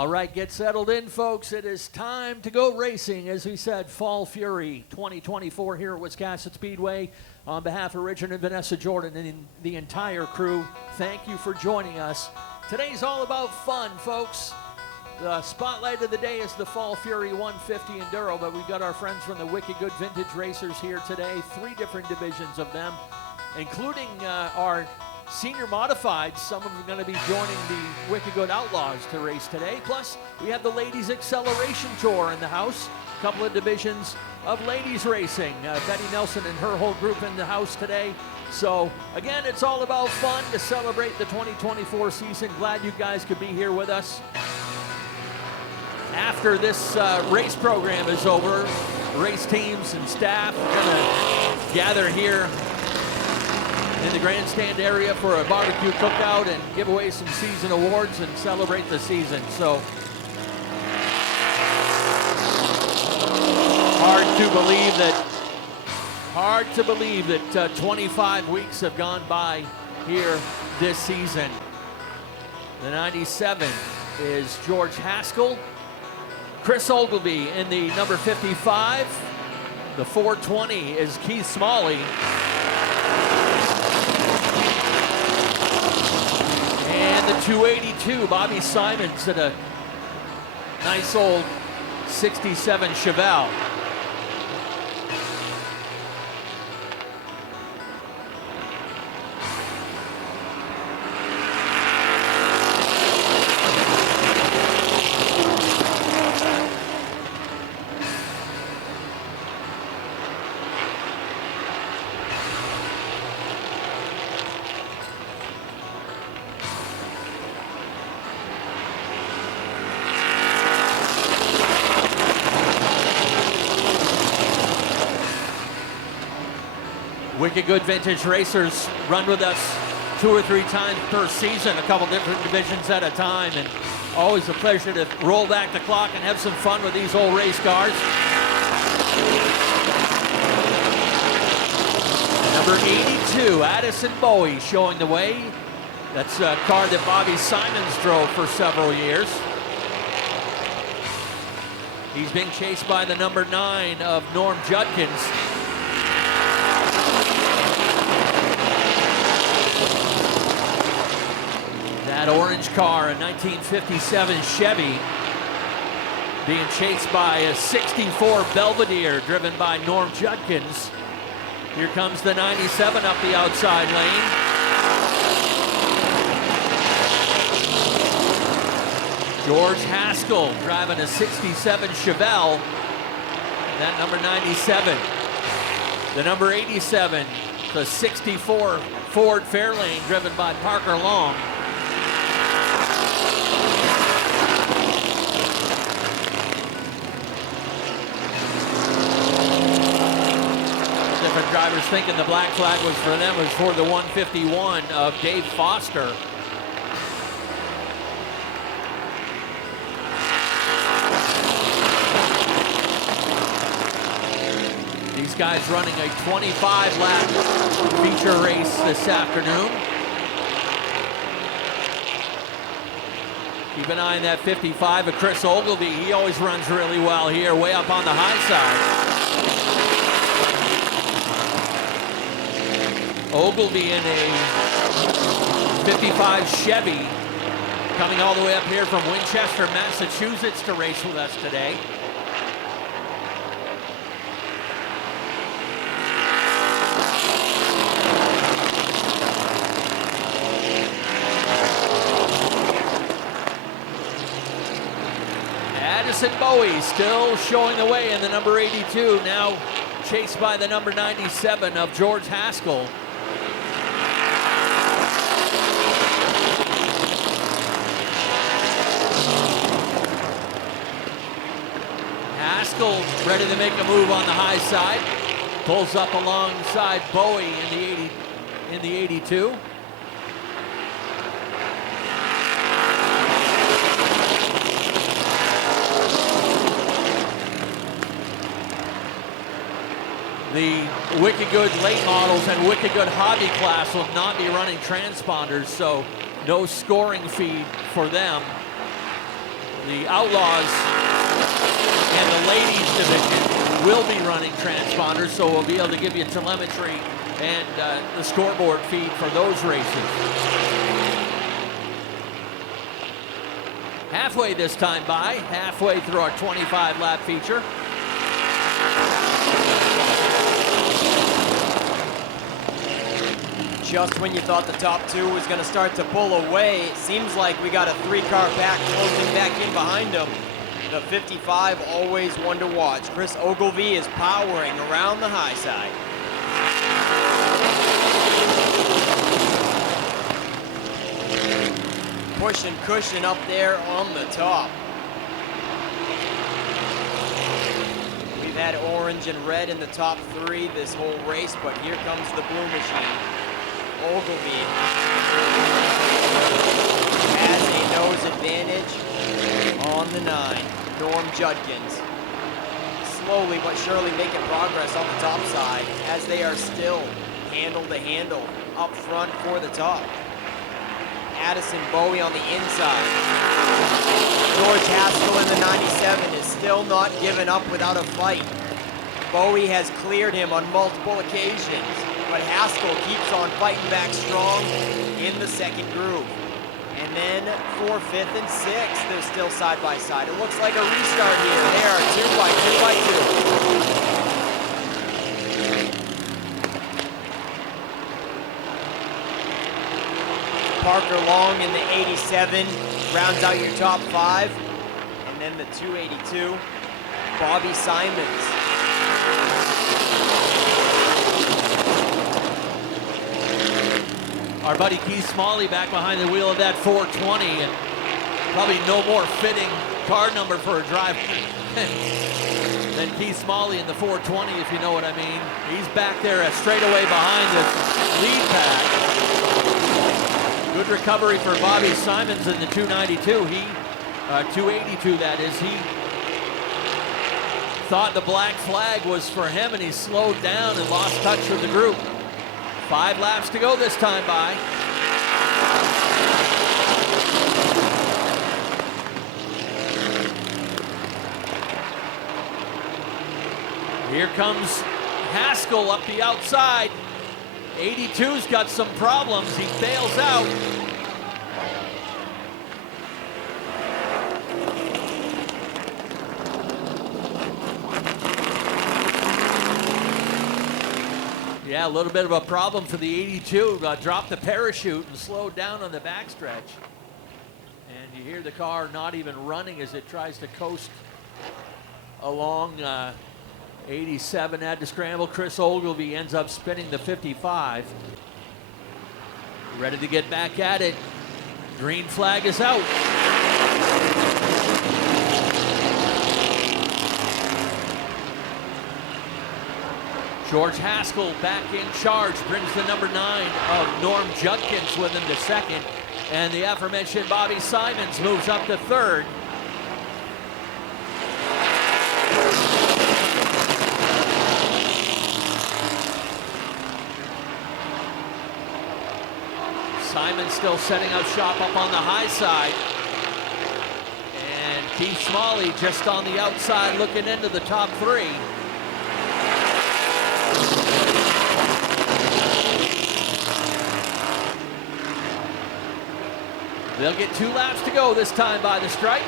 All right, get settled in, folks. It is time to go racing. As we said, Fall Fury 2024 here at Wiscasset Speedway. On behalf of Richard and Vanessa Jordan and the entire crew, thank you for joining us. Today's all about fun, folks. The spotlight of the day is the Fall Fury 150 Enduro, but we've got our friends from the Wicked Good Vintage Racers here today, 3 different divisions of them, including our senior modifieds. Some of them are going to be joining the Wicked Good Outlaws to race today. Plus, we have the Ladies Acceleration Tour in the house. A couple of divisions of ladies racing. Betty Nelson and her whole group in the house today. So, again, it's all about fun to celebrate the 2024 season. Glad you guys could be here with us. After this race program is over, race teams and staff are going to gather here in the grandstand area for a barbecue cookout and give away some season awards and celebrate the season. So hard to believe that 25 weeks have gone by here this season. The 97 is George Haskell. Chris Ogilvie in the number 55. The 420 is Keith Smalley. And the 282, Bobby Simons in a nice old 67 Chevelle. Wicked Good Vintage Racers run with us 2 or 3 times per season, a couple different divisions at a time, and always a pleasure to roll back the clock and have some fun with these old race cars. Number 82, Addison Bowie showing the way. That's a car that Bobby Simons drove for several years. He's being chased by the number 9 of Norm Judkins. That orange car, a 1957 Chevy, being chased by a 64 Belvedere driven by Norm Judkins. Here comes the 97 up the outside lane. George Haskell driving a 67 Chevelle. That number 97. The number 87, the 64 Ford Fairlane driven by Parker Long. Different drivers thinking the black flag was for them, was for the 151 of Dave Foster. These guys running a 25-lap feature race this afternoon. Keep an eye on that 55 of Chris Ogilvie. He always runs really well here, way up on the high side. Ogilvie in a 55 Chevy, coming all the way up here from Winchester, Massachusetts to race with us today. Addison Bowie still showing the way in the number 82, now chased by the number 97 of George Haskell. Haskell ready to make a move on the high side. Pulls up alongside Bowie in the 82. The Wicked Good late models and Wicked Good hobby class will not be running transponders, so no scoring feed for them. The Outlaws and the ladies division will be running transponders, so we'll be able to give you telemetry and the scoreboard feed for those races. Halfway this time by, halfway through our 25-lap feature. Just when you thought the top two was going to start to pull away, it seems like we got a three-car pack closing back in behind them. The 55, always one to watch. Chris Ogilvie is powering around the high side. Push and cushion up there on the top. We've had orange and red in the top three this whole race, but here comes the blue machine. Ogilvie has a nose advantage on the 9. Norm Judkins slowly but surely making progress on the top side as they are still handle to handle up front for the top. Addison Bowie on the inside. George Haskell in the 97 is still not giving up without a fight. Bowie has cleared him on multiple occasions, but Haskell keeps on fighting back strong in the second groove. And then for 5th and 6th, they're still side by side. It looks like a restart here. They are 2 by 2 by 2. Parker Long in the 87 rounds out your top 5. And then the 282, Bobby Simons. Our buddy Keith Smalley back behind the wheel of that 420, and probably no more fitting car number for a driver than Keith Smalley in the 420, if you know what I mean. He's back there straight away behind the lead pack. Good recovery for Bobby Simons in the 292. 282 that is. He thought the black flag was for him, and he slowed down and lost touch with the group. 5 laps to go this time by. Here comes Haskell up the outside. 82's got some problems. He bails out. Yeah, a little bit of a problem for the 82. Dropped the parachute and slowed down on the backstretch. And you hear the car not even running as it tries to coast along. 87 had to scramble. Chris Ogilvie ends up spinning the 55. Ready to get back at it. Green flag is out. George Haskell back in charge, brings the number 9 of Norm Judkins with him to second. And the aforementioned Bobby Simons moves up to third. Simon still setting up shop up on the high side. And Keith Smalley just on the outside looking into the top 3. They'll get 2 laps to go this time by the stripe.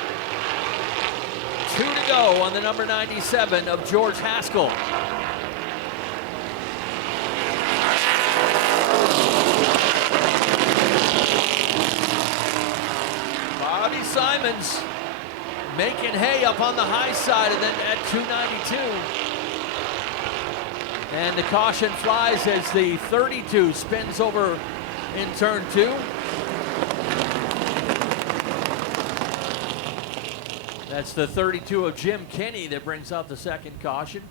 2 to go on the number 97 of George Haskell. Bobby Simons making hay up on the high side, and then at 292. And the caution flies as the 32 spins over in turn 2. That's the 32 of Jim Kinney that brings out the second caution.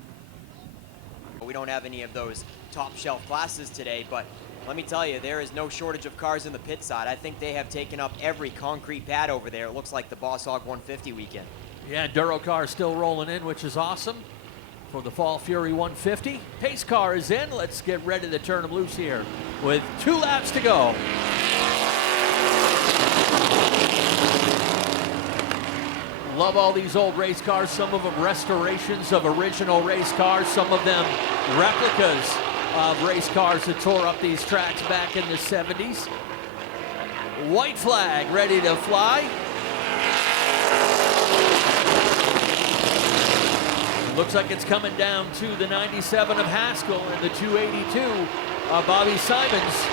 We don't have any of those top shelf classes today, but let me tell you, there is no shortage of cars in the pit side. I think they have taken up every concrete pad over there. It looks like the Boss Hog 150 weekend. Yeah, Duro car still rolling in, which is awesome for the Fall Fury 150. Pace car is in. Let's get ready to turn them loose here with 2 laps to go. love all these old race cars, some of them restorations of original race cars, some of them replicas of race cars that tore up these tracks back in the 70s. White flag ready to fly. Looks like it's coming down to the 97 of Haskell and the 282 of Bobby Simons.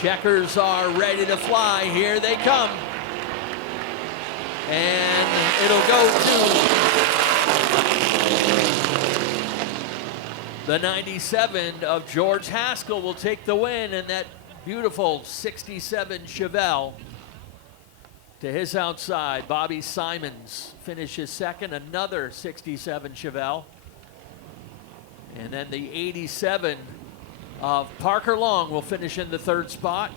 Checkers are ready to fly. Here they come. And it'll go to the 97 of George Haskell will take the win, and that beautiful 67 Chevelle to his outside. Bobby Simons finishes second, another 67 Chevelle. And then the 87 of Parker Long will finish in the third spot.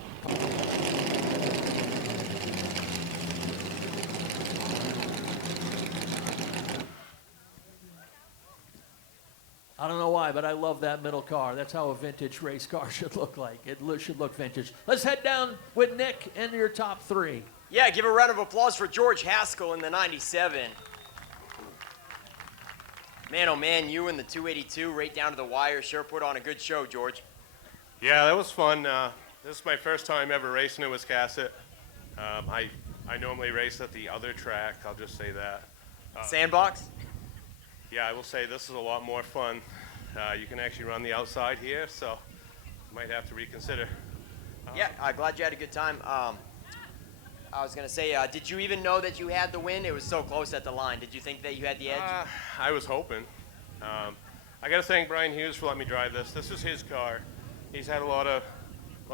I don't know why, but I love that middle car. That's how a vintage race car should look like. It should look vintage. Let's head down with Nick and your top three. Yeah, give a round of applause for George Haskell in the 97. Man, oh man, you and the 282 right down to the wire sure put on a good show, George. Yeah, that was fun. This is my first time ever racing in Wiscasset. I normally race at the other track, I'll just say that. Sandbox? Yeah, I will say this is a lot more fun. You can actually run the outside here, so might have to reconsider. Yeah, glad you had a good time. I was going to say, did you even know that you had the win? It was so close at the line. Did you think that you had the edge? I was hoping. I got to thank Brian Hughes for letting me drive this. This is his car. He's had a lot of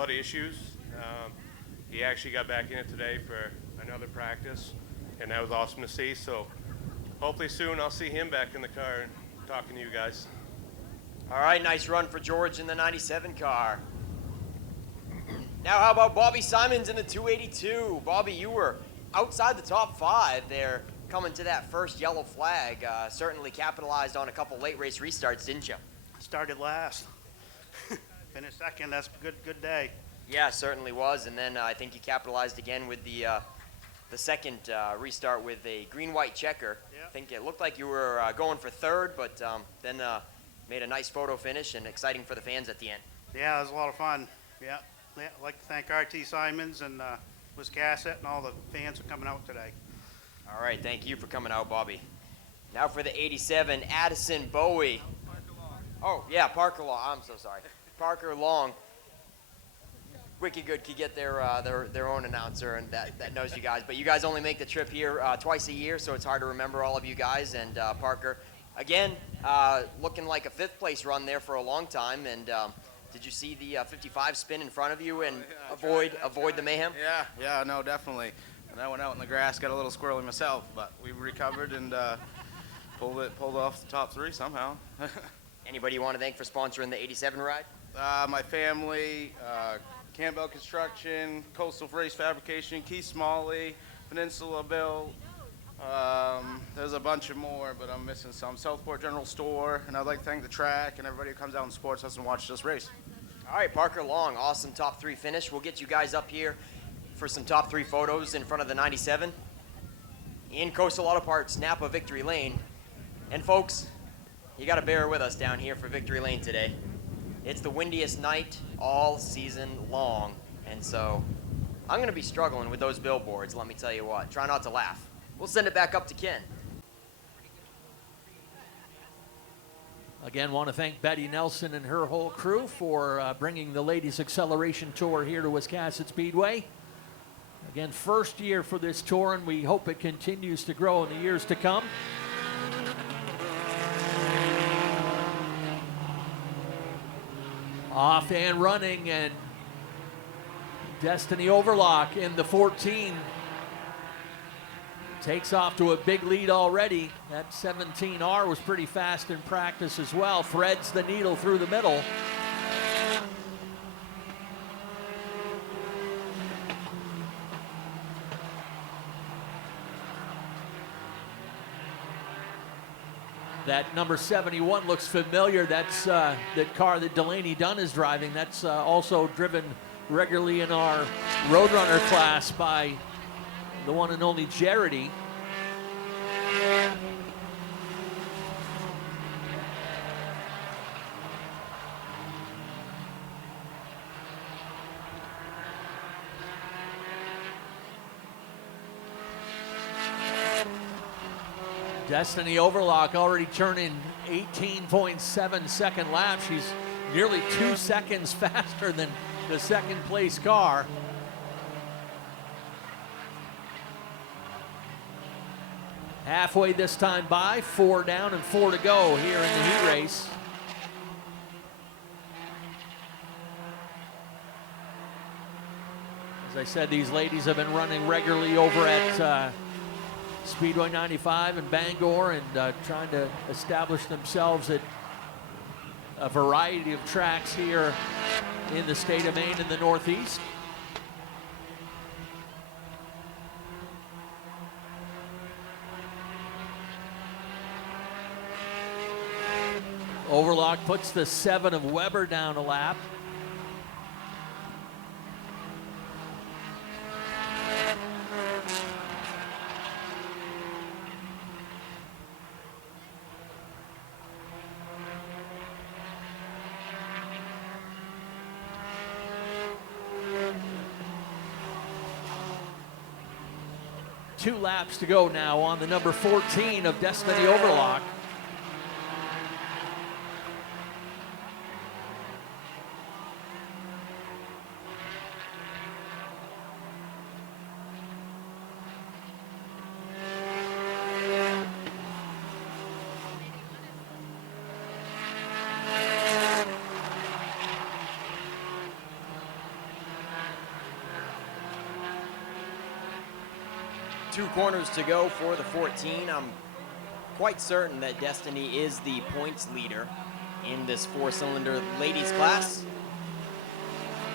issues. He actually got back in it today for another practice, and that was awesome to see. So hopefully soon I'll see him back in the car and talking to you guys. All right, nice run for George in the 97 car. Now, how about Bobby Simons in the 282? Bobby, you were outside the top 5 there coming to that first yellow flag. Certainly capitalized on a couple late race restarts, didn't you? Started last. Finished second. That's a good day. Yeah, certainly was. And then I think you capitalized again with the second restart with a green-white checker. Yep. I think it looked like you were going for third, but then made a nice photo finish and exciting for the fans at the end. Yeah, it was a lot of fun. Yeah. I'd like to thank RT Simons and Wiscasset and all the fans for coming out today. All right, thank you for coming out, Bobby. Now for the 87, Addison Bowie. Oh, yeah, Parker Long. I'm so sorry. Parker Long. Wicked Good could get their own announcer and that knows you guys. But you guys only make the trip here twice a year, so it's hard to remember all of you guys. And Parker, again, looking like a 5th place run there for a long time. And did you see the 55 spin in front of you and avoid the mayhem? Yeah, no, definitely. And I went out in the grass, got a little squirrely myself, but we recovered and pulled off the top 3 somehow. Anybody you want to thank for sponsoring the 87 ride? My family, Campbell Construction, Coastal Race Fabrication, Keith Smalley, Peninsula Bill. There's a bunch of more, but I'm missing some. Southport General Store, and I'd like to thank the track and everybody who comes out and supports us and watches us race. All right, Parker Long, awesome top 3 finish. We'll get you guys up here for some top 3 photos in front of the 97 in Coastal Auto Parts, Napa Victory Lane. And folks, you got to bear with us down here for Victory Lane today. It's the windiest night all season long, and so I'm going to be struggling with those billboards, let me tell you what. Try not to laugh. We'll send it back up to Ken. Again, want to thank Betty Nelson and her whole crew for bringing the Ladies Acceleration Tour here to Wiscasset Speedway. Again, first year for this tour, and we hope it continues to grow in the years to come. Off and running, and Destiny Overlock in the 14. Takes off to a big lead already. That 17R was pretty fast in practice as well. Threads the needle through the middle. That number 71 looks familiar. That's the car that Delaney Dunn is driving. That's also driven regularly in our Roadrunner class by the one and only Jarity. Destiny Overlock already turning 18.7 second lap. She's nearly 2 seconds faster than the second place car. Halfway this time by, 4 down and 4 to go here in the heat race. As I said, these ladies have been running regularly over at Speedway 95 in Bangor and trying to establish themselves at a variety of tracks here in the state of Maine in the Northeast. Overlock puts the 7 of Weber down a lap. Two laps to go now on the number 14 of Destiny Overlock. Two corners to go for the 14. I'm quite certain that Destiny is the points leader in this 4-cylinder ladies class.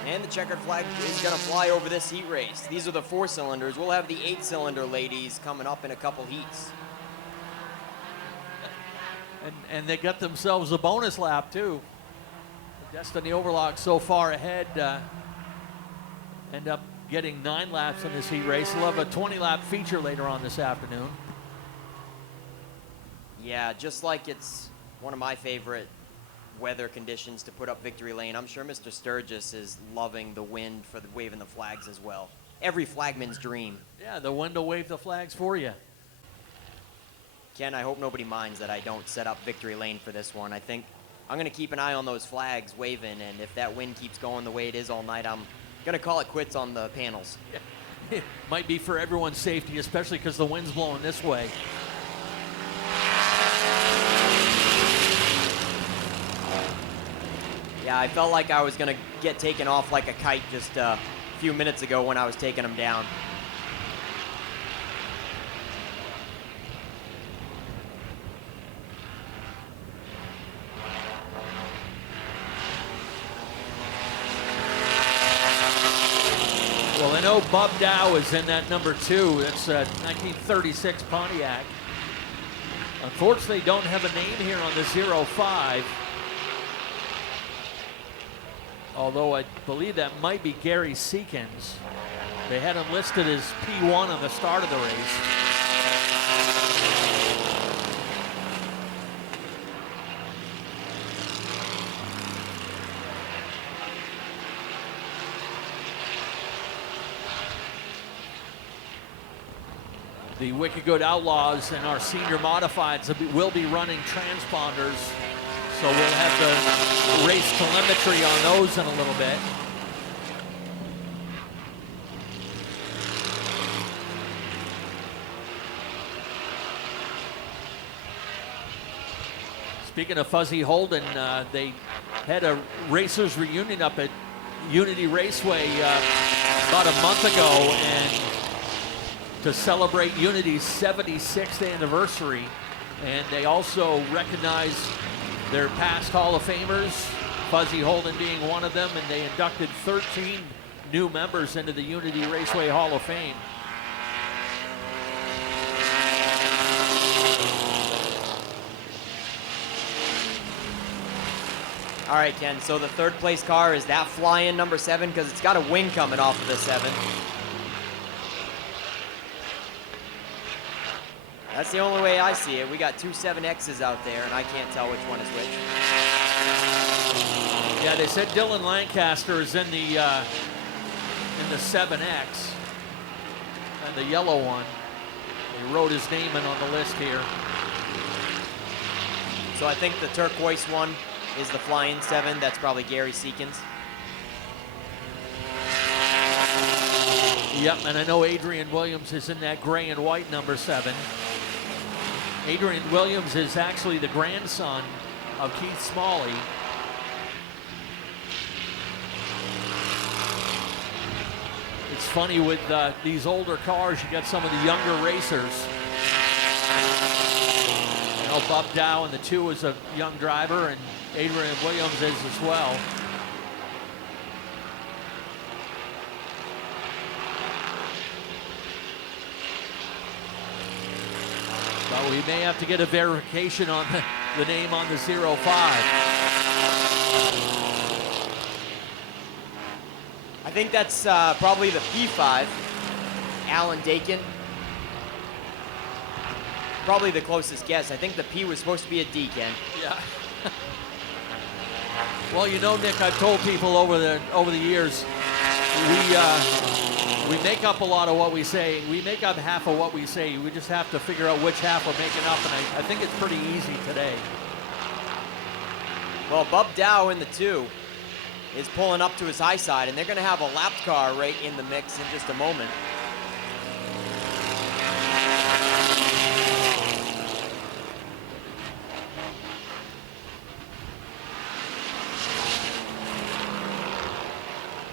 And the checkered flag is going to fly over this heat race. These are the 4-cylinders. We'll have the 8-cylinder ladies coming up in a couple heats. And they got themselves a bonus lap too. Destiny Overlock so far ahead, end up getting 9 laps in this heat race. We'll have a 20-lap feature later on this afternoon. Yeah, just like it's one of my favorite weather conditions to put up victory lane, I'm sure Mr. Sturgis is loving the wind for the waving the flags as well. Every flagman's dream. Yeah, the wind will wave the flags for you. Ken, I hope nobody minds that I don't set up victory lane for this one. I think I'm going to keep an eye on those flags waving, and if that wind keeps going the way it is all night, I'm going to call it quits on the panels. It might be for everyone's safety, especially because the wind's blowing this way. Yeah, I felt like I was going to get taken off like a kite just a few minutes ago when I was taking them down. Well, I know Bob Dow is in that number 2. That's a 1936 Pontiac. Unfortunately, don't have a name here on the 05. Although I believe that might be Gary Seekins. They had him listed as P1 on the start of the race. The Wicked Good Outlaws and our senior modifieds will be running transponders, so we'll have the race telemetry on those in a little bit. Speaking of Fuzzy Holden, they had a racers reunion up at Unity Raceway about a month ago, and to celebrate Unity's 76th anniversary. And they also recognized their past Hall of Famers, Fuzzy Holden being one of them, and they inducted 13 new members into the Unity Raceway Hall of Fame. All right, Ken, so the third place car, is that flying number 7? Because it's got a wing coming off of the 7. That's the only way I see it. We got two 7Xs out there, and I can't tell which one is which. Yeah, they said Dylan Lancaster is in the 7X, and the yellow one. He wrote his name in on the list here. So I think the turquoise one is the flying 7. That's probably Gary Seekins. Yep, and I know Adrian Williams is in that gray and white number 7. Adrian Williams is actually the grandson of Keith Smalley. It's funny with these older cars, you got some of the younger racers. You know, Bub Dow in the 2 is a young driver, and Adrian Williams is as well. But we may have to get a verification on the name on the 05. I think that's probably the P5, Alan Dakin. Probably the closest guess. I think the P was supposed to be a D, Ken. Yeah. Well, you know, Nick, I've told people over the years, we make up a lot of what we say. We make up half of what we say. We just have to figure out which half we're making up, and I think it's pretty easy today. Well, Bub Dow in the 2 is pulling up to his high side, and they're going to have a lap car right in the mix in just a moment.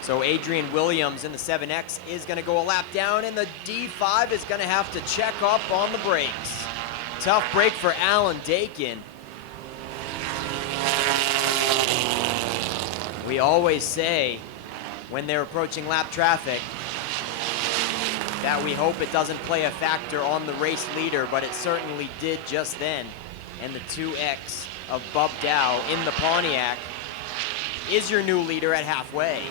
So Adrian Williams in the 7X is going to go a lap down, and the D5 is going to have to check up on the brakes. Tough break for Alan Dakin. We always say when they're approaching lap traffic that we hope it doesn't play a factor on the race leader, but it certainly did just then. And the 2X of Bub Dow in the Pontiac is your new leader at halfway.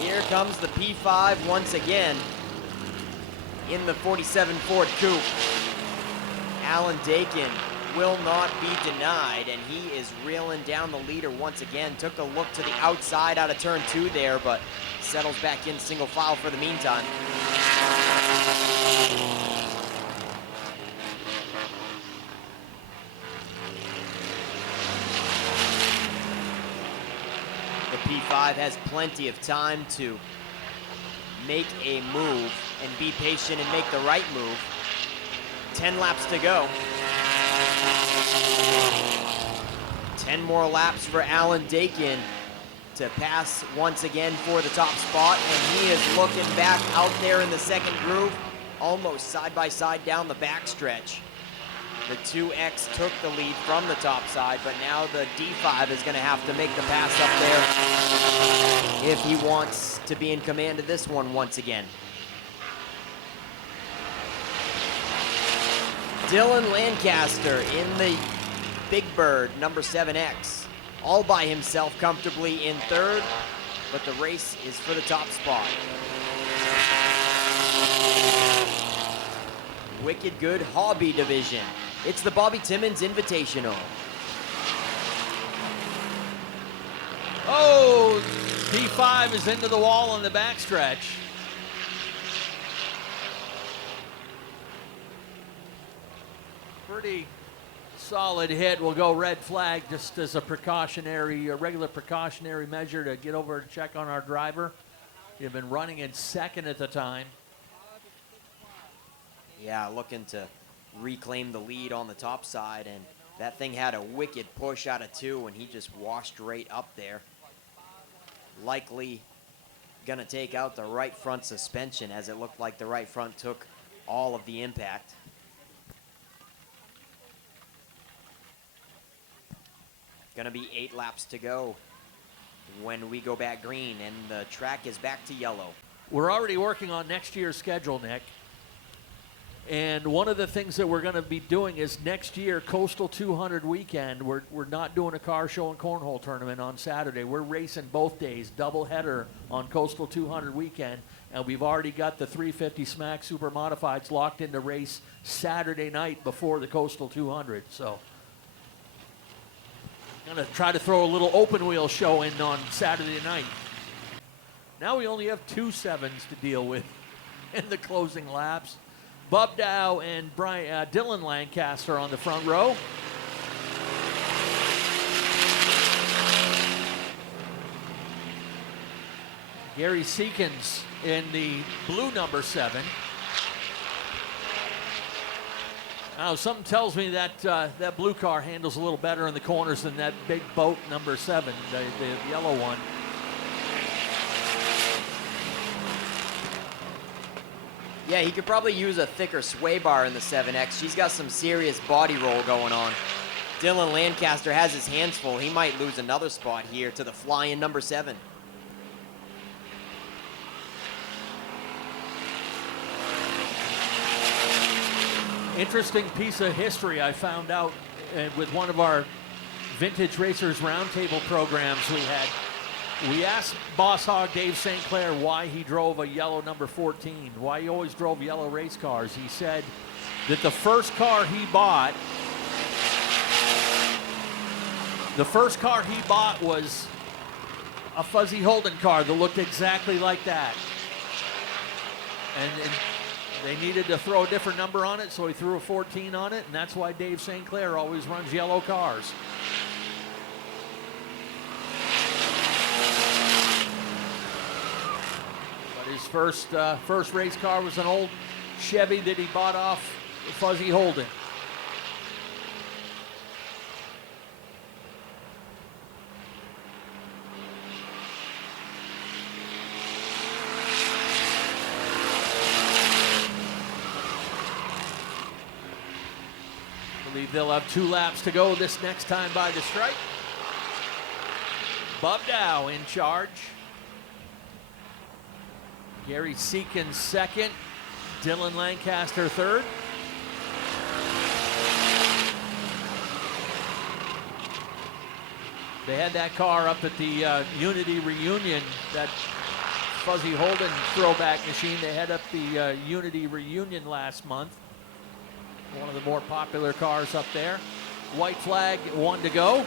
Here comes the P5 once again in the 47 Ford Coupe. Alan Dakin will not be denied, and he is reeling down the leader once again. Took a look to the outside out of turn 2 there, but settles back in single file for the meantime. The P5 has plenty of time to make a move and be patient and make the right move. 10 laps to go. 10 more laps for Alan Dakin to pass once again for the top spot, and he is looking back out there in the second groove, almost side by side down the backstretch. The 2X took the lead from the top side, but now the D5 is going to have to make the pass up there if he wants to be in command of this one once again. Dylan Lancaster in the Big Bird, number 7X, all by himself comfortably in third, but the race is for the top spot. Wicked Good Hobby Division. It's the Bobby Timmons Invitational. Oh, P5 is into the wall on the backstretch. Pretty solid hit. We'll go red flag just as a regular precautionary measure to get over and check on our driver. He'd been running in second at the time. Yeah, looking to reclaim the lead on the top side, and that thing had a wicked push out of 2, and he just washed right up there. Likely gonna take out the right front suspension, as it looked like the right front took all of the impact. Gonna be 8 laps to go when we go back green, and the track is back to yellow. We're already working on next year's schedule, Nick. And one of the things that we're going to be doing is next year, Coastal 200 weekend, we're not doing a car show and cornhole tournament on Saturday. We're racing both days, double header on Coastal 200 weekend. And we've already got the 350 Smack Super Modifieds locked into race Saturday night before the Coastal 200. So I'm going to try to throw a little open wheel show in on Saturday night. Now we only have 2 sevens to deal with in the closing laps. Bub Dow and Dylan Lancaster on the front row. Gary Seekins in the blue number 7. Now, something tells me that that blue car handles a little better in the corners than that big boat number 7, the yellow one. Yeah, he could probably use a thicker sway bar in the 7X. She's got some serious body roll going on. Dylan Lancaster has his hands full. He might lose another spot here to the flying number 7. Interesting piece of history I found out with one of our Vintage Racers Roundtable programs we had. We asked Boss Hog Dave St. Clair why he drove a yellow number 14, why he always drove yellow race cars. He said that the first car he bought was a Fuzzy Holden car that looked exactly like that. And they needed to throw a different number on it, so he threw a 14 on it, and that's why Dave St. Clair always runs yellow cars. His first race car was an old Chevy that he bought off Fuzzy Holden. I believe they'll have 2 laps to go this next time by the stripe. Bub Dow in charge. Gary Seekins second, Dylan Lancaster third. They had that car up at the Unity reunion, that Fuzzy Holden throwback machine. They had up the Unity reunion last month. One of the more popular cars up there. White flag, 1 to go.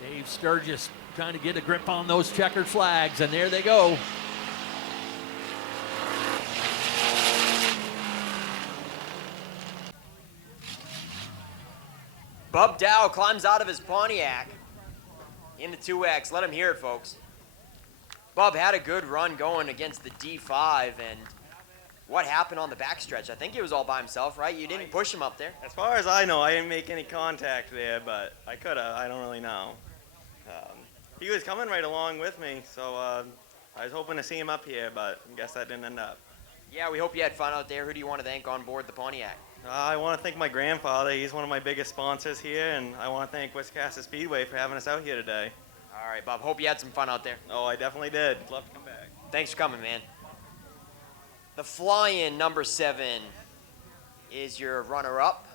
Dave Sturgis trying to get a grip on those checkered flags, and there they go. Bub Dow climbs out of his Pontiac in the 2X. Let him hear it, folks. Bub had a good run going against the D5, and what happened on the backstretch? I think he was all by himself, right? You didn't push him up there. As far as I know, I didn't make any contact there, but I could have. I don't really know. He was coming right along with me, so I was hoping to see him up here, but I guess that didn't end up. Yeah, we hope you had fun out there. Who do you want to thank on board the Pontiac? I want to thank my grandfather. He's one of my biggest sponsors here, and I want to thank Wiscasset Speedway for having us out here today. All right, Bob. Hope you had some fun out there. Oh, I definitely did. Love to come back. Thanks for coming, man. The fly-in number 7 is your runner-up.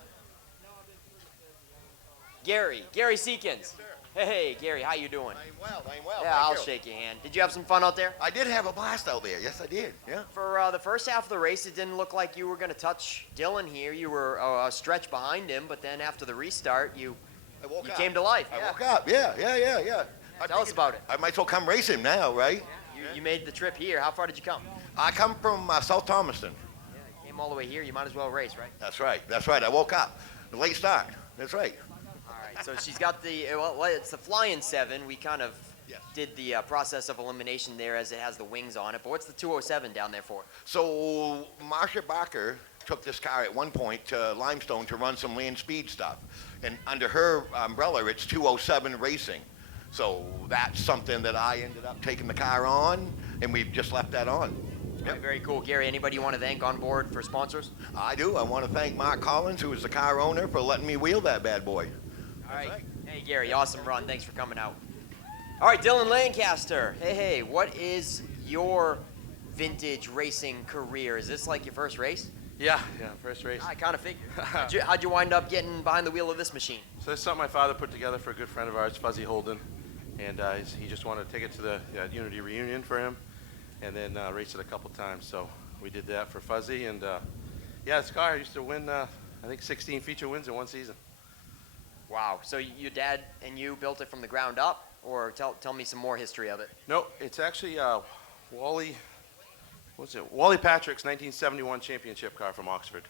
Gary Seekins. Hey, Gary, how you doing? I'm well. Yeah, I'll shake your hand. Did you have some fun out there? I did have a blast out there. Yes, I did. Yeah. For the first half of the race, it didn't look like you were going to touch Dylan here. You were a stretch behind him, but then after the restart, you came to life. I woke up. Yeah. Tell us about it. I might as well come racing now, right? You made the trip here. How far did you come? I come from South Thomaston. Yeah, you came all the way here. You might as well race, right? That's right. I woke up. The late start. That's right. All right. So she's got it's the fly-in 7. We kind of did the process of elimination there as it has the wings on it. But what's the 207 down there for? So Marsha Barker took this car at one point to Limestone to run some land speed stuff. And under her umbrella, it's 207 Racing. So that's something that I ended up taking the car on, and we've just left that on. All right, very cool. Gary, anybody you want to thank on board for sponsors? I do. I want to thank Mark Collins, who is the car owner, for letting me wheel that bad boy. All right. Hey, Gary, awesome run. Thanks for coming out. All right, Dylan Lancaster. Hey, what is your vintage racing career? Is this like your first race? Yeah, first race. I kind of figured. How'd you wind up getting behind the wheel of this machine? So this is something my father put together for a good friend of ours, Fuzzy Holden, and he just wanted to take it to the Unity reunion for him, and then race it a couple times. So we did that for Fuzzy, and this car used to win, I think 16 feature wins in one season. Wow. So your dad and you built it from the ground up, or tell me some more history of it? No, it's actually Wally Patrick's 1971 championship car from Oxford,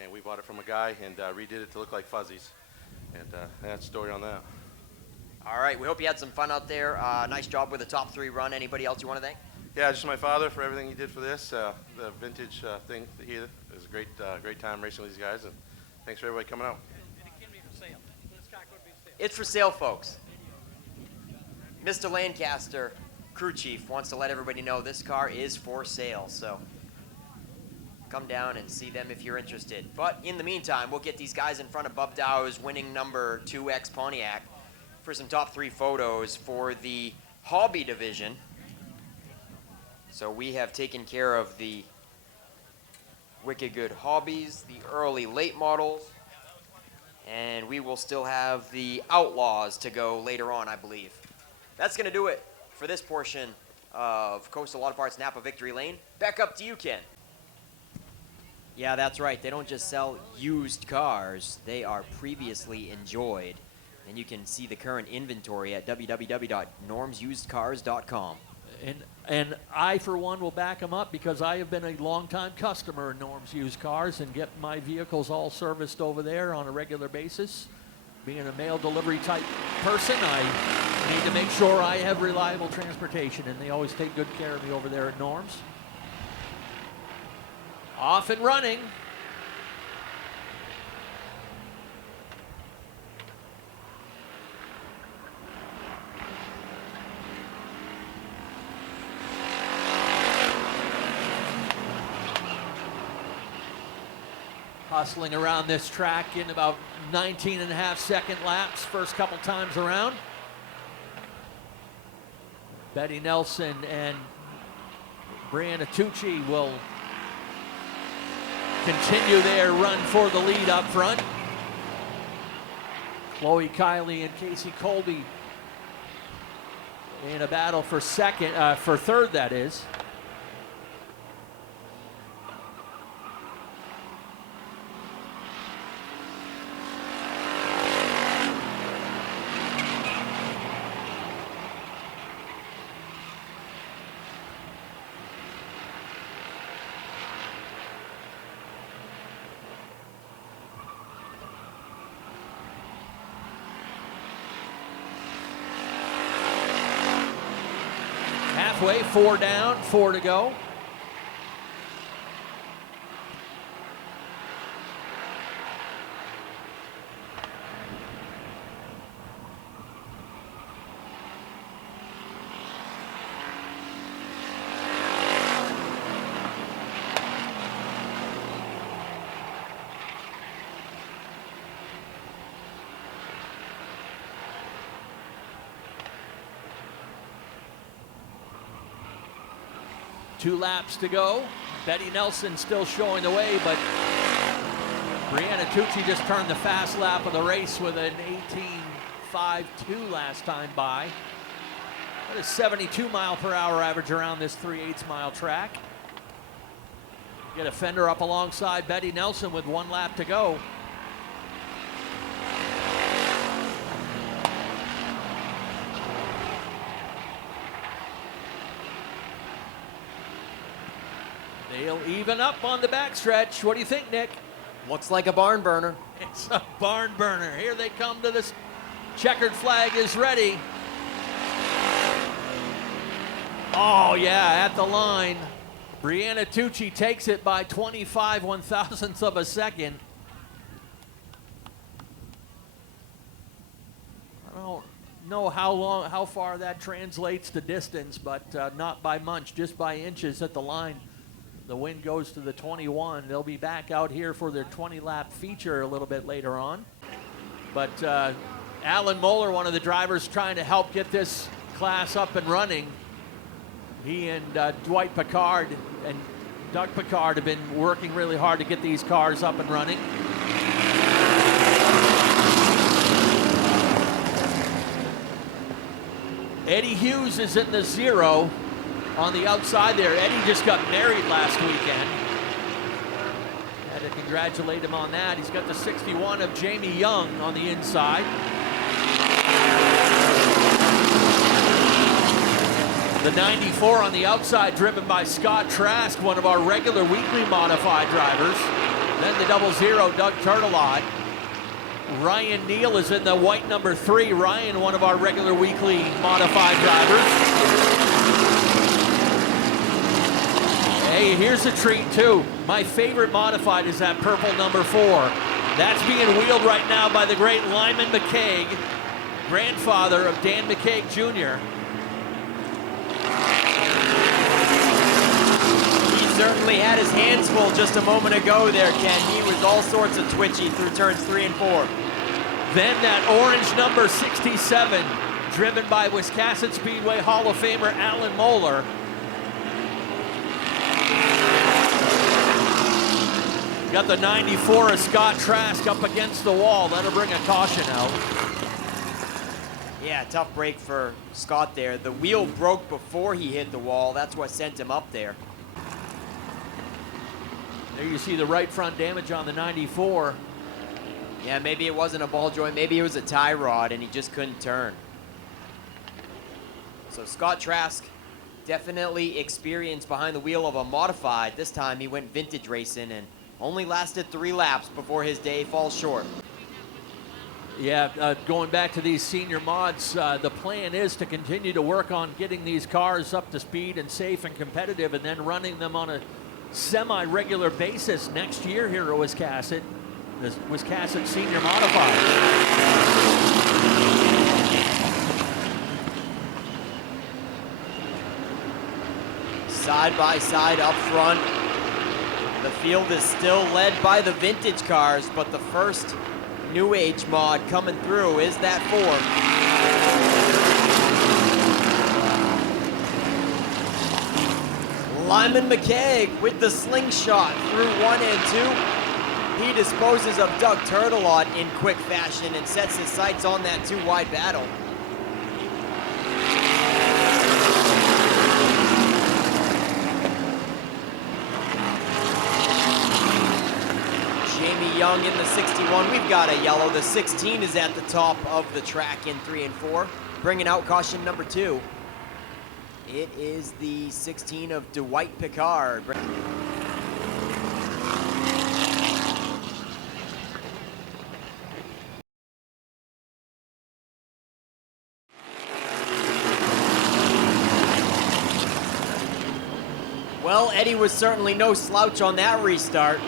and we bought it from a guy and redid it to look like Fuzzy's, and that's the story on that. All right. We hope you had some fun out there. Nice job with the top 3 run. Anybody else you want to thank? Yeah, just my father for everything he did for this, the vintage thing here. It was a great time racing with these guys, and thanks for everybody coming out. It's for sale, folks. Mr. Lancaster, crew chief, wants to let everybody know this car is for sale, so come down and see them if you're interested. But in the meantime, we'll get these guys in front of Bub Dow's winning number 2X Pontiac for some top 3 photos for the hobby division. So we have taken care of the Wicked Good Hobbies, the early late models, and we will still have the Outlaws to go later on, I believe. That's going to do it for this portion of Coastal Auto Parts Napa Victory Lane. Back up to you, Ken. Yeah, that's right. They don't just sell used cars. They are previously enjoyed. And you can see the current inventory at www.normsusedcars.com. And I, for one, will back them up because I have been a longtime customer of Norm's Used Cars and get my vehicles all serviced over there on a regular basis. Being a mail delivery type person, I need to make sure I have reliable transportation, and they always take good care of me over there at Norm's. Off and running. Hustling around this track in about 19.5-second laps, first couple times around. Betty Nelson and Brianna Tucci will continue their run for the lead up front. Chloe Kiley and Casey Colby in a battle for third, that is. Halfway, 4 down, 4 to go. Two laps to go. Betty Nelson still showing the way, but Brianna Tucci just turned the fast lap of the race with an 18.52 last time by. That is 72 mile per hour average around this 3/8 mile track. Get a fender up alongside Betty Nelson with 1 lap to go. They'll even up on the backstretch. What do you think, Nick? Looks like a barn burner. It's a barn burner. Here they come to this. Checkered flag is ready. Oh, yeah, at the line. Brianna Tucci takes it by 25 one-thousandths of a second. I don't know how far that translates to distance, but not by much, just by inches at the line. The win goes to the 21. They'll be back out here for their 20-lap feature a little bit later on. But Alan Moeller, one of the drivers trying to help get this class up and running. He and Dwight Picard and Doug Picard have been working really hard to get these cars up and running. Eddie Hughes is in the 0 on the outside there. Eddie just got married last weekend. Had to congratulate him on that. He's got the 61 of Jamie Young on the inside. The 94 on the outside, driven by Scott Trask, one of our regular weekly modified drivers. Then the 00, Doug Turtelot. Ryan Neal is in the white number 3. Ryan, one of our regular weekly modified drivers. Hey, here's a treat too. My favorite modified is that purple number 4. That's being wheeled right now by the great Lyman McCaig, grandfather of Dan McCaig Jr. He certainly had his hands full just a moment ago there, Ken. He was all sorts of twitchy through turns 3 and 4. Then that orange number 67, driven by Wiscasset Speedway Hall of Famer Alan Moeller. Got the 94 of Scott Trask up against the wall. That'll bring a caution out. Yeah, tough break for Scott there. The wheel broke before he hit the wall. That's what sent him up there. There you see the right front damage on the 94. Yeah, maybe it wasn't a ball joint. Maybe it was a tie rod and he just couldn't turn. So Scott Trask, definitely experienced behind the wheel of a modified. This time he went vintage racing and only lasted 3 laps before his day falls short. Yeah, going back to these senior mods, the plan is to continue to work on getting these cars up to speed and safe and competitive, and then running them on a semi-regular basis next year here at Wiscasset, the Wiscasset Senior Modified. Side by side up front. The field is still led by the vintage cars, but the first new age mod coming through is that 4. Lyman McCaig with the slingshot through 1 and 2. He disposes of Doug Turtelot in quick fashion and sets his sights on that 2-wide battle. Jamie Young in the 61. We've got a yellow. The 16 is at the top of the track in 3 and 4. Bringing out caution number 2. It is the 16 of Dwight Picard. Well, Eddie was certainly no slouch on that restart.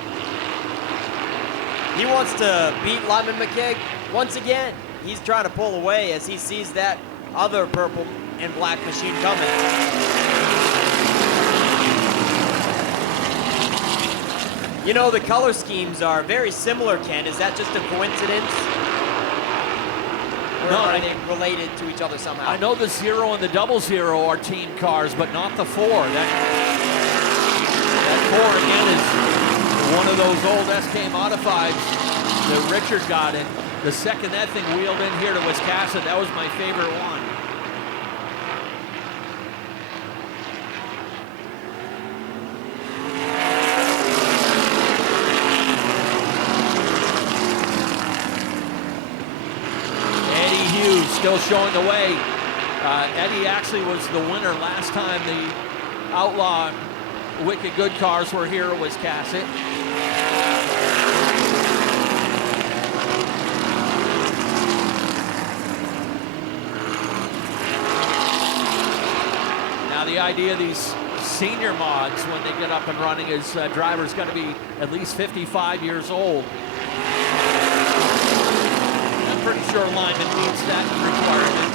He wants to beat Lyman McCaig once again. He's trying to pull away as he sees that other purple and black machine coming. You know, the color schemes are very similar, Ken. Is that just a coincidence? Or No, are they related to each other somehow? I know the 0 and the 00 are team cars, but not the 4. That 4 again is one of those old SK modifieds that Richard got in. The second that thing wheeled in here to Wiscasset, that was my favorite one. Eddie Hughes still showing the way. Eddie actually was the winner last time the Outlaw Wicked Good cars were here at Wiscasset. Now the idea of these senior mods when they get up and running is drivers got to be at least 55 years old. I'm pretty sure Lyman meets that requirement.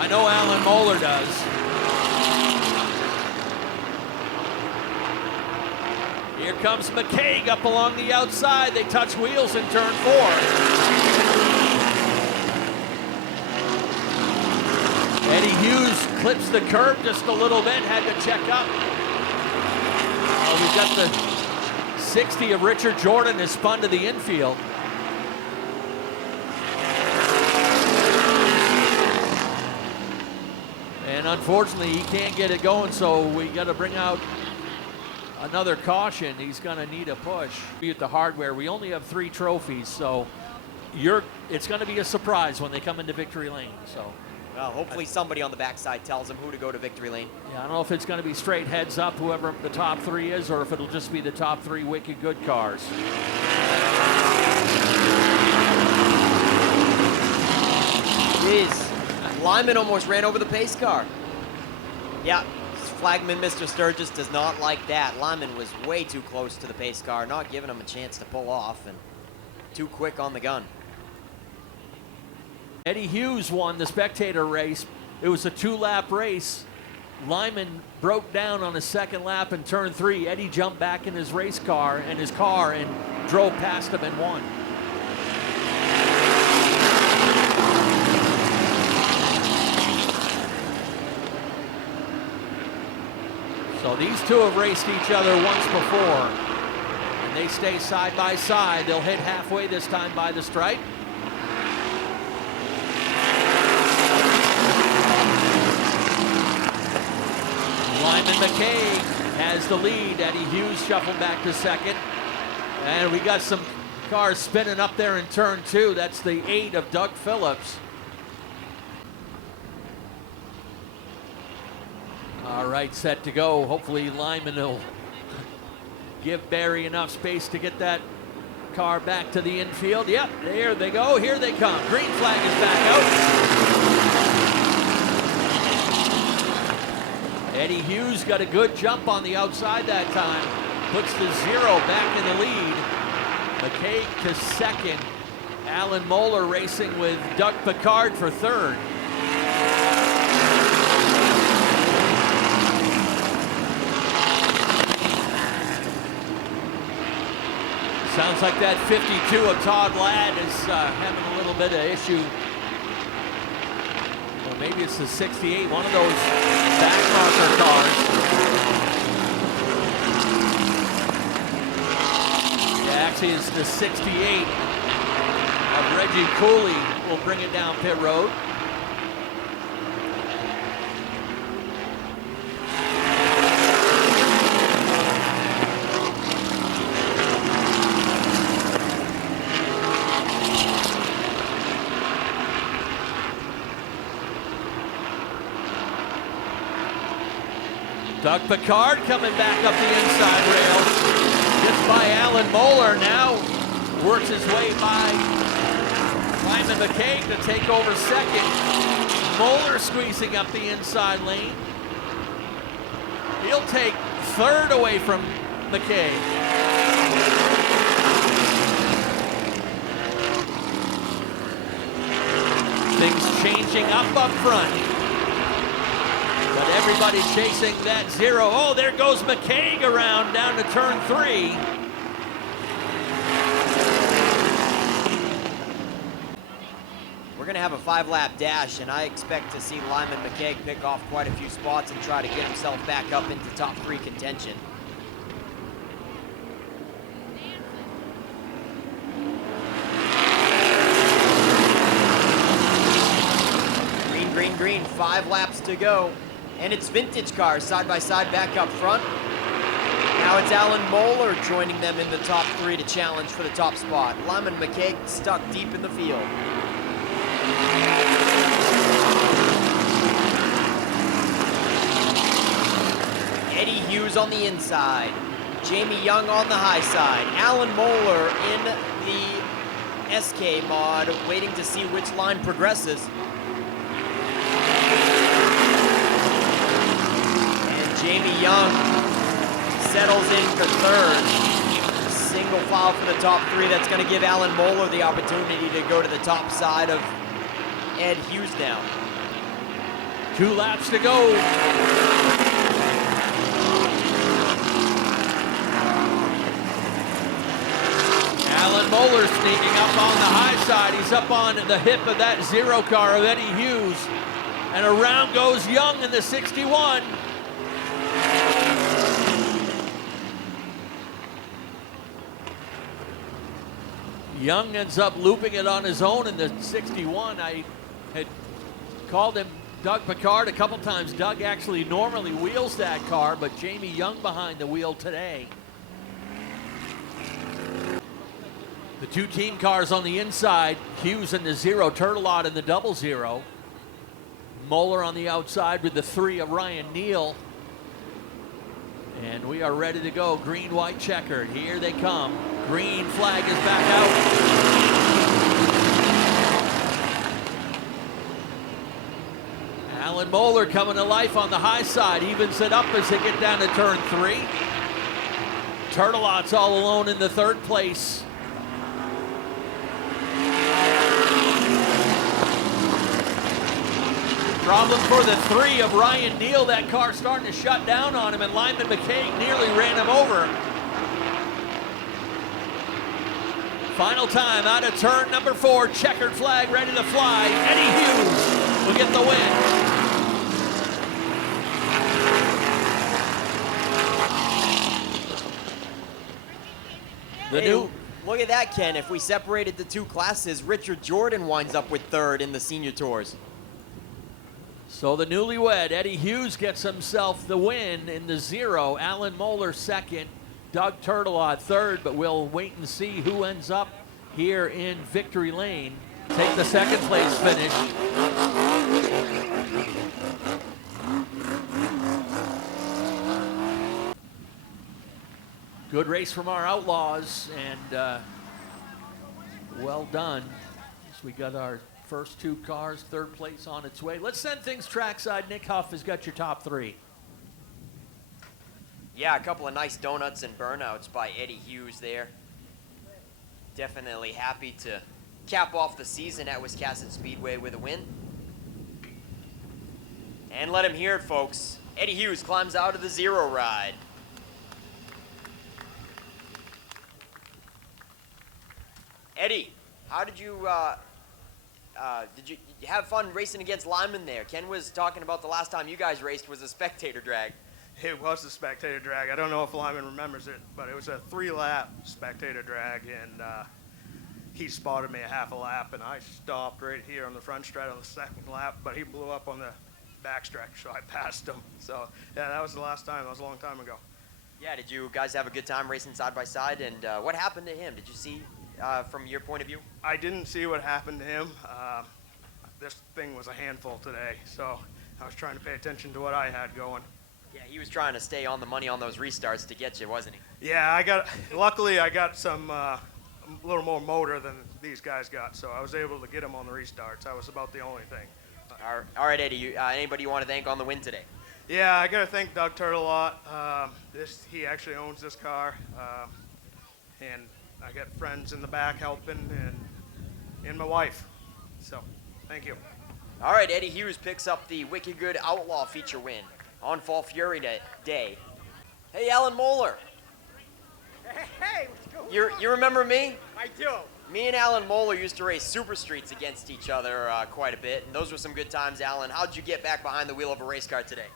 I know Alan Moeller does. Here comes McCaig up along the outside. They touch wheels in turn 4. Eddie Hughes clips the curb just a little bit, had to check up. We've got the 60 of Richard Jordan is spun to the infield. And unfortunately, he can't get it going, so we got to bring out another caution. He's going to need a push. At the hardware, we only have 3 trophies, so it's going to be a surprise when they come into victory lane. So. Well, hopefully somebody on the backside tells him who to go to victory lane. Yeah, I don't know if it's going to be straight heads up, whoever the top 3 is, or if it'll just be the top 3 wicked good cars. Jeez, Lyman almost ran over the pace car. Yeah, flagman Mr. Sturgis does not like that. Lyman was way too close to the pace car, not giving him a chance to pull off, and too quick on the gun. Eddie Hughes won the spectator race. It was a 2-lap race. Lyman broke down on his second lap in turn 3. Eddie jumped back in his race car and drove past him and won. So these two have raced each other once before, and they stay side by side. They'll hit halfway this time by the stripe. Lyman McCaig has the lead. Eddie Hughes shuffled back to second. And we got some cars spinning up there in turn 2. That's the 8 of Doug Phillips. All right, set to go. Hopefully Lyman will give Barry enough space to get that car back to the infield. Yep, there they go. Here they come. Green flag is back out. Eddie Hughes got a good jump on the outside that time. Puts the 0 back in the lead. McCaig to second. Alan Moeller racing with Doug Picard for third. Sounds like that 52 of Todd Ladd is having a little bit of issue. Or maybe it's the 68, one of those back marker cars. Yeah, actually it's the 68 of Reggie Cooley will bring it down pit road. Doug Picard coming back up the inside rail. Gets by Alan Moeller now. Works his way by Lyman McCaig to take over second. Moeller squeezing up the inside lane. He'll take third away from McCaig. Things changing up front. But everybody chasing that 0. Oh, there goes McCaig around down to turn 3. We're going to have a 5-lap dash, and I expect to see Lyman McCaig pick off quite a few spots and try to get himself back up into top 3 contention. Green, green, green. 5 laps to go. And it's vintage cars side by side back up front. Now it's Alan Moeller joining them in the top 3 to challenge for the top spot. Lyman McCaig stuck deep in the field. Eddie Hughes on the inside. Jamie Young on the high side. Alan Moeller in the SK mod, waiting to see which line progresses. Jamie Young settles in for third. Single file for the top 3. That's going to give Alan Moeller the opportunity to go to the top side of Ed Hughes now. 2 laps to go. Alan Moeller sneaking up on the high side. He's up on the hip of that 0 car of Eddie Hughes. And around goes Young in the 61. Young ends up looping it on his own in the 61. I had called him Doug Picard a couple times. Doug actually normally wheels that car, but Jamie Young behind the wheel today. The 2 team cars on the inside, Hughes in the 0, Turtelot in the 00. Moeller on the outside with the 3 of Ryan Neal. And we are ready to go. Green, white, checkered. Here they come. Green flag is back out. Alan Moeller coming to life on the high side. Evens it up as they get down to turn 3. Turtelot's all alone in the 3rd place. Problem for the 3 of Ryan Neal. That car starting to shut down on him, and Lyman McCaig nearly ran him over. Final time out of turn number 4. Checkered flag ready to fly. Eddie Hughes will get the win. The Hey, new look at that, Ken. If we separated the 2 classes, Richard Jordan winds up with 3rd in the senior tours. So the newlywed, Eddie Hughes, gets himself the win in the 0. Alan Moeller 2nd. Doug Turtelot 3rd, but we'll wait and see who ends up here in victory lane. Take the 2nd place finish. Good race from our Outlaws, and well done. So we got our first 2 cars, 3rd place on its way. Let's send things trackside. Nick Huff has got your top 3. Yeah, a couple of nice donuts and burnouts by Eddie Hughes there. Definitely happy to cap off the season at Wiscasset Speedway with a win. And let him hear it, folks. Eddie Hughes climbs out of the 0 ride. Eddie, how did you have fun racing against Lyman there? Ken was talking about the last time you guys raced was a spectator drag. It was a spectator drag. I don't know if Lyman remembers it, but it was a 3-lap spectator drag, and he spotted me a half a lap, and I stopped right here on the front straight on the 2nd lap, but he blew up on the backstretch, so I passed him. So, yeah, that was the last time. That was a long time ago. Yeah, did you guys have a good time racing side by side? And what happened to him? Did you see from your point of view? I didn't see what happened to him. This thing was a handful today, so I was trying to pay attention to what I had going. Yeah, he was trying to stay on the money on those restarts to get you, wasn't he? Yeah, luckily I got some, a little more motor than these guys got, so I was able to get him on the restarts. That was about the only thing. All right, Eddie, anybody you want to thank on the win today? Yeah, I got to thank Doug Turtelot. He actually owns this car, and I got friends in the back helping, and my wife. So, thank you. All right, Eddie Hughes picks up the Wicked Good Outlaw feature win on Fall Fury Day. Hey, Alan Moeller. Hey, what's going on? You remember me? I do. Me and Alan Moeller used to race super streets against each other quite a bit, and those were some good times, Alan. How'd you get back behind the wheel of a race car today?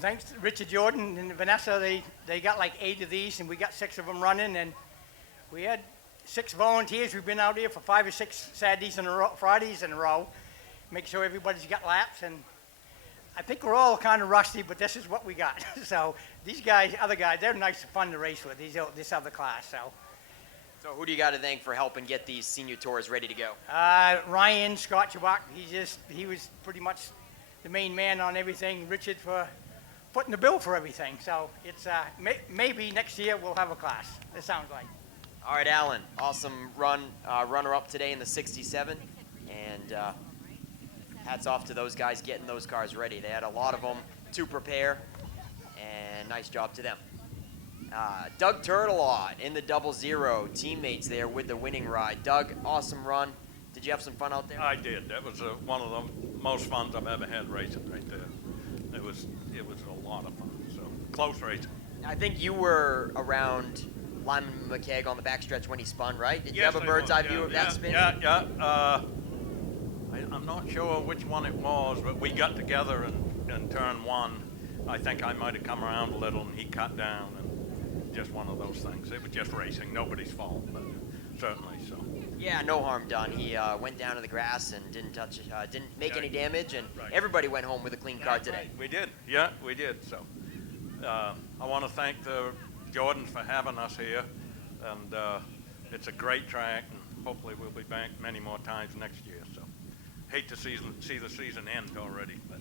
Thanks to Richard Jordan and Vanessa, they got like 8 of these, and we got 6 of them running, and we had 6 volunteers. We've been out here for 5 or 6 Saturdays in a row, Fridays in a row, make sure everybody's got laps, and I think we're all kind of rusty, but this is what we got. So these guys, other guys, they're nice and fun to race with, this other class. So who do you got to thank for helping get these senior tours ready to go? Ryan, Scott Chewbacca, he was pretty much the main man on everything. Richard for putting the bill for everything. So it's maybe next year we'll have a class. It sounds like. All right, Alan, awesome runner-up today in the 67, and hats off to those guys getting those cars ready. They had a lot of them to prepare, and nice job to them. Doug Turtelot in the 00, teammates there with the winning ride. Doug, awesome run. Did you have some fun out there? I did. That was one of the most fun I've ever had racing right there. It was a lot of fun. So close racing. I think you were around Lyman McKeag on the backstretch when he spun, right? Did you Yes, have a I bird's was, eye view of that spin? Yeah. I'm not sure which one it was, but we got together in turn one. I think I might have come around a little, and he cut down, and just one of those things. It was just racing, nobody's fault, but certainly so. Yeah, no harm done. He went down to the grass and didn't make any damage, and everybody went home with a clean car today. We did, yeah, we did. So I want to thank the Jordans for having us here, and it's a great track, and hopefully we'll be back many more times next year. So hate to see the season end already, but.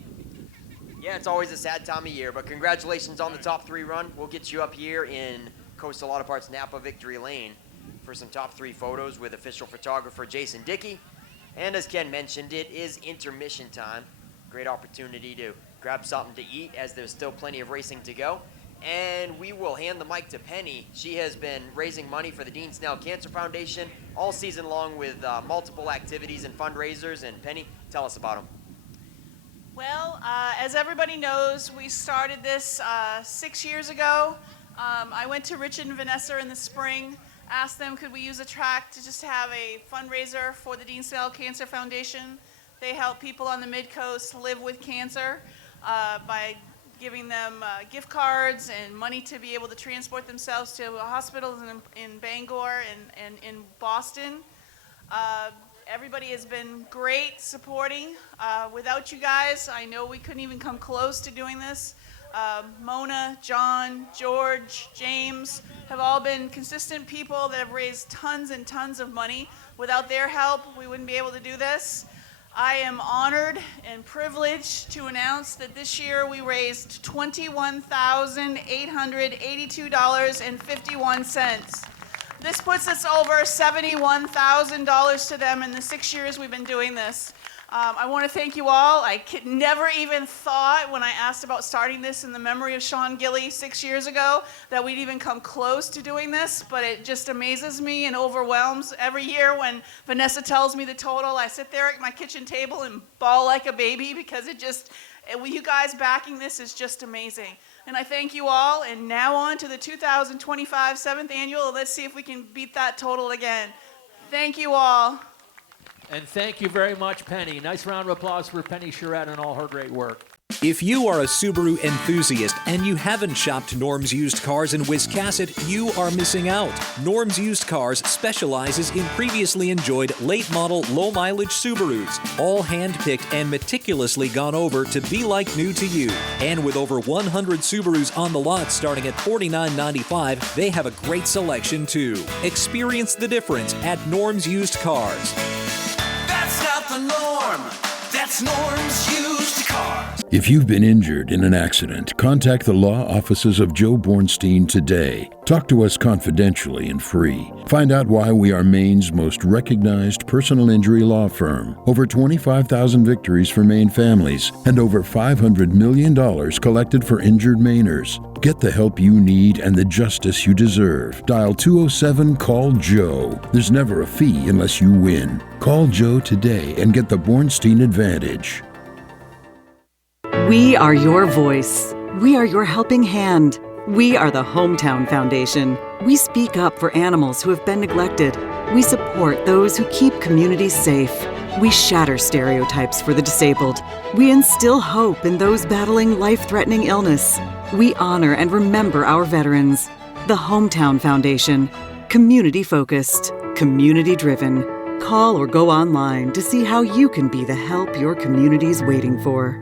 Yeah, it's always a sad time of year, but congratulations on the top 3 run. We'll get you up here in Coastal Auto Parts Napa Victory Lane for some top 3 photos with official photographer Jason Dickey. And as Ken mentioned, it is intermission time. Great opportunity to grab something to eat as there's still plenty of racing to go. And we will hand the mic to Penny. She has been raising money for the Dean Snell Cancer Foundation all season long with multiple activities and fundraisers. And Penny, tell us about them. Well, as everybody knows, we started this 6 years ago. I went to Richard and Vanessa in the spring, asked them could we use a track to just have a fundraiser for the Dean Snell Cancer Foundation. They help people on the Mid-Coast live with cancer by giving them gift cards and money to be able to transport themselves to hospitals in Bangor and in Boston. Everybody has been great supporting. Without you guys, I know we couldn't even come close to doing this. Mona, John, George, James have all been consistent people that have raised tons and tons of money. Without their help, we wouldn't be able to do this. I am honored and privileged to announce that this year we raised $21,882.51. This puts us over $71,000 to them in the 6 years we've been doing this. I want to thank you all. I never even thought when I asked about starting this in the memory of Sean Gilly 6 years ago that we'd even come close to doing this, but it just amazes me and overwhelms. Every year when Vanessa tells me the total, I sit there at my kitchen table and bawl like a baby because you guys backing this is just amazing. And I thank you all, and now on to the 2025 7th Annual. Let's see if we can beat that total again. Thank you all. And thank you very much, Penny. Nice round of applause for Penny Charette and all her great work. If you are a Subaru enthusiast and you haven't shopped Norm's Used Cars in Wiscasset, you are missing out. Norm's Used Cars specializes in previously enjoyed late-model, low-mileage Subarus, all hand-picked and meticulously gone over to be like new to you. And with over 100 Subarus on the lot starting at $49.95, they have a great selection too. Experience the difference at Norm's Used Cars. That's not the norm. That's Norm's Used Cars. If you've been injured in an accident, contact the law offices of Joe Bornstein today. Talk to us confidentially and free. Find out why we are Maine's most recognized personal injury law firm. Over 25,000 victories for Maine families and over $500 million collected for injured Mainers. Get the help you need and the justice you deserve. Dial 207-CALL-JOE. There's never a fee unless you win. Call Joe today and get the Bornstein advantage. We are your voice. We are your helping hand. We are the Hometown Foundation. We speak up for animals who have been neglected. We support those who keep communities safe. We shatter stereotypes for the disabled. We instill hope in those battling life-threatening illness. We honor and remember our veterans. The Hometown Foundation. Community-focused. Community-driven. Call or go online to see how you can be the help your community's waiting for.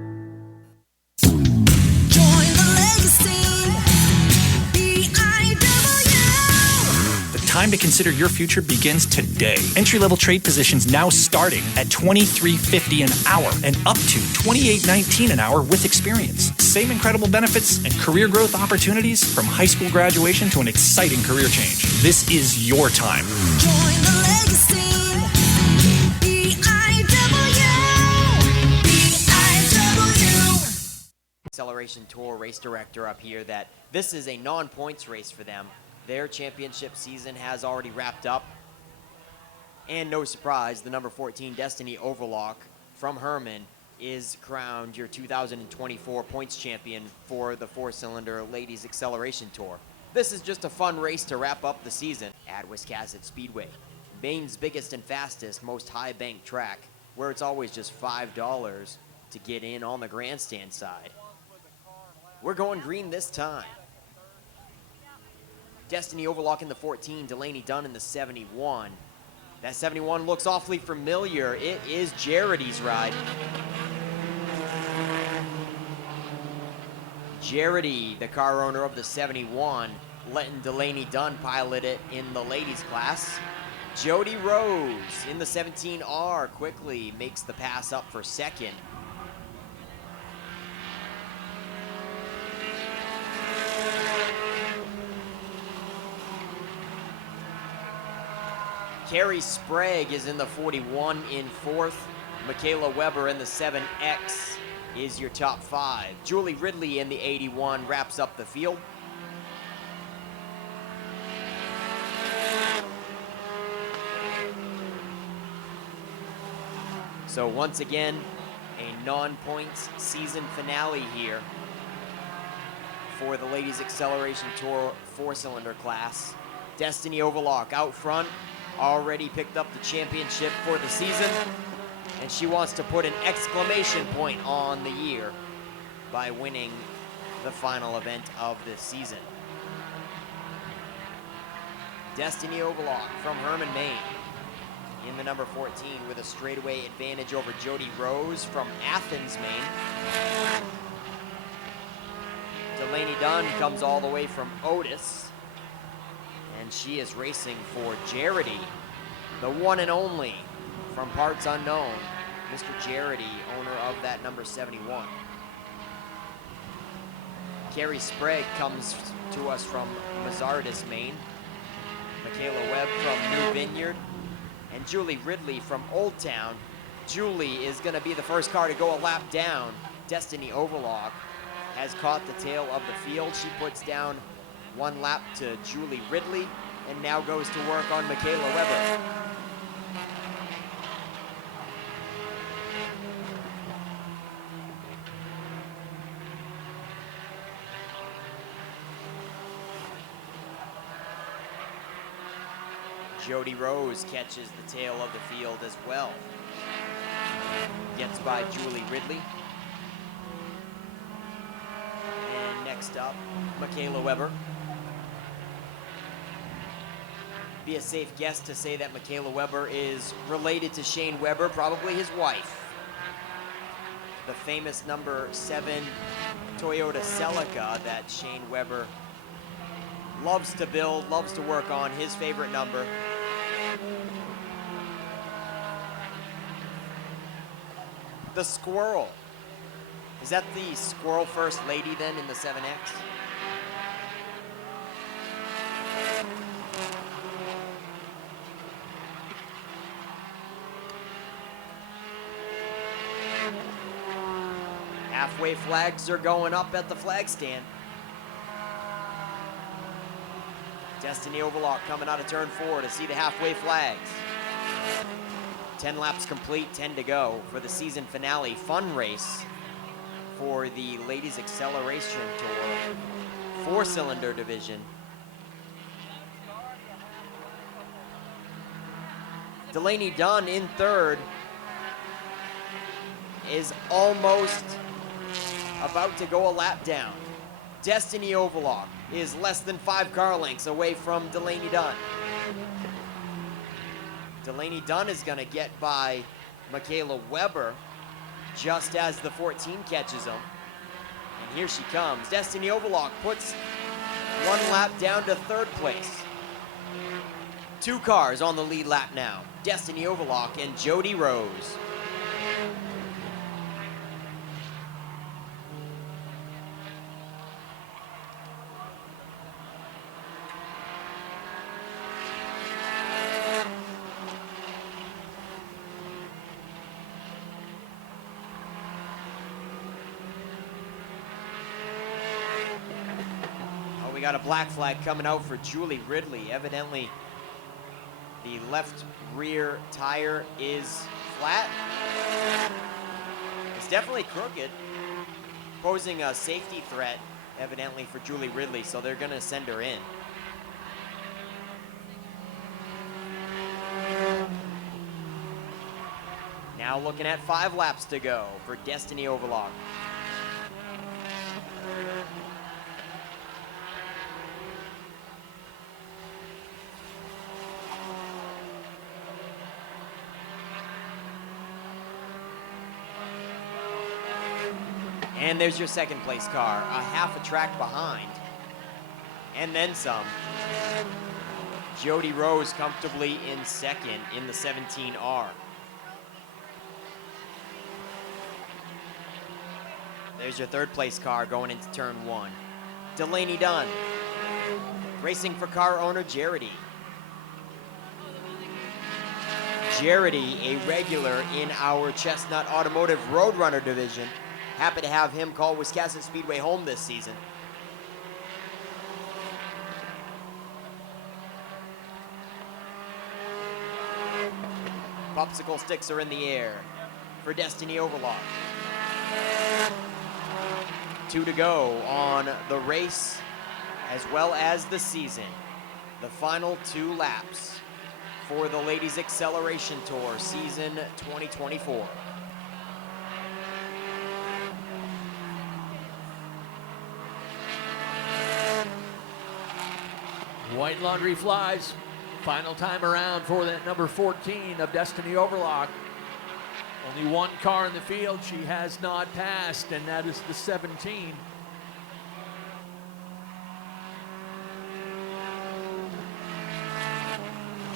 Time to consider your future begins today. Entry-level trade positions now starting at $23.50 an hour and up to $28.19 an hour with experience. Same incredible benefits and career growth opportunities from high school graduation to an exciting career change. This is your time. Join the legacy. Acceleration Tour race director up here that this is a non-points race for them. Their championship season has already wrapped up. And no surprise, the number 14 Destiny Overlock from Herman is crowned your 2024 points champion for the four-cylinder Ladies Acceleration Tour. This is just a fun race to wrap up the season at Wiscasset Speedway, Maine's biggest and fastest, most high bank track, where it's always just $5 to get in on the grandstand side. We're going green this time. Destiny Overlock in the 14, Delaney Dunn in the 71. That 71 looks awfully familiar. It is Jaridy's ride. Jaridy, the car owner of the 71, letting Delaney Dunn pilot it in the ladies class. Jody Rose in the 17R quickly makes the pass up for second. Carrie Sprague is in the 41 in fourth. Michaela Weber in the 7X is your top five. Julie Ridley in the 81 wraps up the field. So once again, a non-points season finale here for the Ladies Acceleration Tour 4-cylinder class. Destiny Overlock out front, already picked up the championship for the season, and she wants to put an exclamation point on the year by winning the final event of this season. Destiny Overlock from Herman, Maine in the number 14 with a straightaway advantage over Jody Rose from Athens, Maine. Delaney Dunn comes all the way from Otis, and she is racing for Jaridy, the one and only from Parts Unknown, Mr. Jaridy, owner of that number 71. Carrie Sprague comes to us from Mazardis, Maine. Michaela Webb from New Vineyard, and Julie Ridley from Old Town. Julie is going to be the first car to go a lap down. Destiny Overlock has caught the tail of the field. She puts down one lap to Julie Ridley and now goes to work on Michaela Weber. Jody Rose catches the tail of the field as well. Gets by Julie Ridley. And next up, Michaela Weber. Be a safe guess to say that Michaela Weber is related to Shane Weber, probably his wife. The famous number 7 Toyota Celica that Shane Weber loves to build, loves to work on, his favorite number. The Squirrel. Is that the Squirrel First Lady then in the 7X? Halfway flags are going up at the flag stand. Destiny Overlock coming out of turn 4 to see the halfway flags. 10 laps complete, 10 to go for the season finale fun race for the Ladies Acceleration Tour 4-cylinder division. Delaney Dunn in third is almost about to go a lap down. Destiny Overlock is less than 5 car lengths away from Delaney Dunn. Delaney Dunn is going to get by Michaela Weber just as the 14 catches him. And here she comes. Destiny Overlock puts one lap down to third place. 2 cars on the lead lap now. Destiny Overlock and Jody Rose. We got a black flag coming out for Julie Ridley. Evidently, the left rear tire is flat. It's definitely crooked, posing a safety threat evidently for Julie Ridley, so they're going to send her in. Now looking at 5 laps to go for Destiny Overlock. And there's your second place car, a half a track behind. And then some. Jody Rose comfortably in second in the 17R. There's your third place car going into turn 1. Delaney Dunn. Racing for car owner Jarity. Jarity, a regular in our Chestnut Automotive Roadrunner division. Happy to have him call Wiscasset Speedway home this season. Popsicle sticks are in the air for Destiny Overlock. 2 to go on the race as well as the season. The final 2 laps for the Ladies Acceleration Tour season 2024. White laundry flies. Final time around for that number 14 of Destiny Overlock. Only one car in the field she has not passed, and that is the 17.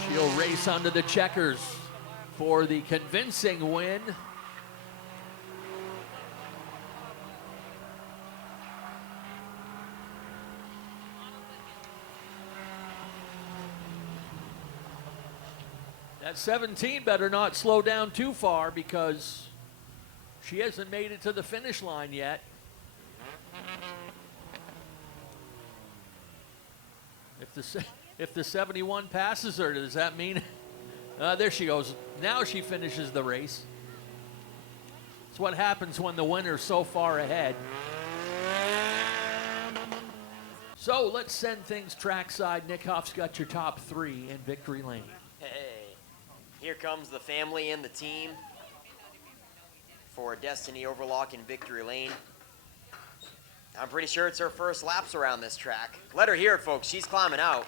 She'll race under the checkers for the convincing win. That 17 better not slow down too far because she hasn't made it to the finish line yet. If the 71 passes her, does that mean? There she goes. Now she finishes the race. It's what happens when the winner's so far ahead. So let's send things trackside. Nick Huff's got your top 3 in Victory Lane. Hey, here comes the family and the team for Destiny Overlock in Victory Lane. I'm pretty sure it's her first laps around this track. Let her hear it, folks. She's climbing out.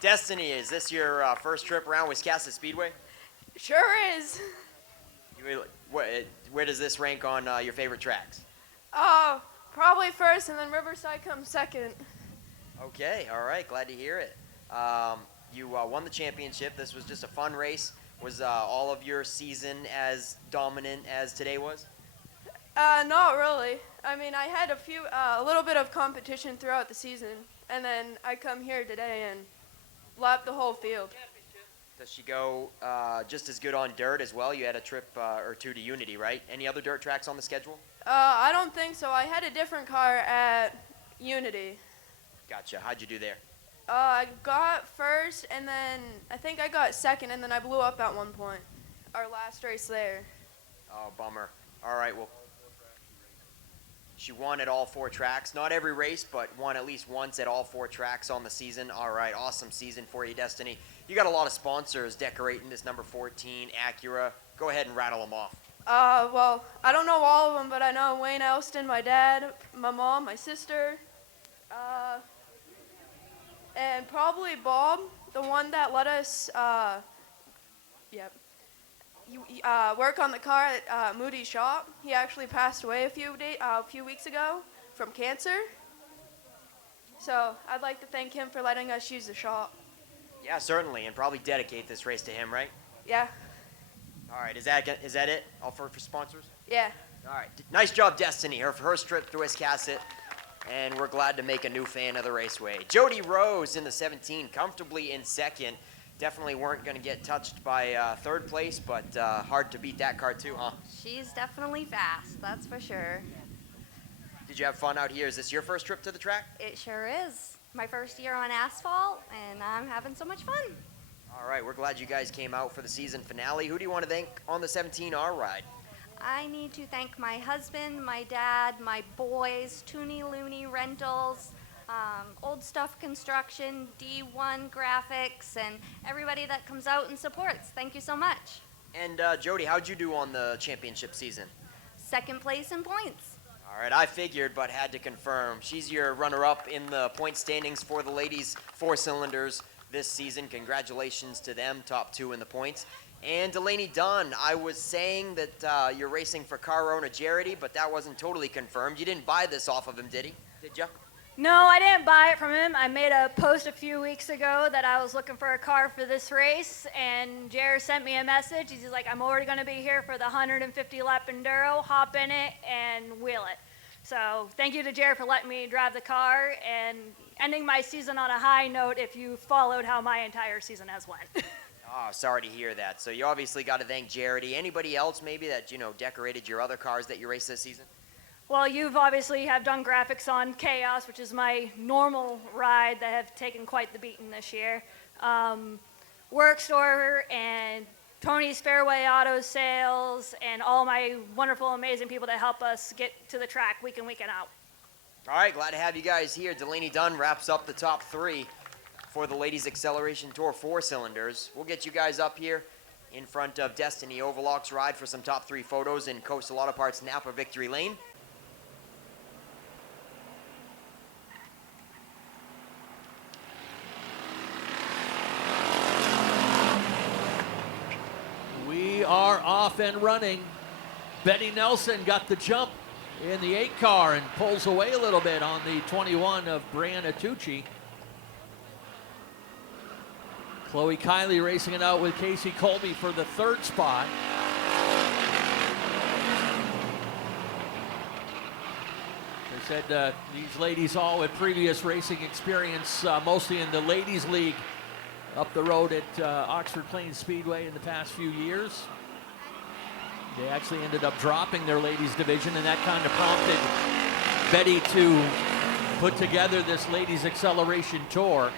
Destiny, is this your first trip around Wiscasset Speedway? Sure is. Where does this rank on your favorite tracks? Probably first, and then Riverside comes second. Okay, all right, glad to hear it. You won the championship. This was just a fun race. Was all of your season as dominant as today was? Not really. I mean, I had a little bit of competition throughout the season, and then I come here today and lap the whole field. Does she go just as good on dirt as well? You had a trip or 2 to Unity, right? Any other dirt tracks on the schedule? I don't think so. I had a different car at Unity. Gotcha. How'd you do there? I got first, and then I think I got second, and then I blew up at one point. Our last race there. Oh, bummer. All right, well, she won at all 4 tracks. Not every race, but won at least once at all 4 tracks on the season. All right, awesome season for you, Destiny. You got a lot of sponsors decorating this number 14, Acura. Go ahead and rattle them off. Well, I don't know all of them, but I know Wayne Elston, my dad, my mom, my sister, and probably Bob, the one that let us, work on the car at Moody's shop. He actually passed away a few weeks ago from cancer. So I'd like to thank him for letting us use the shop. Yeah, certainly, and probably dedicate this race to him, right? Yeah. All right, is that it? All for sponsors? Yeah. All right, nice job, Destiny. Her first trip to Wiscasset, and we're glad to make a new fan of the raceway. Jody Rose in the 17, comfortably in second. Definitely weren't going to get touched by third place, but hard to beat that car too, huh? She's definitely fast, that's for sure. Did you have fun out here? Is this your first trip to the track? It sure is. My first year on asphalt, and I'm having so much fun. All right, we're glad you guys came out for the season finale. Who do you want to thank on the 17R ride? I need to thank my husband, my dad, my boys, Toonie Looney Rentals, Old Stuff Construction, D1 Graphics, and everybody that comes out and supports. Thank you so much. And Jody, how'd you do on the championship season? Second place in points. All right, I figured, but had to confirm. She's your runner-up in the point standings for the ladies' four-cylinders this season. Congratulations to them, top 2 in the points. And Delaney Dunn, I was saying that you're racing for car owner Jarity, but that wasn't totally confirmed. You didn't buy this off of him, did he? Did you? No, I didn't buy it from him. I made a post a few weeks ago that I was looking for a car for this race, and Jared sent me a message. He's like, I'm already going to be here for the 150-lap Enduro. Hop in it and wheel it. So thank you to Jared for letting me drive the car and ending my season on a high note if you followed how my entire season has went. Oh, sorry to hear that. So you obviously got to thank Jarity. Anybody else maybe that, decorated your other cars that you raced this season? Well, you've obviously have done graphics on Chaos, which is my normal ride that have taken quite the beating this year. Workstore and Tony's Fairway Auto Sales and all my wonderful, amazing people that help us get to the track week in, week out. All right, glad to have you guys here. Delaney Dunn wraps up the top 3 for the Ladies Acceleration Tour 4-cylinders. We'll get you guys up here in front of Destiny Overlock's ride for some top 3 photos in Coastal Auto Parts Napa Victory Lane. We are off and running. Betty Nelson got the jump in the 8 car and pulls away a little bit on the 21 of Brianna Tucci. Chloe Kiley racing it out with Casey Colby for the 3rd spot. They said these ladies all with previous racing experience, mostly in the Ladies League up the road at Oxford Plains Speedway in the past few years. They actually ended up dropping their ladies division, and that kind of prompted Betty to put together this Ladies Acceleration Tour.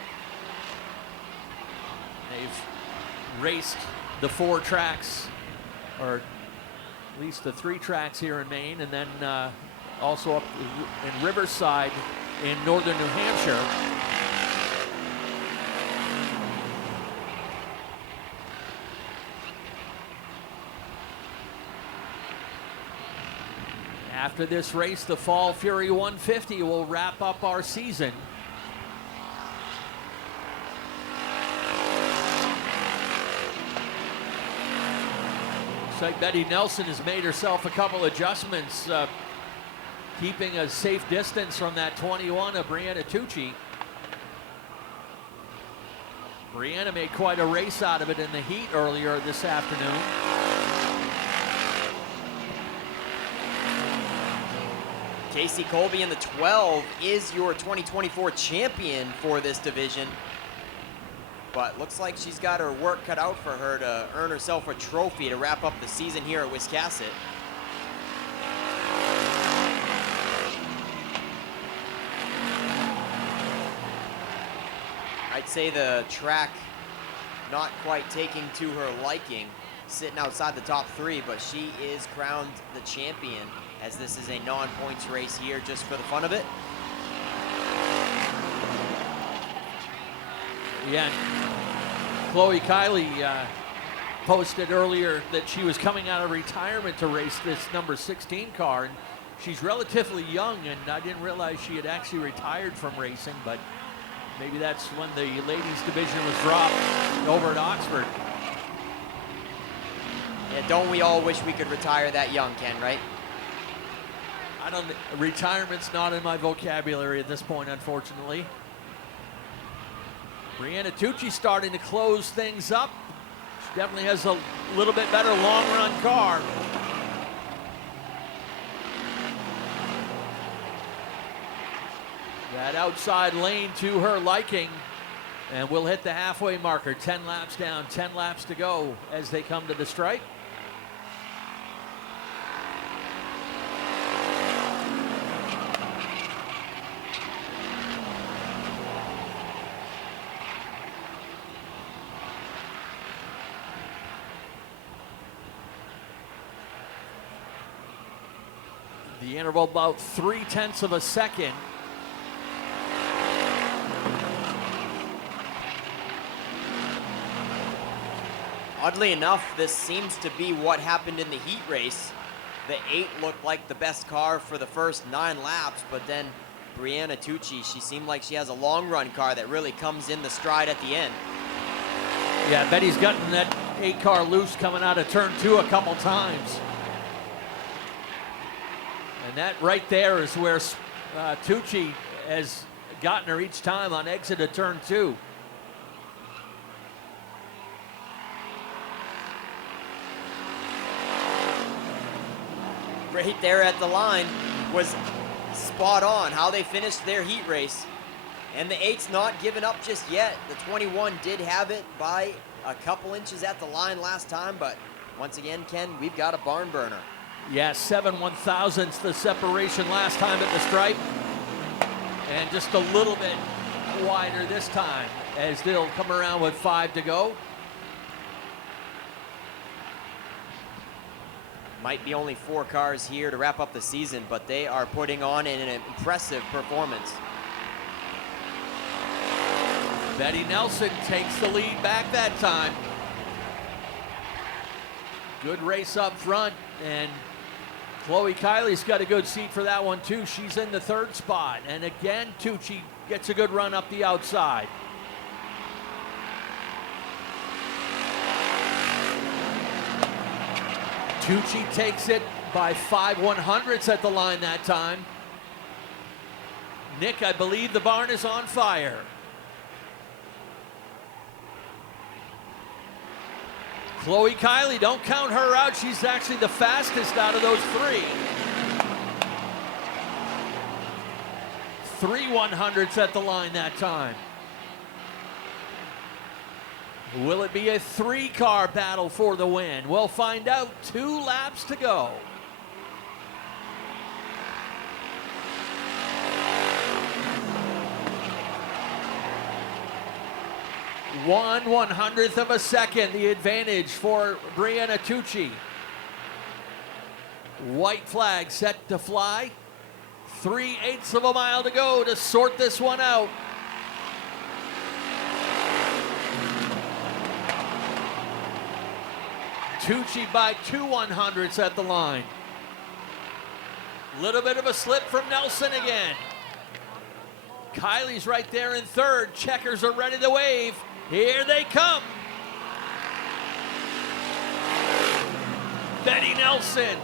They've raced the 4 tracks, or at least the 3 tracks here in Maine, and then also up in Riverside in northern New Hampshire. After this race, the Fall Fury 150 will wrap up our season. Looks like Betty Nelson has made herself a couple adjustments, keeping a safe distance from that 21 of Brianna Tucci. Brianna made quite a race out of it in the heat earlier this afternoon. Casey Colby in the 12 is your 2024 champion for this division. But looks like she's got her work cut out for her to earn herself a trophy to wrap up the season here at Wiscasset. I'd say the track not quite taking to her liking, sitting outside the top 3, but she is crowned the champion, as this is a non-points race here just for the fun of it. Yeah, Chloe Kiley posted earlier that she was coming out of retirement to race this number 16 car, and she's relatively young, and I didn't realize she had actually retired from racing, but maybe that's when the ladies division was dropped over at Oxford. Yeah, don't we all wish we could retire that young, Ken, right? Retirement's not in my vocabulary at this point, unfortunately. Brianna Tucci starting to close things up. She definitely has a little bit better long-run car. That outside lane to her liking, and we'll hit the halfway marker. 10 laps down, 10 laps to go as they come to the stripe. The interval about 0.3 of a second. Oddly enough, this seems to be what happened in the heat race. The 8 looked like the best car for the first 9 laps, but then Brianna Tucci, she seemed like she has a long run car that really comes in the stride at the end. Yeah, Betty's gotten that 8 car loose coming out of turn 2 a couple times. And that right there is where Tucci has gotten her each time on exit of turn 2. Right there at the line was spot on how they finished their heat race. And the 8's not giving up just yet. The 21 did have it by a couple inches at the line last time, but once again, Ken, we've got a barn burner. Yeah, 7/1000ths the separation last time at the stripe. And just a little bit wider this time as they'll come around with 5 to go. Might be only 4 cars here to wrap up the season, but they are putting on an impressive performance. Betty Nelson takes the lead back that time. Good race up front, and Chloe Kiley's got a good seat for that one too. She's in the 3rd spot, and again, Tucci gets a good run up the outside. Tucci takes it by 5/100ths at the line that time. Nick, I believe the barn is on fire. Chloe Kiley, don't count her out. She's actually the fastest out of those 3. 3/100ths at the line that time. Will it be a 3-car battle for the win? We'll find out. 2 laps to go. One hundredth of a second, the advantage for Brianna Tucci. White flag set to fly. 3/8 of a mile to go to sort this one out. Tucci by 2/100ths at the line. Little bit of a slip from Nelson again. Kiley's right there in 3rd. Checkers are ready to wave. Here they come. Betty Nelson.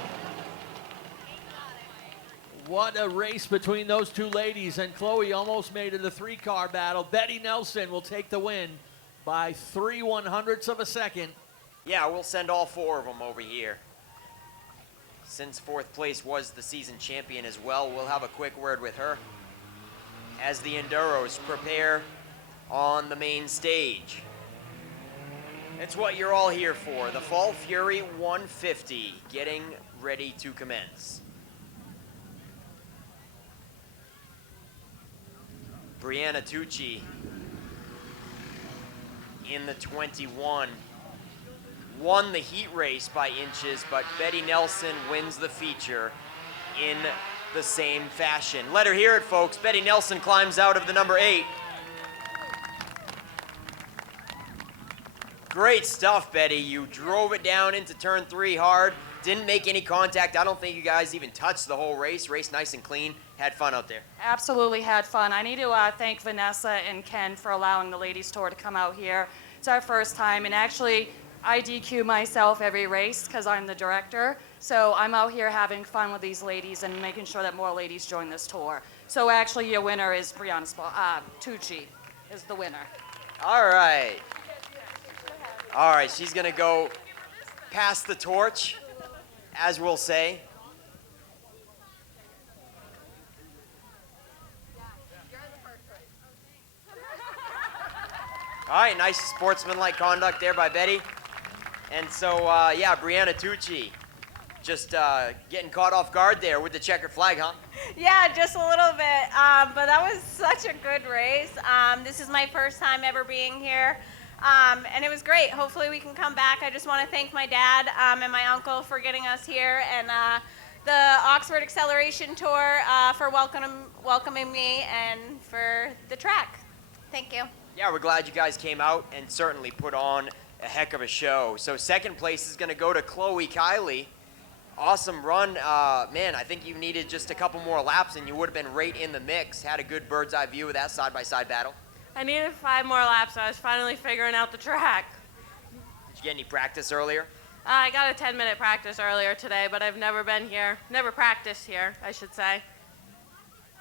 What a race between those 2 ladies, and Chloe almost made it a 3-car battle. Betty Nelson will take the win by 3/100ths of a second. Yeah, we'll send all 4 of them over here. Since 4th place was the season champion as well, we'll have a quick word with her as the Enduros prepare on the main stage. It's what you're all here for, the Fall Fury 150 getting ready to commence. Brianna Tucci in the 21 won the heat race by inches, but Betty Nelson wins the feature in the same fashion. Let her hear it, folks. Betty Nelson climbs out of the number 8. Great stuff, Betty. You drove it down into turn 3 hard. Didn't make any contact. I don't think you guys even touched the whole race. Race nice and clean. Had fun out there. Absolutely had fun. I need to thank Vanessa and Ken for allowing the ladies tour to come out here. It's our first time, and actually I DQ myself every race because I'm the director. So I'm out here having fun with these ladies and making sure that more ladies join this tour. So actually your winner is Brianna Tucci is the winner. All right. All right, she's gonna go pass the torch, as we'll say. All right, nice sportsmanlike conduct there by Betty. And so, yeah, Brianna Tucci just getting caught off guard there with the checkered flag, huh? Yeah, just a little bit. But that was such a good race. This is my first time ever being here. And it was great. Hopefully we can come back. I just want to thank my dad and my uncle for getting us here. And the Oxford Acceleration Tour for welcoming me and for the track. Thank you. Yeah, we're glad you guys came out and certainly put on a heck of a show. So second place is going to go to Chloe Kiley. Awesome run. Man, I think you needed just a couple more laps and you would have been right in the mix. Had a good bird's eye view of that side-by-side battle. I needed 5 more laps. I was finally figuring out the track. Did you get any practice earlier? I got a 10-minute practice earlier today, but I've never been here. Never practiced here, I should say.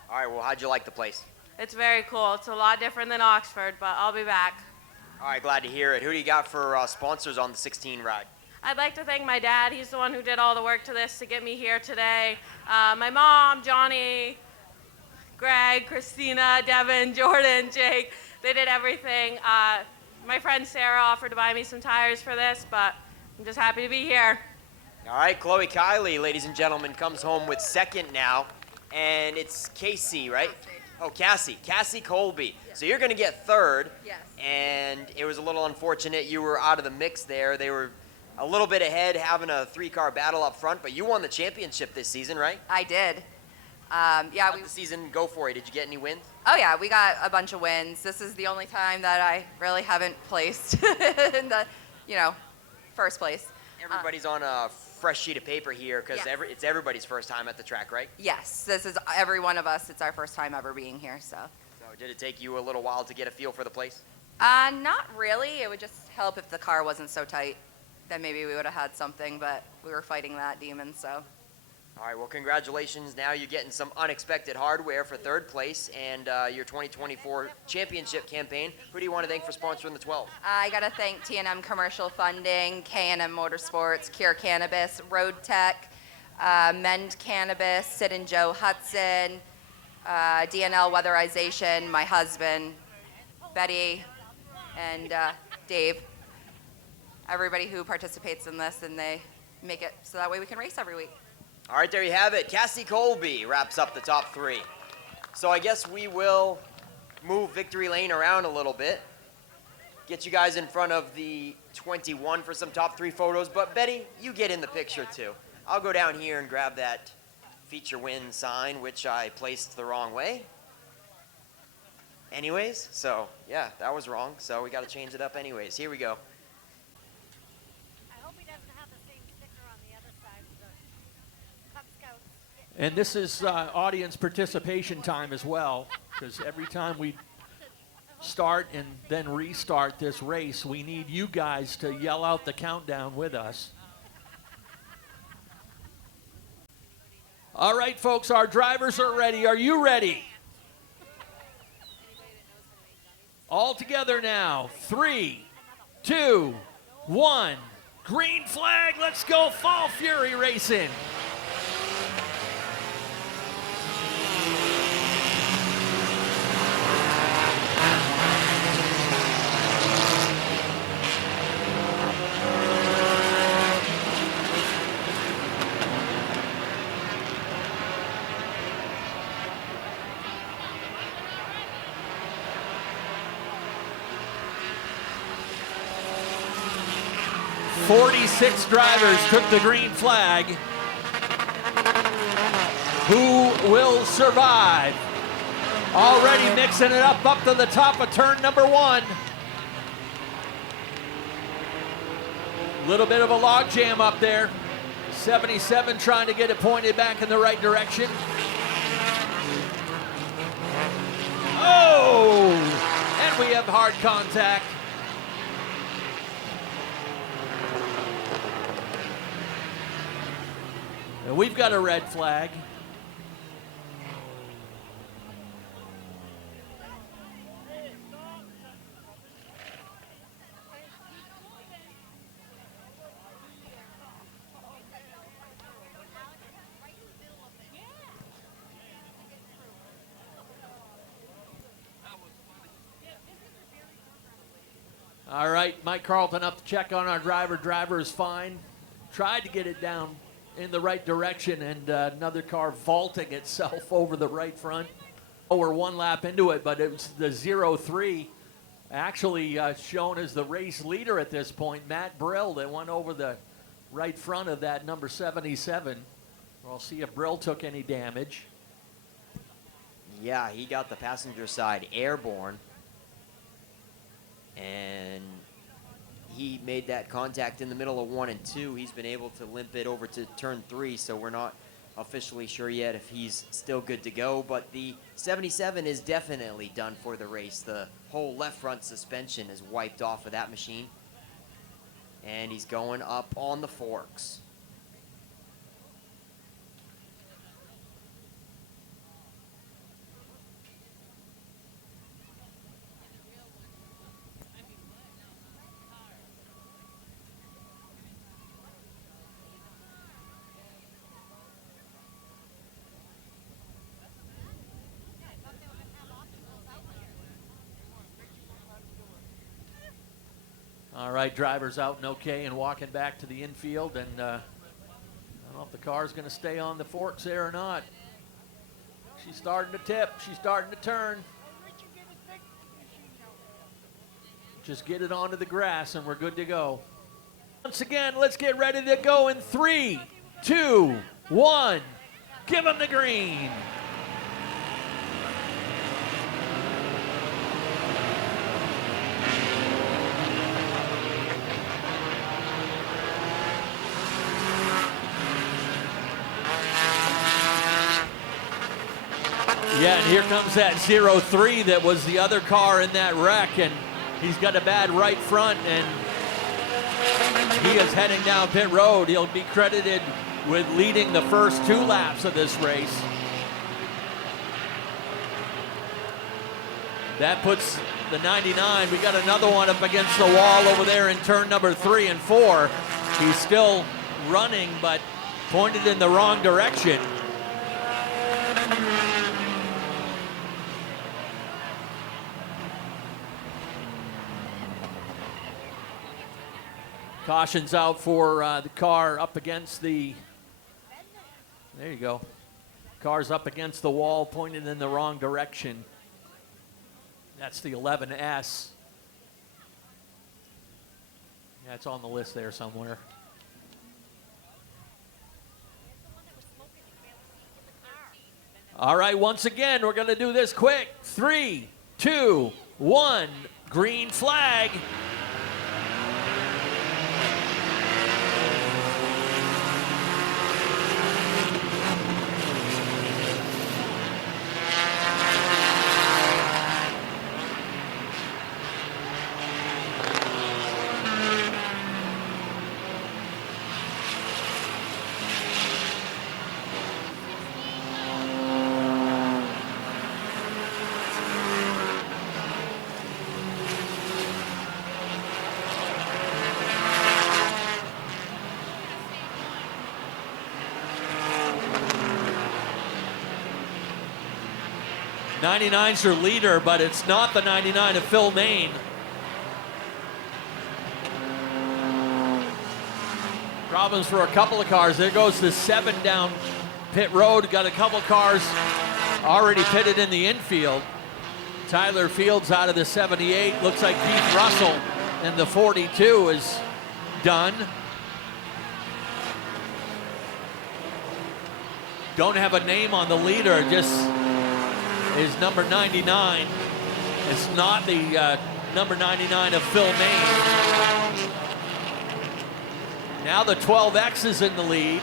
All right, well, how'd you like the place? It's very cool. It's a lot different than Oxford, but I'll be back. All right, glad to hear it. Who do you got for sponsors on the 16 ride? I'd like to thank my dad. He's the one who did all the work to this to get me here today. My mom, Johnny, Greg, Christina, Devin, Jordan, Jake, they did everything. My friend Sarah offered to buy me some tires for this, but I'm just happy to be here. All right, Chloe Kiley, ladies and gentlemen, comes home with second now, and it's Casey, right? Oh, Cassie Colby. So you're going to get third. Yes. And it was a little unfortunate you were out of the mix there. They were a little bit ahead, having a 3-car battle up front, but you won the championship this season, right? I did. How'd the season go for you? Did you get any wins? Oh yeah, we got a bunch of wins. This is the only time that I really haven't placed in the, first place. Everybody's on a fresh sheet of paper here because it's everybody's first time at the track, right? Yes, this is every one of us. It's our first time ever being here, so. So did it take you a little while to get a feel for the place? Not really. It would just help if the car wasn't so tight. Then maybe we would have had something, but we were fighting that demon, so. All right, well, congratulations. Now you're getting some unexpected hardware for third place and your 2024 championship campaign. Who do you want to thank for sponsoring the 12? I got to thank T&M Commercial Funding, K&M Motorsports, Cure Cannabis, Road Tech, Mend Cannabis, Sid and Joe Hudson, DNL Weatherization, my husband, Betty, and Dave. Everybody who participates in this, and they make it so that way we can race every week. All right, there you have it. Cassie Colby wraps up the top 3. So I guess we will move Victory Lane around a little bit, get you guys in front of the 21 for some top 3 photos. But Betty, you get in the picture too. I'll go down here and grab that feature win sign, which I placed the wrong way. Anyways, so yeah, that was wrong. So we got to change it up anyways. Here we go. And this is audience participation time as well, because every time we start and then restart this race, we need you guys to yell out the countdown with us. All right, folks, our drivers are ready. Are you ready? All together now. 3, 2, 1. Green flag. Let's go. Fall Fury Racing. Six drivers took the green flag. Who will survive? Already mixing it up to the top of turn number 1. Little bit of a log jam up there. 77 trying to get it pointed back in the right direction. Oh! And we have hard contact. And we've got a red flag. All right, Mike Carlton up to check on our driver. Driver is fine. Tried to get it down in the right direction, and another car vaulting itself over the right front. Oh, we're 1 lap into it, but it was the 0-3 actually shown as the race leader at this point, Matt Brill, that went over the right front of that number 77. We'll see if Brill took any damage. Yeah, he got the passenger side airborne. And he made that contact in the middle of 1 and 2. He's been able to limp it over to turn 3, so we're not officially sure yet if he's still good to go. But the 77 is definitely done for the race. The whole left front suspension is wiped off of that machine. And he's going up on the forks. All right, driver's out and okay and walking back to the infield. And I don't know if the car's going to stay on the forks there or not. She's starting to tip. She's starting to turn. Just get it onto the grass and we're good to go. Once again, let's get ready to go in 3, 2, 1. Give them the green. Yeah, and here comes that 03 that was the other car in that wreck, and he's got a bad right front, and he is heading down pit road. He'll be credited with leading the first 2 laps of this race. That puts the 99. We got another one up against the wall over there in turn number 3 and 4. He's still running, but pointed in the wrong direction. Caution's out for the car up against the, there you go. Car's up against the wall, pointed in the wrong direction. That's the 11S. Yeah, it's on the list there somewhere. All right, once again, we're going to do this quick. 3, 2, 1, green flag. '99's your leader, but it's not the 99 of Phil Main. Problems for a couple of cars. There goes the 7 down pit road. Got a couple cars already pitted in the infield. Tyler Fields out of the 78. Looks like Keith Russell in the 42 is done. Don't have a name on the leader, just is number 99. It's not the number 99 of Phil Main. Now the 12X is in the lead.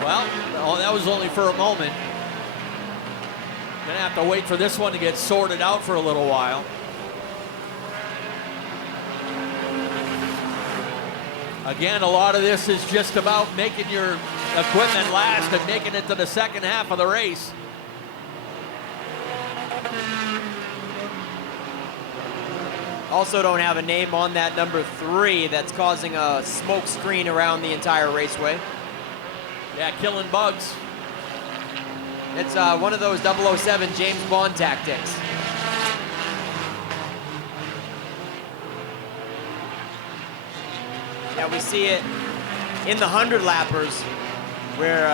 Well, that was only for a moment. Gonna have to wait for this one to get sorted out for a little while. Again, a lot of this is just about making your equipment last and making it to the second half of the race. Also don't have a name on that number 3 that's causing a smoke screen around the entire raceway. Yeah, killing bugs. It's one of those 007 James Bond tactics. Yeah, we see it in the 100 lappers where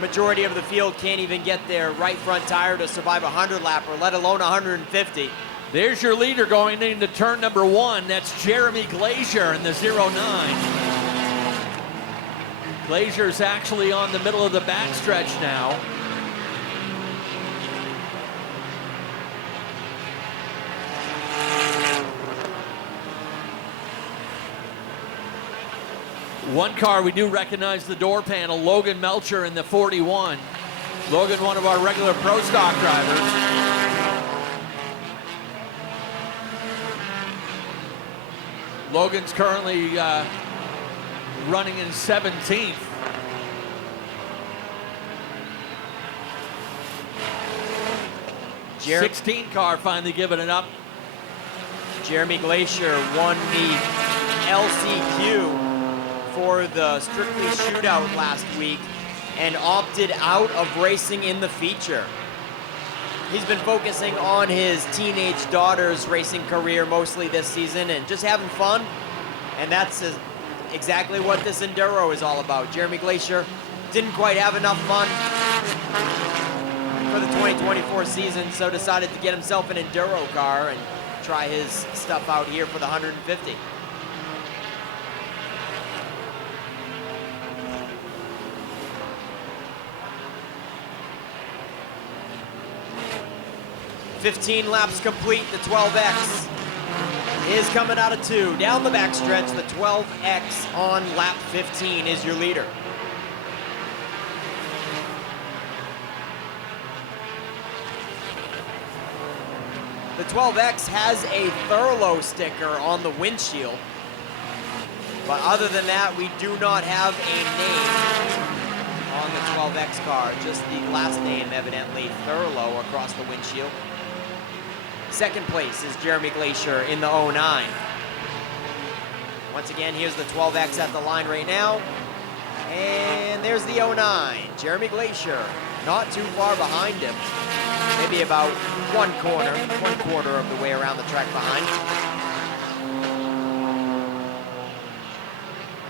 majority of the field can't even get their right front tire to survive a 100 lapper, let alone 150. There's your leader going into turn number 1. That's Jeremy Glazier in the 09. Glazier's actually on the middle of the backstretch now. One car, we do recognize the door panel, Logan Melcher in the 41. Logan, one of our regular Pro Stock drivers. Logan's currently running in 17th. Jer- 16 car finally giving it up. Jeremy Glacier won the LCQ for the Strictly Shootout last week and opted out of racing in the feature. He's been focusing on his teenage daughter's racing career mostly this season and just having fun, and that's exactly what this Enduro is all about. Jeremy Glacier didn't quite have enough fun for the 2024 season, so decided to get himself an Enduro car and try his stuff out here for the 150. "15 laps complete, the 12X is coming out of 2. Down the backstretch, the 12X on lap 15 is your leader. The 12X has a Thurlow sticker on the windshield, but other than that, we do not have a name on the 12X car, just the last name, evidently, Thurlow, across the windshield. Second place is Jeremy Glacier in the 09. Once again, here's the 12X at the line right now. And there's the 09. Jeremy Glacier, not too far behind him. Maybe about one quarter of the way around the track behind.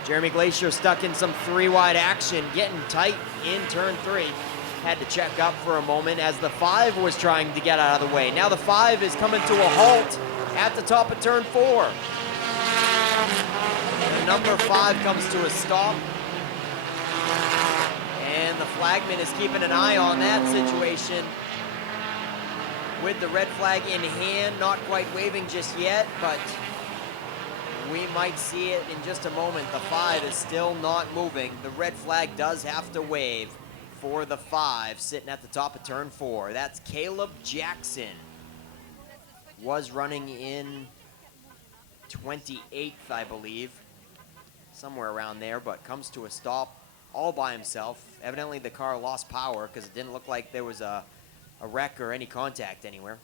Jeremy Glacier stuck in some 3-wide action, getting tight in turn 3. Had to check up for a moment as the 5 was trying to get out of the way. Now the 5 is coming to a halt at the top of turn 4. The number 5 comes to a stop. And the flagman is keeping an eye on that situation with the red flag in hand, not quite waving just yet, but we might see it in just a moment. The 5 is still not moving. The red flag does have to wave for the 5 sitting at the top of turn 4. That's Caleb Jackson. Was running in 28th, I believe. Somewhere around there, but comes to a stop all by himself. Evidently the car lost power because it didn't look like there was a wreck or any contact anywhere.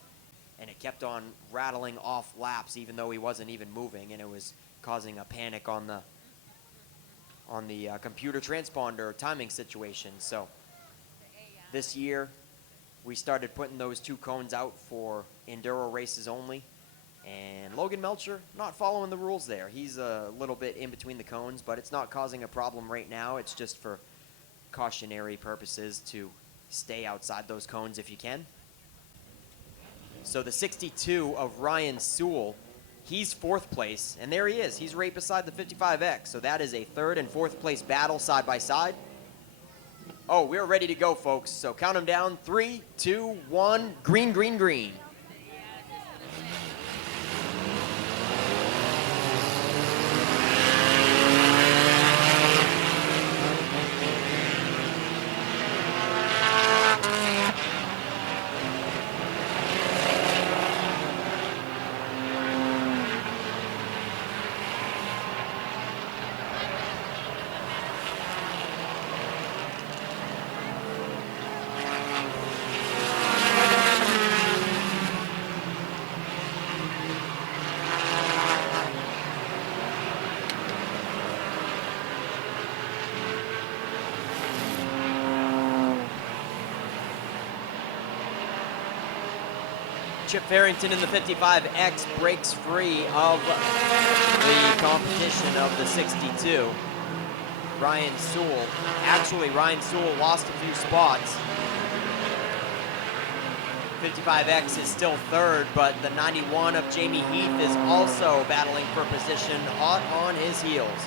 And it kept on rattling off laps even though he wasn't even moving, and it was causing a panic on the computer transponder timing situation. So this year, we started putting those 2 cones out for Enduro races only. And Logan Melcher, not following the rules there. He's a little bit in between the cones, but it's not causing a problem right now. It's just for cautionary purposes to stay outside those cones if you can. So the 62 of Ryan Sewell, he's 4th place, and there he is. He's right beside the 55X. So that is a 3rd and 4th place battle side by side. Oh, we're ready to go, folks. So count them down. 3, 2, 1. Green, green, green. Chip Farrington in the 55X breaks free of the competition of the 62. Ryan Sewell lost a few spots. 55X is still 3rd, but the 91 of Jamie Heath is also battling for position, hot on his heels.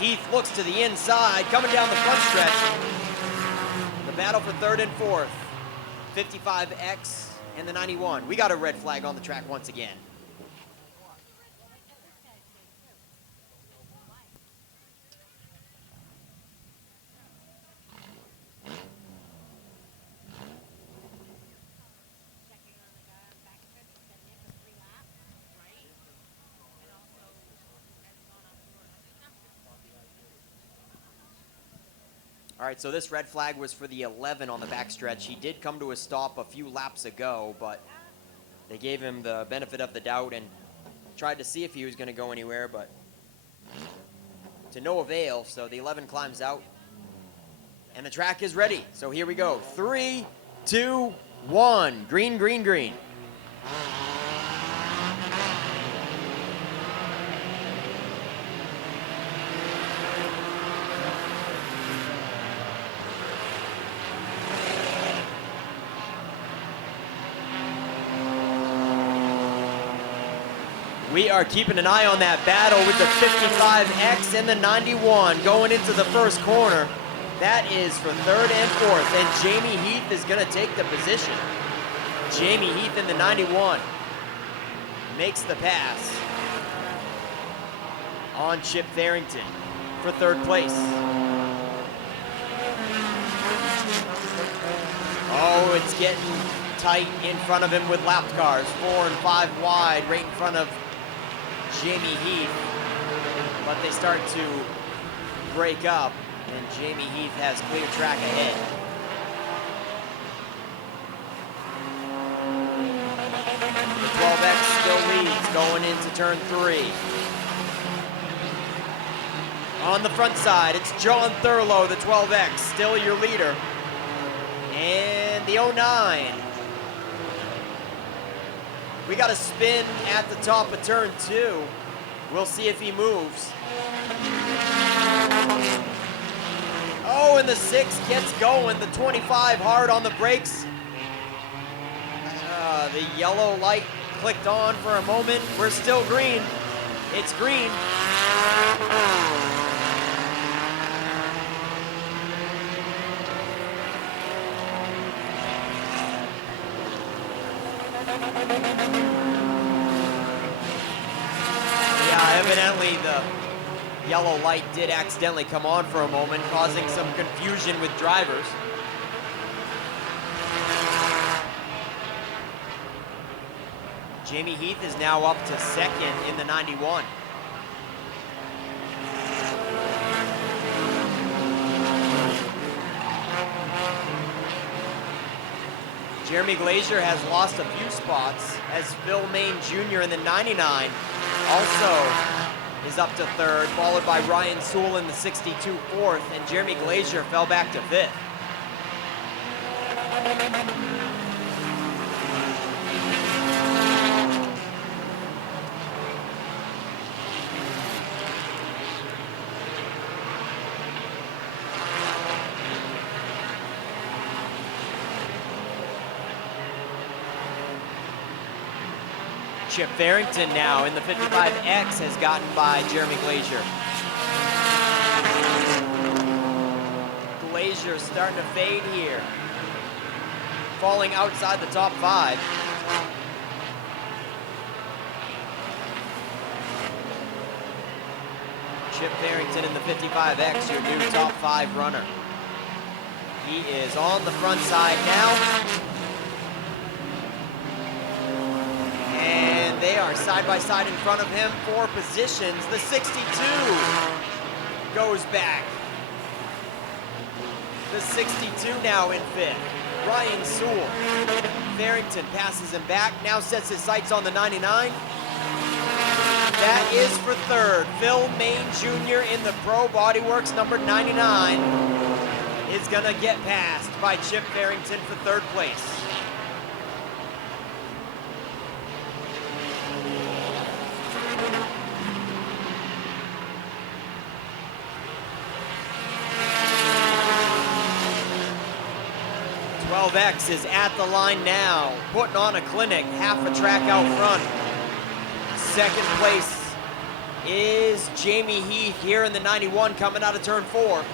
Heath looks to the inside, coming down the front stretch. The battle for third and fourth. 55X and the 91. We got a red flag on the track once again. All right, so this red flag was for the 11 on the backstretch. He did come to a stop a few laps ago, but they gave him the benefit of the doubt and tried to see if he was going to go anywhere, but to no avail. So the 11 climbs out, and the track is ready. So here we go. 3, 2, 1. Green, green, green. We are keeping an eye on that battle with the 55X and the 91 going into the first corner. That is for third and fourth, and Jamie Heath is going to take the position. Jamie Heath in the 91 makes the pass on Chip Farrington for third place. Oh, it's getting tight in front of him with lapped cars. 4 and 5 wide, right in front of Jamie Heath, but they start to break up, and Jamie Heath has clear track ahead. The 12X still leads going into turn 3. On the front side, it's John Thurlow, the 12X, still your leader. And the 09. We got a spin at the top of turn 2. We'll see if he moves. Oh, and the 6 gets going. The 25 hard on the brakes. The yellow light clicked on for a moment. We're still green. It's green. Yeah, evidently the yellow light did accidentally come on for a moment, causing some confusion with drivers. Jamie Heath is now up to second in the 91. Jeremy Glazier has lost a few spots as Phil Main Jr. in the 99 also is up to third, followed by Ryan Sewell in the 62 fourth, and Jeremy Glazier fell back to fifth. Chip Farrington now in the 55X has gotten by Jeremy Glazier. Glazier starting to fade here. Falling outside the top 5. Chip Farrington in the 55X, your new top 5 runner. He is on the front side now. And they are side by side in front of him, 4 positions. The 62 goes back. The 62 now in 5th. Ryan Sewell. Farrington passes him back, now sets his sights on the 99. That is for 3rd. Phil Main Jr. in the Pro Bodyworks number 99 is gonna get passed by Chip Farrington for 3rd place. X is at the line now, putting on a clinic, half a track out front. 2nd place is Jamie Heath here in the 91 coming out of turn 4.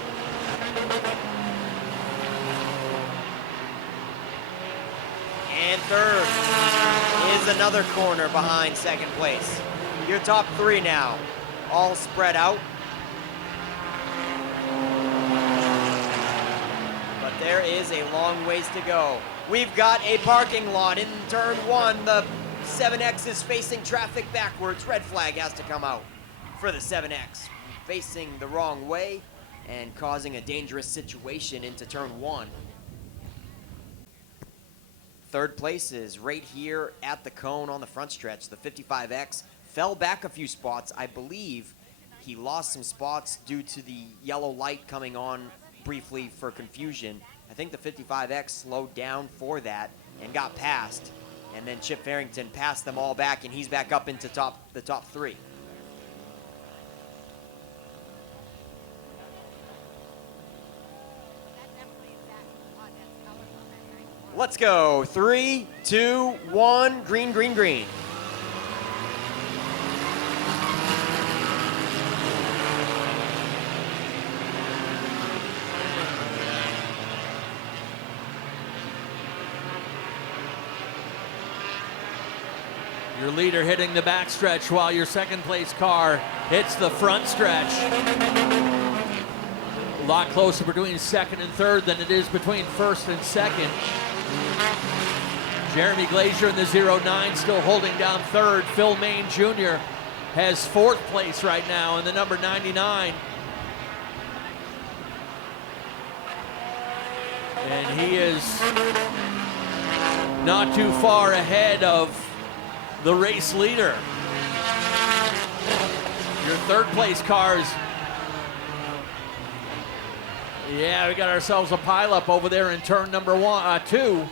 And third is another corner behind second place. Your top 3 now, all spread out. But there is a long ways to go. We've got a parking lot in turn 1. The 7X is facing traffic backwards. Red flag has to come out for the 7X. Facing the wrong way and causing a dangerous situation into turn 1. Third place is right here at the cone on the front stretch. The 55X fell back a few spots. I believe he lost some spots due to the yellow light coming on briefly for confusion. I think the 55X slowed down for that and got past. And then Chip Farrington passed them all back, and he's back up into the top 3. Let's go. 3, 2, 1. Green, green, green. Your leader hitting the back stretch while your second place car hits the front stretch. A lot closer between second and third than it is between first and second. Jeremy Glazier in the 09 still holding down third. Phil Main Jr. has fourth place right now in the number 99. And he is not too far ahead of the race leader. Your third place cars. Yeah, we got ourselves a pileup over there in turn number 2.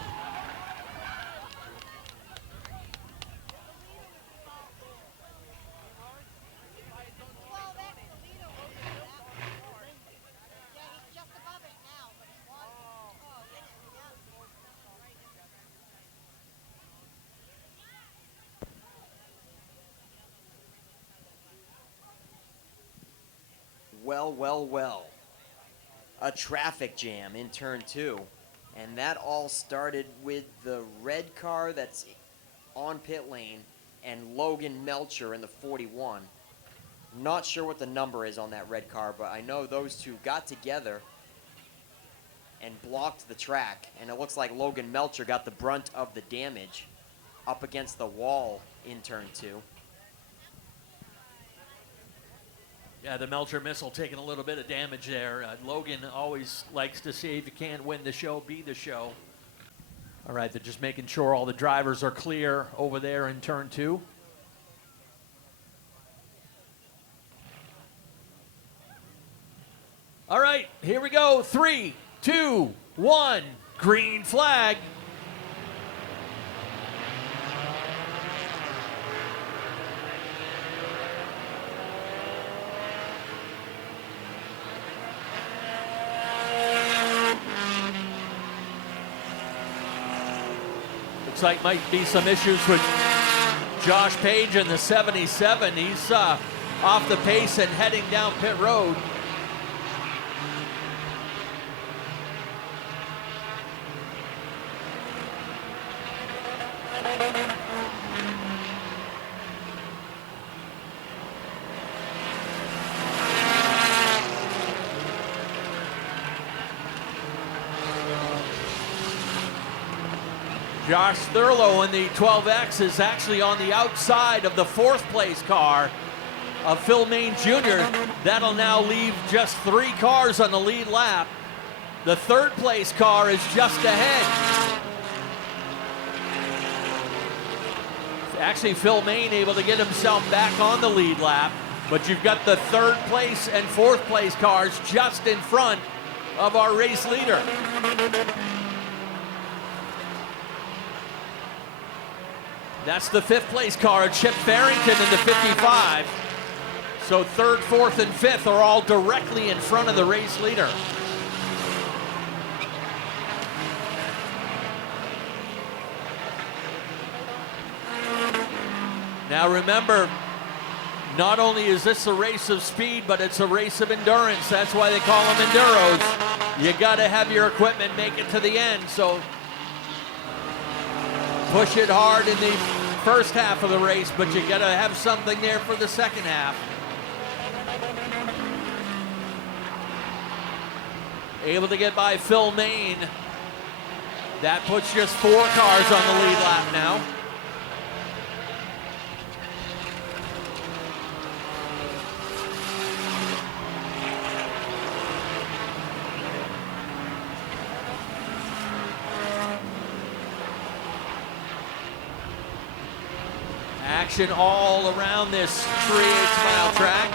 Well. A traffic jam in turn 2. And that all started with the red car that's on pit lane and Logan Melcher in the 41. Not sure what the number is on that red car, but I know those two got together and blocked the track. And it looks like Logan Melcher got the brunt of the damage up against the wall in turn 2. Yeah, the Melcher missile taking a little bit of damage there. Logan always likes to see if you can't win the show, be the show. All right, they're just making sure all the drivers are clear over there in turn 2. All right, here we go. 3, 2, 1. Green flag. Looks like might be some issues with Josh Page in the 77. He's off the pace and heading down pit road. Josh Thurlow in the 12X is actually on the outside of the fourth place car of Phil Main Jr. That'll now leave just 3 cars on the lead lap. The third place car is just ahead. Actually, Phil Main able to get himself back on the lead lap, but you've got the third place and fourth place cars just in front of our race leader. That's the 5th place car, Chip Farrington in the 55. So 3rd, 4th, and 5th are all directly in front of the race leader. Now remember, Not only is this a race of speed, but it's a race of endurance. That's why they call them enduros. You got to have your equipment make it to the end. So push it hard in the first half of the race, but you got to have something there for the second half. Able to get by Phil Main. That puts just 4 cars on the lead lap now. Action all around this 3/8 mile track.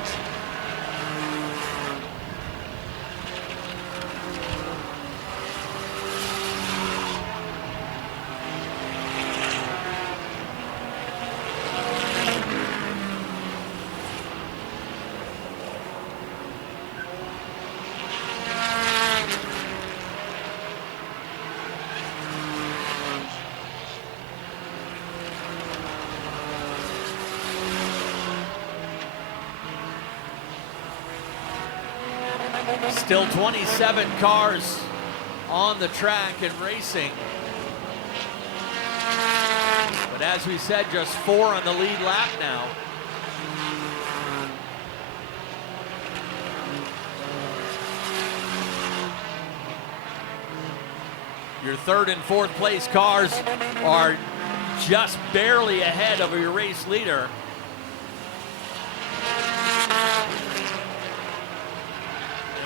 Still 27 cars on the track and racing. But as we said, just 4 on the lead lap now. Your 3rd and 4th place cars are just barely ahead of your race leader.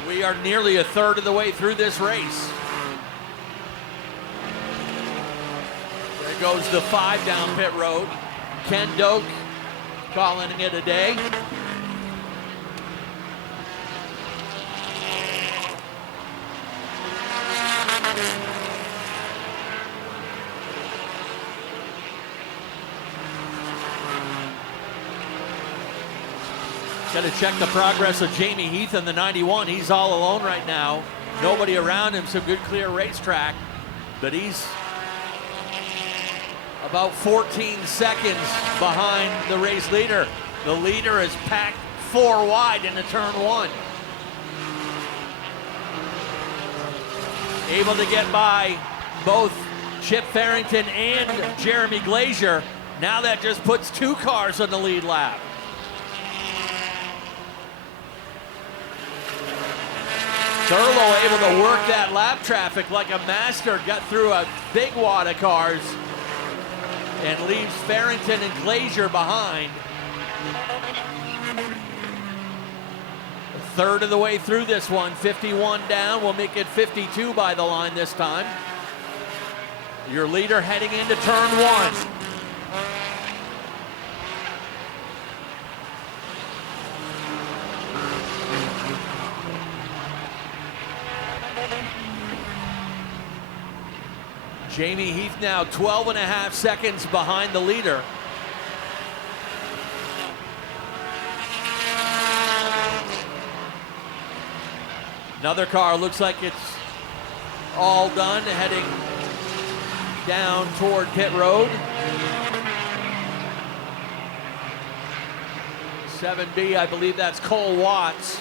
We are nearly a third of the way through this race. There goes the 5 down pit road. Ken Doak calling it a day. Got to check the progress of Jamie Heath in the 91. He's all alone right now. Nobody around him, some good clear racetrack. But he's about 14 seconds behind the race leader. The leader is packed 4 wide into turn 1. Able to get by both Chip Farrington and Jeremy Glazier. Now that just puts 2 cars on the lead lap. Thurlow able to work that lap traffic like a master, got through a big wad of cars and leaves Farrington and Glazier behind. A third of the way through this one, 51 down, we'll make it 52 by the line this time. Your leader heading into turn 1. Jamie Heath now 12.5 seconds behind the leader. Another car looks like it's all done, heading down toward pit road. 7B, I believe that's Cole Watts.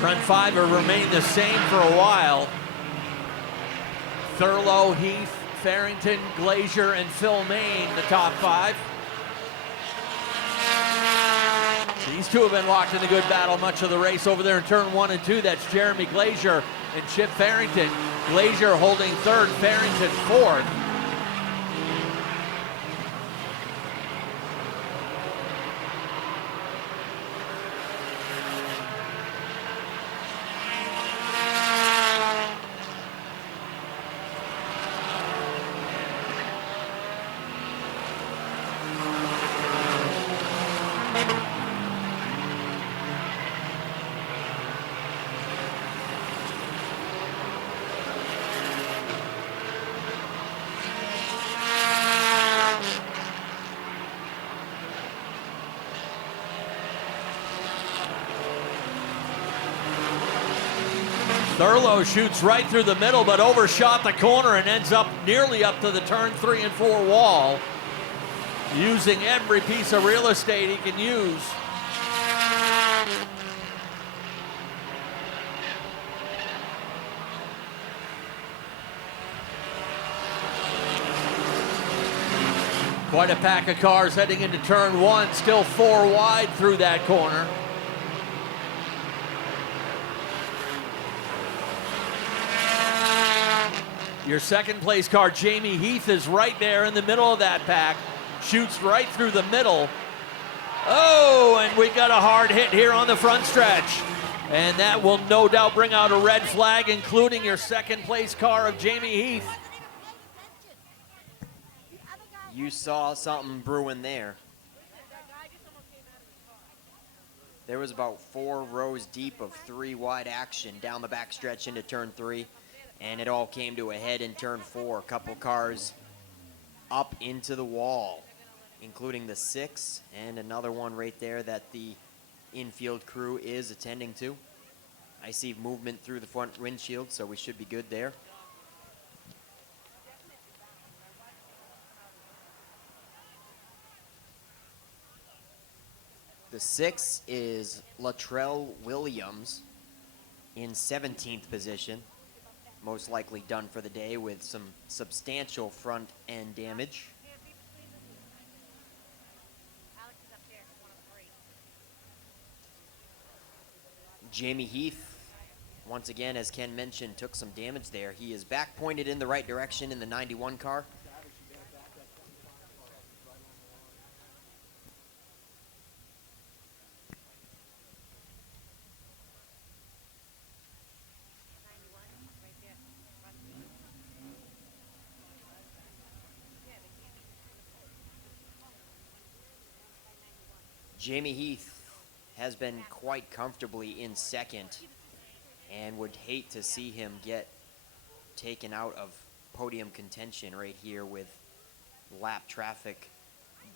Front 5 will remain the same for a while. Thurlow, Heath, Farrington, Glazier, and Phil Main, the top 5. These 2 have been locked in a good battle much of the race over there in turn 1 and 2. That's Jeremy Glazier and Chip Farrington. Glazier holding 3rd, Farrington 4th. Thurlow shoots right through the middle, but overshot the corner and ends up nearly up to the turn 3 and 4 wall, using every piece of real estate he can use. Quite a pack of cars heading into turn 1, still 4 wide through that corner. Your second place car, Jamie Heath, is right there in the middle of that pack. Shoots right through the middle. Oh, and we got a hard hit here on the front stretch. And that will no doubt bring out a red flag, including your second place car of Jamie Heath. You saw something brewing there. There was about 4 rows deep of 3 wide action down the back stretch into turn 3, and it all came to a head in turn 4. A couple cars up into the wall, including the 6 and another one right there that the infield crew is attending to. I see movement through the front windshield, so we should be good there. The 6 is Latrell Williams in 17th position. Most likely done for the day with some substantial front end damage. Jamie Heath, once again, as Ken mentioned, took some damage there. He is back pointed in the right direction in the 91 car. Jamie Heath has been quite comfortably in second and would hate to see him get taken out of podium contention right here with lap traffic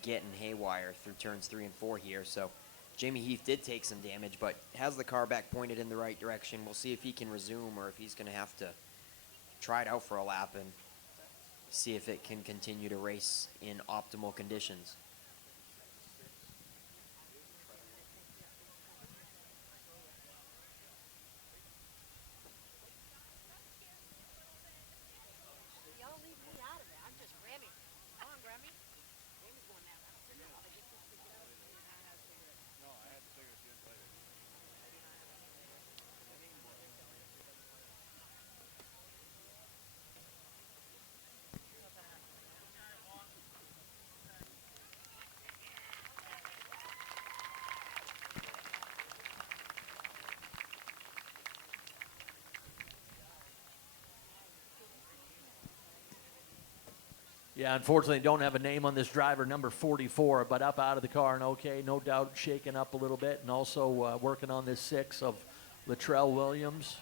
getting haywire through turns 3 and 4 here. So Jamie Heath did take some damage, but has the car back pointed in the right direction. We'll see if he can resume or if he's going to have to try it out for a lap and see if it can continue to race in optimal conditions. Yeah, unfortunately, don't have a name on this driver, number 44, but up out of the car and okay, no doubt shaken up a little bit, and also working on this 6 of Latrell Williams.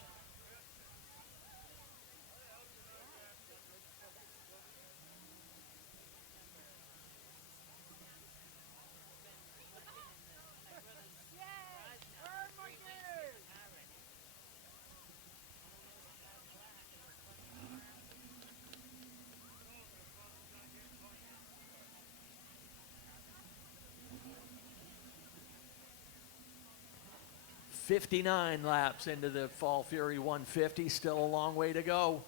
.59 laps into the Fall Fury 150, still a long way to go.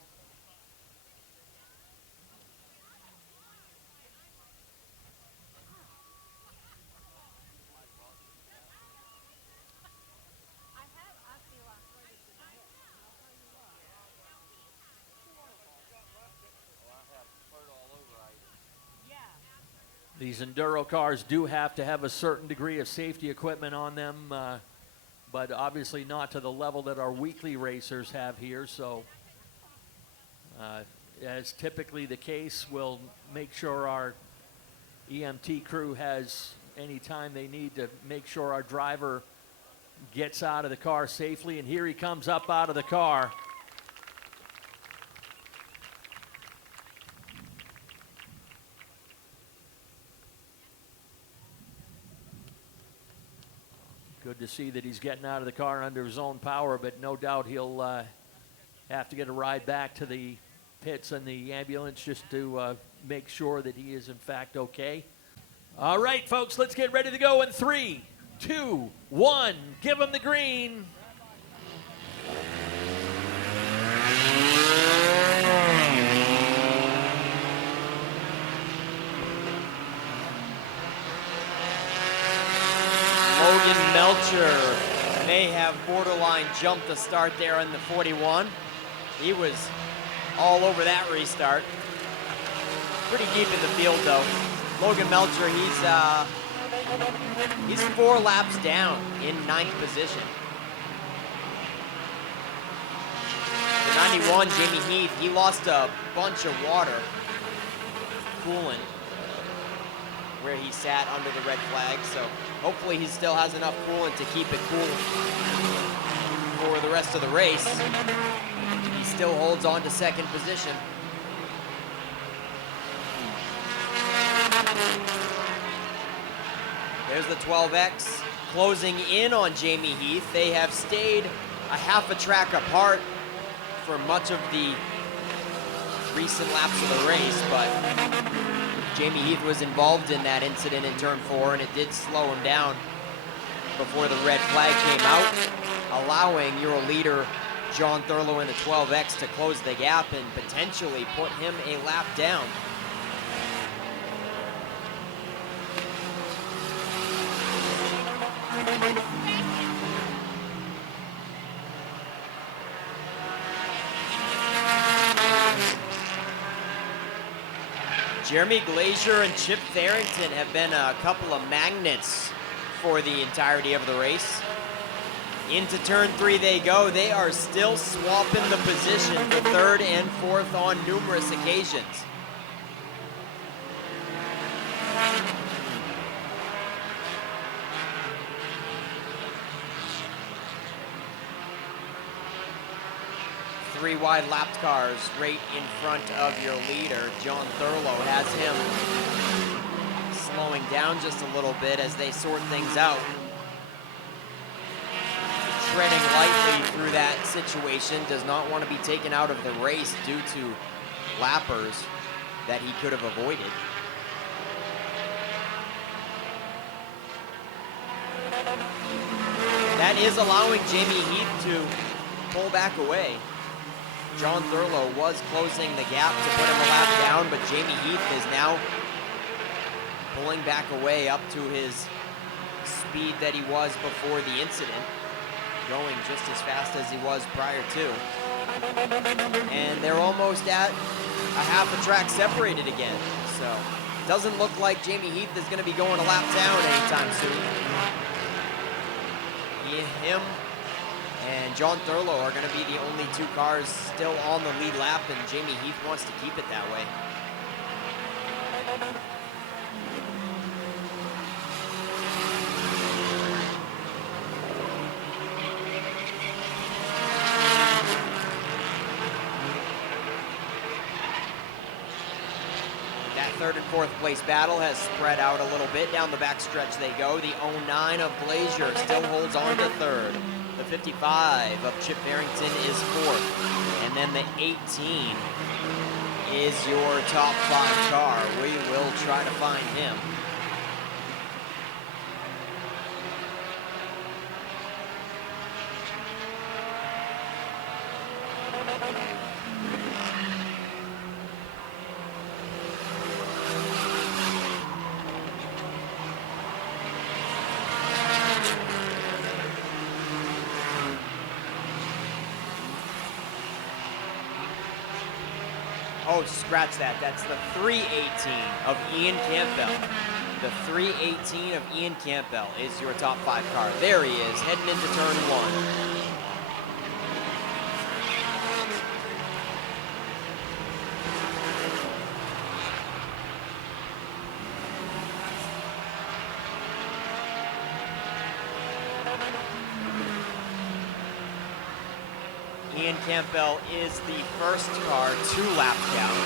These enduro cars do have to have a certain degree of safety equipment on them, but obviously not to the level that our weekly racers have here. So as typically the case, we'll make sure our EMT crew has any time they need to make sure our driver gets out of the car safely. And here he comes up out of the car. Good to see that he's getting out of the car under his own power, but no doubt he'll have to get a ride back to the pits and the ambulance just to make sure that he is in fact okay. All right, folks, let's get ready to go in 3, 2, 1. Give him the green. Logan Melcher may have borderline jumped the start there in the 41. He was all over that restart. Pretty deep in the field though. Logan Melcher, he's 4 laps down in 9th position. The 91, Jamie Heath, he lost a bunch of water, coolant, where he sat under the red flag, so hopefully he still has enough coolant to keep it cool for the rest of the race. He still holds on to 2nd position. There's the 12X closing in on Jamie Heath. They have stayed a half a track apart for much of the recent laps of the race, but Jamie Heath was involved in that incident in turn 4, and it did slow him down before the red flag came out, allowing your leader, John Thurlow, in the 12X to close the gap and potentially put him a lap down. Jeremy Glazier and Chip Farrington have been a couple of magnets for the entirety of the race. Into turn 3 they go. They are still swapping the position for 3rd and 4th on numerous occasions. Three wide lapped cars right in front of your leader. John Thurlow has him slowing down just a little bit as they sort things out. Treading lightly through that situation, does not want to be taken out of the race due to lappers that he could have avoided. That is allowing Jamie Heath to pull back away. John Thurlow was closing the gap to put him a lap down, but Jamie Heath is now pulling back away up to his speed that he was before the incident, going just as fast as he was prior to. And they're almost at a half a track separated again. So it doesn't look like Jamie Heath is going to be going a lap down anytime soon. Him and John Thurlow are going to be the only 2 cars still on the lead lap, and Jamie Heath wants to keep it that way. That 3rd and 4th place battle has spread out a little bit. Down the backstretch they go. The 09 of Glazier still holds on to 3rd. The 55 of Chip Farrington is 4th. And then the 18 is your top 5 car. We will try to find him. Oh, scratch that. That's the 318 of Ian Campbell. The 318 of Ian Campbell is your top 5 car. There he is, heading into turn 1. Ian Campbell is the first car to lap down.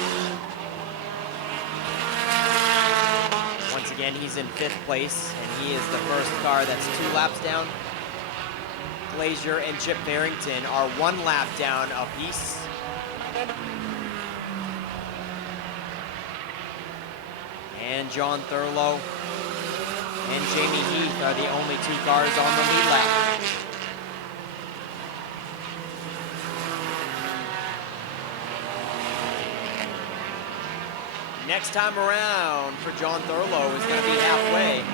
Once again, he's in 5th place, and he is the first car that's 2 laps down. Glazier and Chip Farrington are 1 lap down apiece. And John Thurlow and Jamie Heath are the only 2 cars on the lead lap. Next time around for John Thurlow is going to be halfway.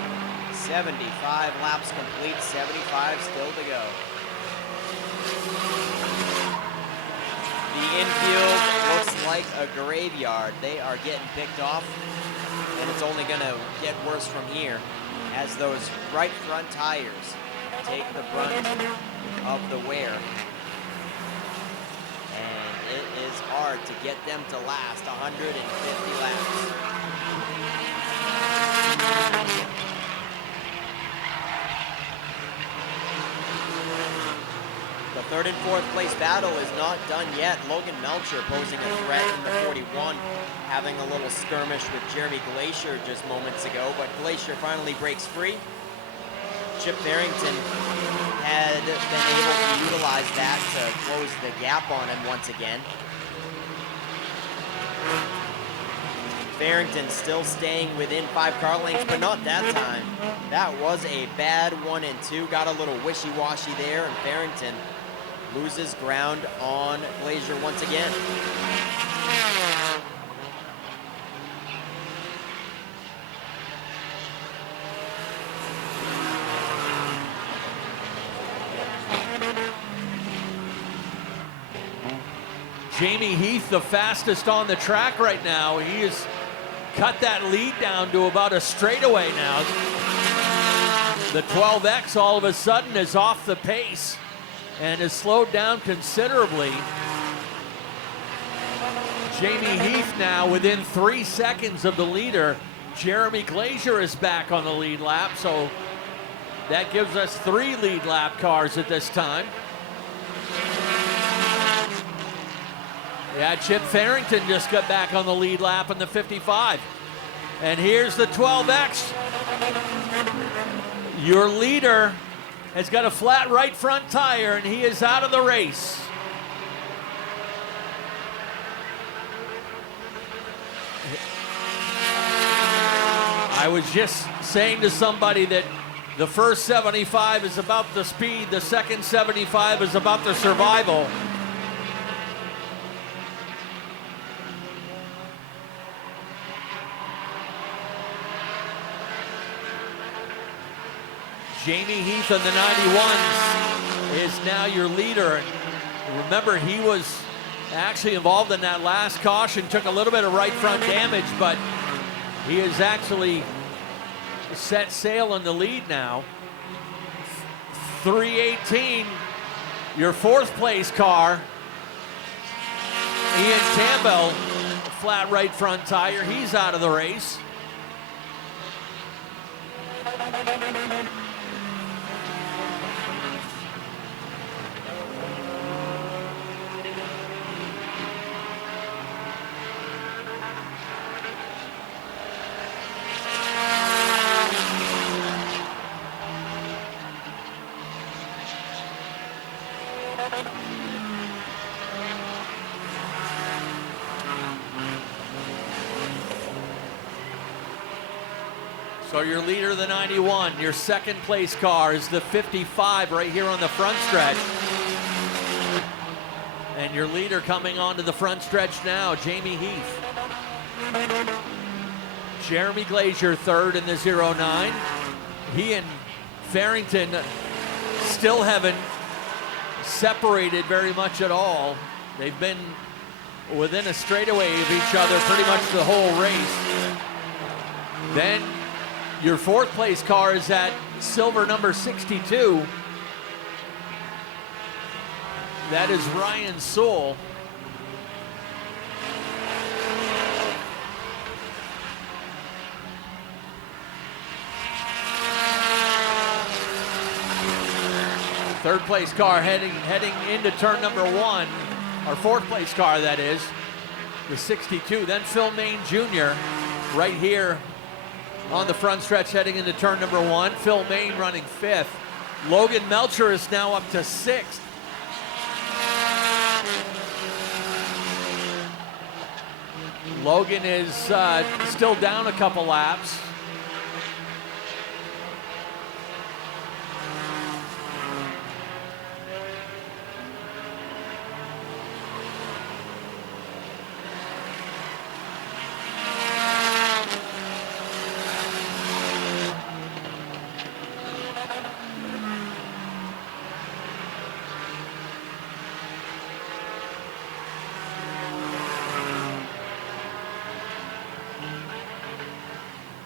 75 laps complete, 75 still to go. The infield looks like a graveyard. They are getting picked off, and it's only going to get worse from here as those right front tires take the brunt of the wear. And it is hard to get them to last 150 laps. The 3rd and 4th place battle is not done yet. Logan Melcher posing a threat in the 41, having a little skirmish with Jeremy Glacier just moments ago, but Glacier finally breaks free. Chip Farrington had been able to utilize that to close the gap on him once again. Farrington still staying within 5 car lengths, but not that time. That was a bad 1 and 2. Got a little wishy-washy there, and Farrington loses ground on Glazier once again. Jamie Heath, the fastest on the track right now. He has cut that lead down to about a straightaway now. The 12X all of a sudden is off the pace and has slowed down considerably. Jamie Heath now within 3 seconds of the leader. Jeremy Glazier is back on the lead lap, so that gives us 3 lead lap cars at this time. Yeah, Chip Farrington just got back on the lead lap in the 55. And here's the 12X. Your leader has got a flat right front tire, and he is out of the race. I was just saying to somebody that the first 75 is about the speed, the second 75 is about the survival. Jamie Heath in the 91s is now your leader. Remember, he was actually involved in that last caution, took a little bit of right front damage, but he has actually set sail in the lead now. 318, your 4th place car. Ian Campbell, flat right front tire, he's out of the race. So your leader, the 91, your 2nd place car is the 55 right here on the front stretch. And your leader coming onto the front stretch now, Jamie Heath. Jeremy Glazier 3rd in the 09. He and Farrington still haven't separated very much at all. They've been within a straightaway of each other pretty much the whole race. Then your 4th place car is that silver number 62. That is Ryan Sewell. Third place car heading into turn number 1, our 4th place car that is, the 62. Then Phil Main Jr. right here on the front stretch heading into turn number 1. Phil Main running 5th. Logan Melcher is now up to 6th. Logan is still down a couple laps.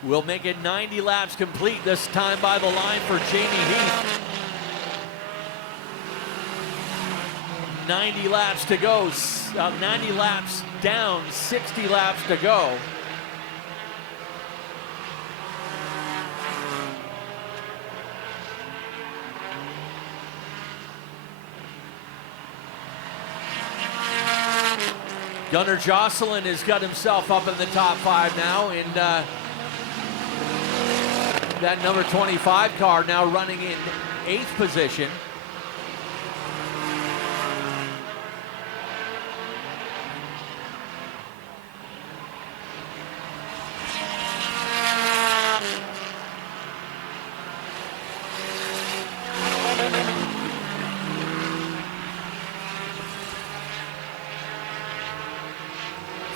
We'll make it 90 laps complete this time by the line for Jamie Heath. 90 laps to go, 90 laps down, 60 laps to go. Gunnar Jocelyn has got himself up in the top 5 now, and that number 25 car now running in 8th position.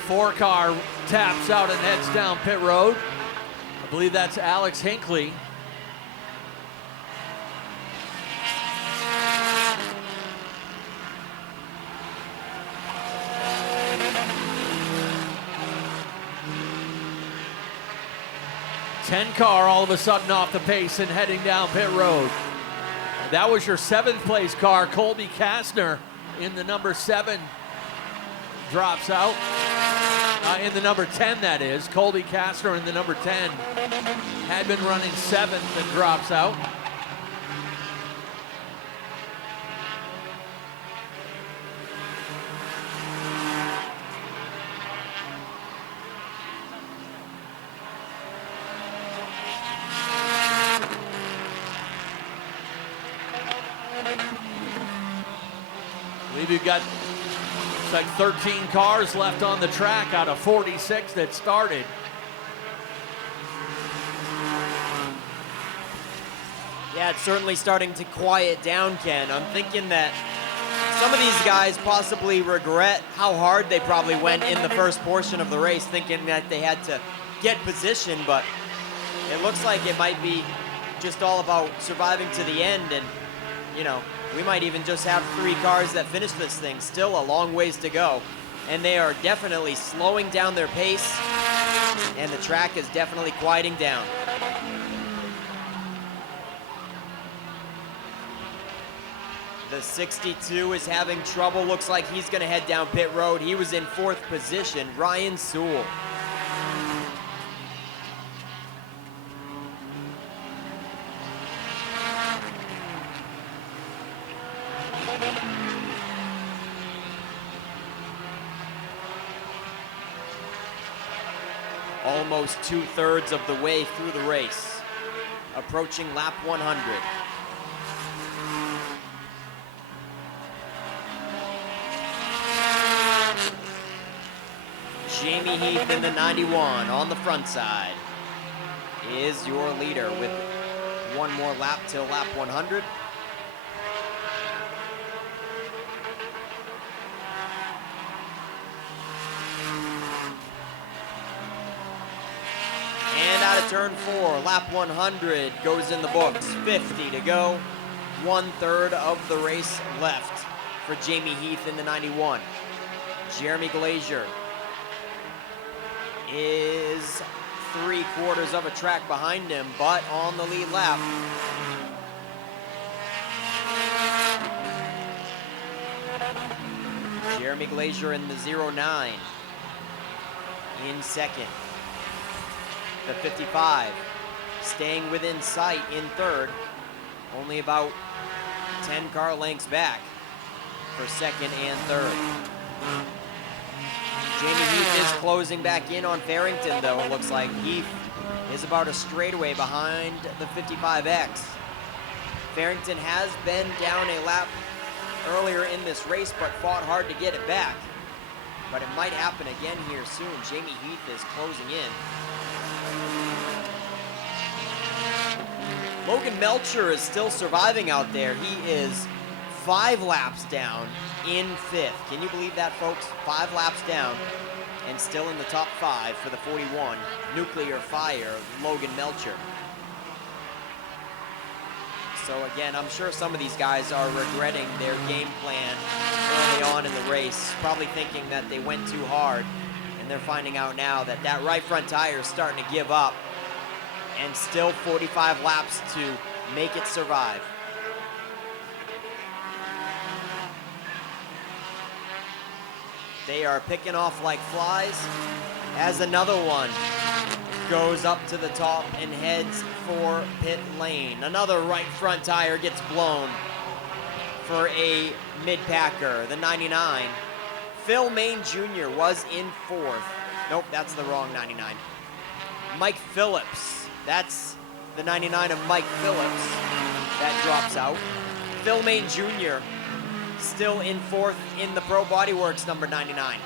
Four car taps out and heads down pit road. I believe that's Alex Hinckley. Ten car all of a sudden off the pace and heading down pit road. That was your 7th place car. Colby Kastner in the number 7 drops out. In the number 10, that is. Colby Kastner in the number 10 had been running 7th and drops out. I believe you've got it's like 13 cars left on the track out of 46 that started. Yeah, it's certainly starting to quiet down, Ken. I'm thinking that some of these guys possibly regret how hard they probably went in the first portion of the race, thinking that they had to get position, but it looks like it might be just all about surviving to the end, and, you know, we might even just have 3 cars that finish this thing. Still a long ways to go. And they are definitely slowing down their pace, and the track is definitely quieting down. The 62 is having trouble. Looks like he's going to head down pit road. He was in 4th position, Ryan Sewell. Almost 2/3 of the way through the race, approaching lap 100. Jamie Heath in the 91 on the front side is your leader with 1 more lap till lap 100. And out of turn 4, lap 100 goes in the books. 50 to go. 1/3 of the race left for Jamie Heath in the 91. Jeremy Glazier is 3/4 of a track behind him, but on the lead lap. Jeremy Glazier in the 09 in 2nd. The 55 staying within sight in 3rd, only about 10 car lengths back for 2nd and 3rd. Jamie Heath is closing back in on Farrington, though. It looks like Heath is about a straightaway behind the 55X. Farrington has been down a lap earlier in this race, but fought hard to get it back. But it might happen again here soon. Jamie Heath is closing in. Logan Melcher is still surviving out there. He is 5 laps down in 5th. Can you believe that, folks? 5 laps down and still in the top 5 for the 41. Nuclear Fire, Logan Melcher. So again, I'm sure some of these guys are regretting their game plan early on in the race, probably thinking that they went too hard, and they're finding out now that that right front tire is starting to give up, and still 45 laps to make it survive. They are picking off like flies as another one goes up to the top and heads for pit lane. Another right front tire gets blown for a mid-packer, the 99. Phil Mayne Jr. was in 4th. Nope, that's the wrong 99. Mike Phillips, that's the 99 of Mike Phillips. That drops out. Phil Mayne Jr. still in 4th in the Pro Bodyworks number 99.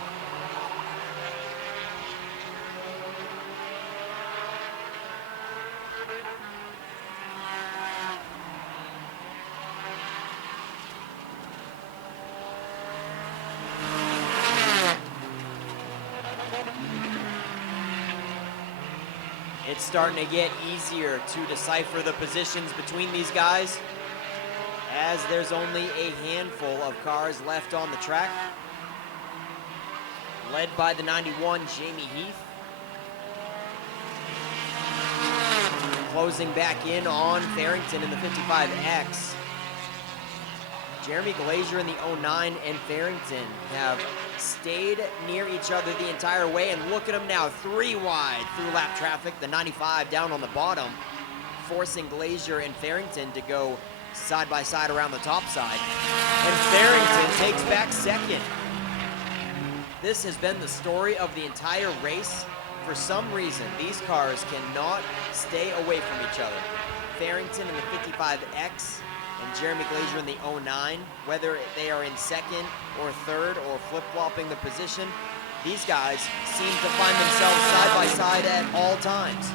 It's starting to get easier to decipher the positions between these guys, as there's only a handful of cars left on the track. Led by the 91, Jamie Heath. Closing back in on Farrington in the 55X. Jeremy Glazier in the 09 and Farrington have stayed near each other the entire way, and look at them now, 3 wide through lap traffic. The 95 down on the bottom, forcing Glazier and Farrington to go side by side around the top side. And Farrington takes back 2nd. This has been the story of the entire race. For some reason, these cars cannot stay away from each other. Farrington in the 55X and Jeremy Glazier in the 09, whether they are in 2nd or 3rd or flip-flopping the position, these guys seem to find themselves side by side at all times.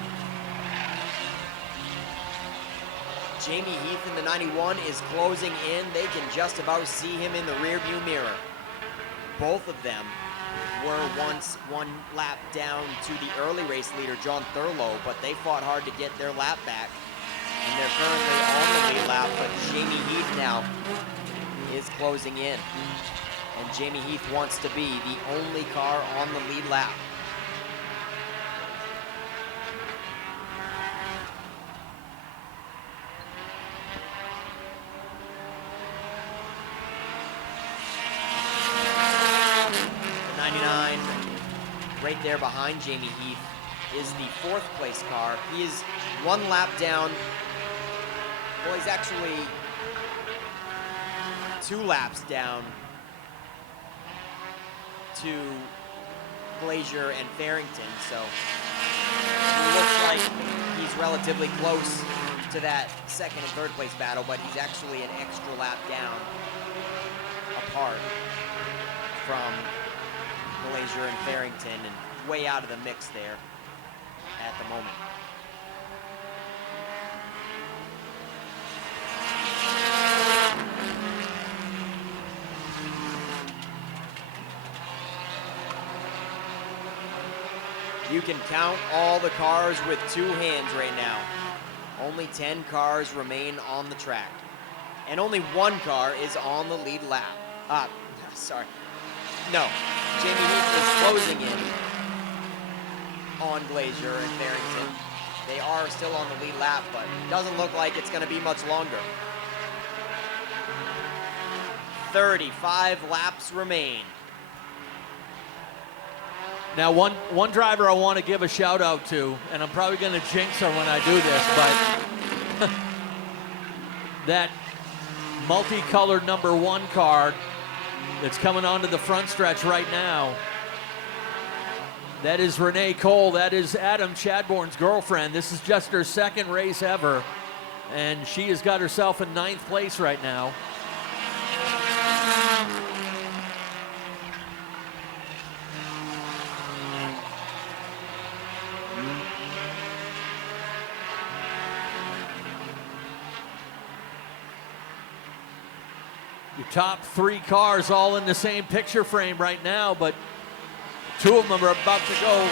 Jamie Heath in the 91 is closing in. They can just about see him in the rearview mirror. Both of them were once 1 lap down to the early race leader, John Thurlow, but they fought hard to get their lap back. And they're currently on the lead lap, but Jamie Heath now is closing in. And Jamie Heath wants to be the only car on the lead lap. The 99, right there behind Jamie Heath, is the 4th place car. He is 1 lap down. Well, he's actually 2 laps down to Glazier and Farrington, so it looks like he's relatively close to that 2nd and 3rd place battle, but he's actually an extra lap down apart from Glazier and Farrington, and way out of the mix there at the moment. You can count all the cars with 2 hands right now. Only 10 cars remain on the track. And only 1 car is on the lead lap. Sorry. No, Jamie Heath is closing in on Glazier and Farrington. They are still on the lead lap, but it doesn't look like it's going to be much longer. 35 laps remain. Now, one driver I want to give a shout out to, and I'm probably going to jinx her when I do this, but that multicolored number 1 car that's coming onto the front stretch right now, that is Renee Cole. That is Adam Chadbourne's girlfriend. This is just her 2nd race ever And she has got herself in 9th place right now. Your top 3 cars all in the same picture frame right now, but 2 of them are about to go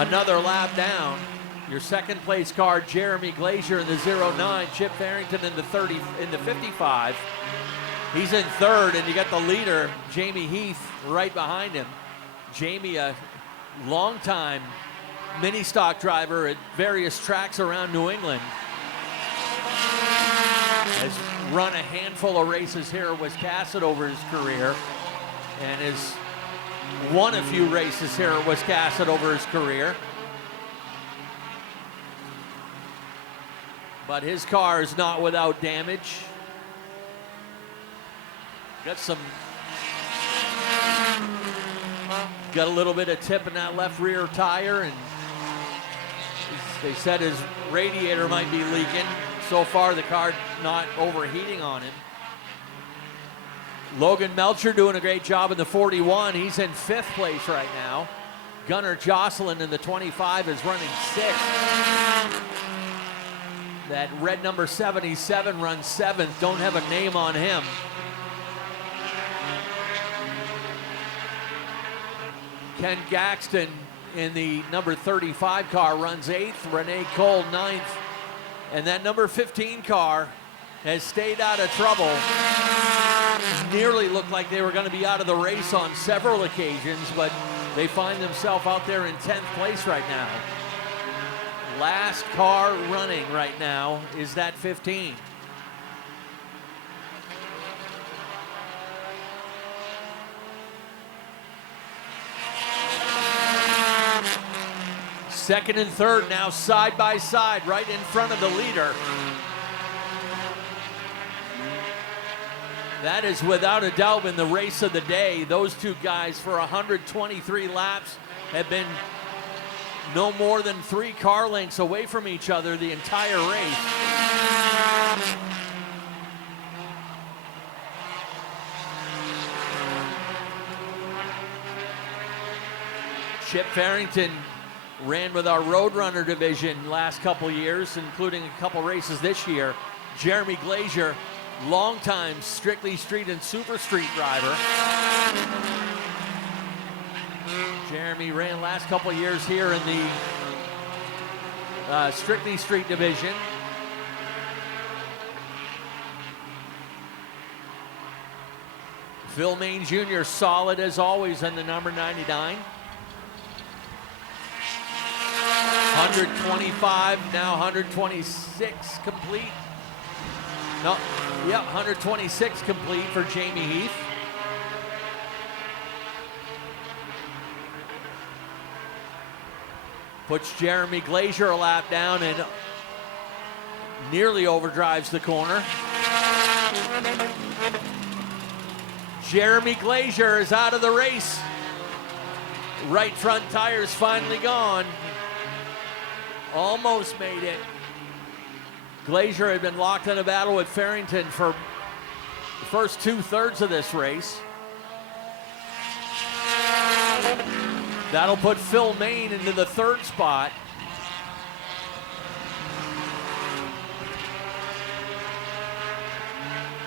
another lap down. Your 2nd place car, Jeremy Glazier in the 09, Chip Farrington in the 55. He's in 3rd, and you got the leader, Jamie Heath, right behind him. Jamie, a longtime mini stock driver at various tracks around New England, has run a handful of races here at Wiscasset over his career, and has won a few races here at Wiscasset over his career. But his car is not without damage. Got a little bit of tip in that left rear tire, and they said his radiator might be leaking. So far, the car not overheating on him. Logan Melcher doing a great job in the 41. He's in 5th place right now. Gunnar Jocelyn in the 25 is running 6th. That red number 77 runs 7th. Don't have a name on him. Ken Gaxton in the number 35 car runs 8th. Renee Cole 9th. And that number 15 car has stayed out of trouble. Nearly looked like they were going to be out of the race on several occasions, but they find themselves out there in 10th place right now. Last car running right now is that 15. Second and third now side by side, right in front of the leader. That is without a doubt been the race of the day. Those 2 guys for 123 laps have been no more than 3 car lengths away from each other the entire race. Chip Farrington ran with our Roadrunner division last couple years, including a couple races this year. Jeremy Glazier, longtime Strictly Street and Super Street driver. Jeremy ran last couple years here in the Strictly Street division. Phil Main Jr. solid as always in the number 99. 125, now 126 complete. No, yep, 126 complete for Jamie Heath. Puts Jeremy Glazier a lap down and nearly overdrives the corner. Jeremy Glazier is out of the race. Right front tire's finally gone. Almost made it. Glazier had been locked in a battle with Farrington for the first 2/3 of this race. That'll put Phil Main into the 3rd spot.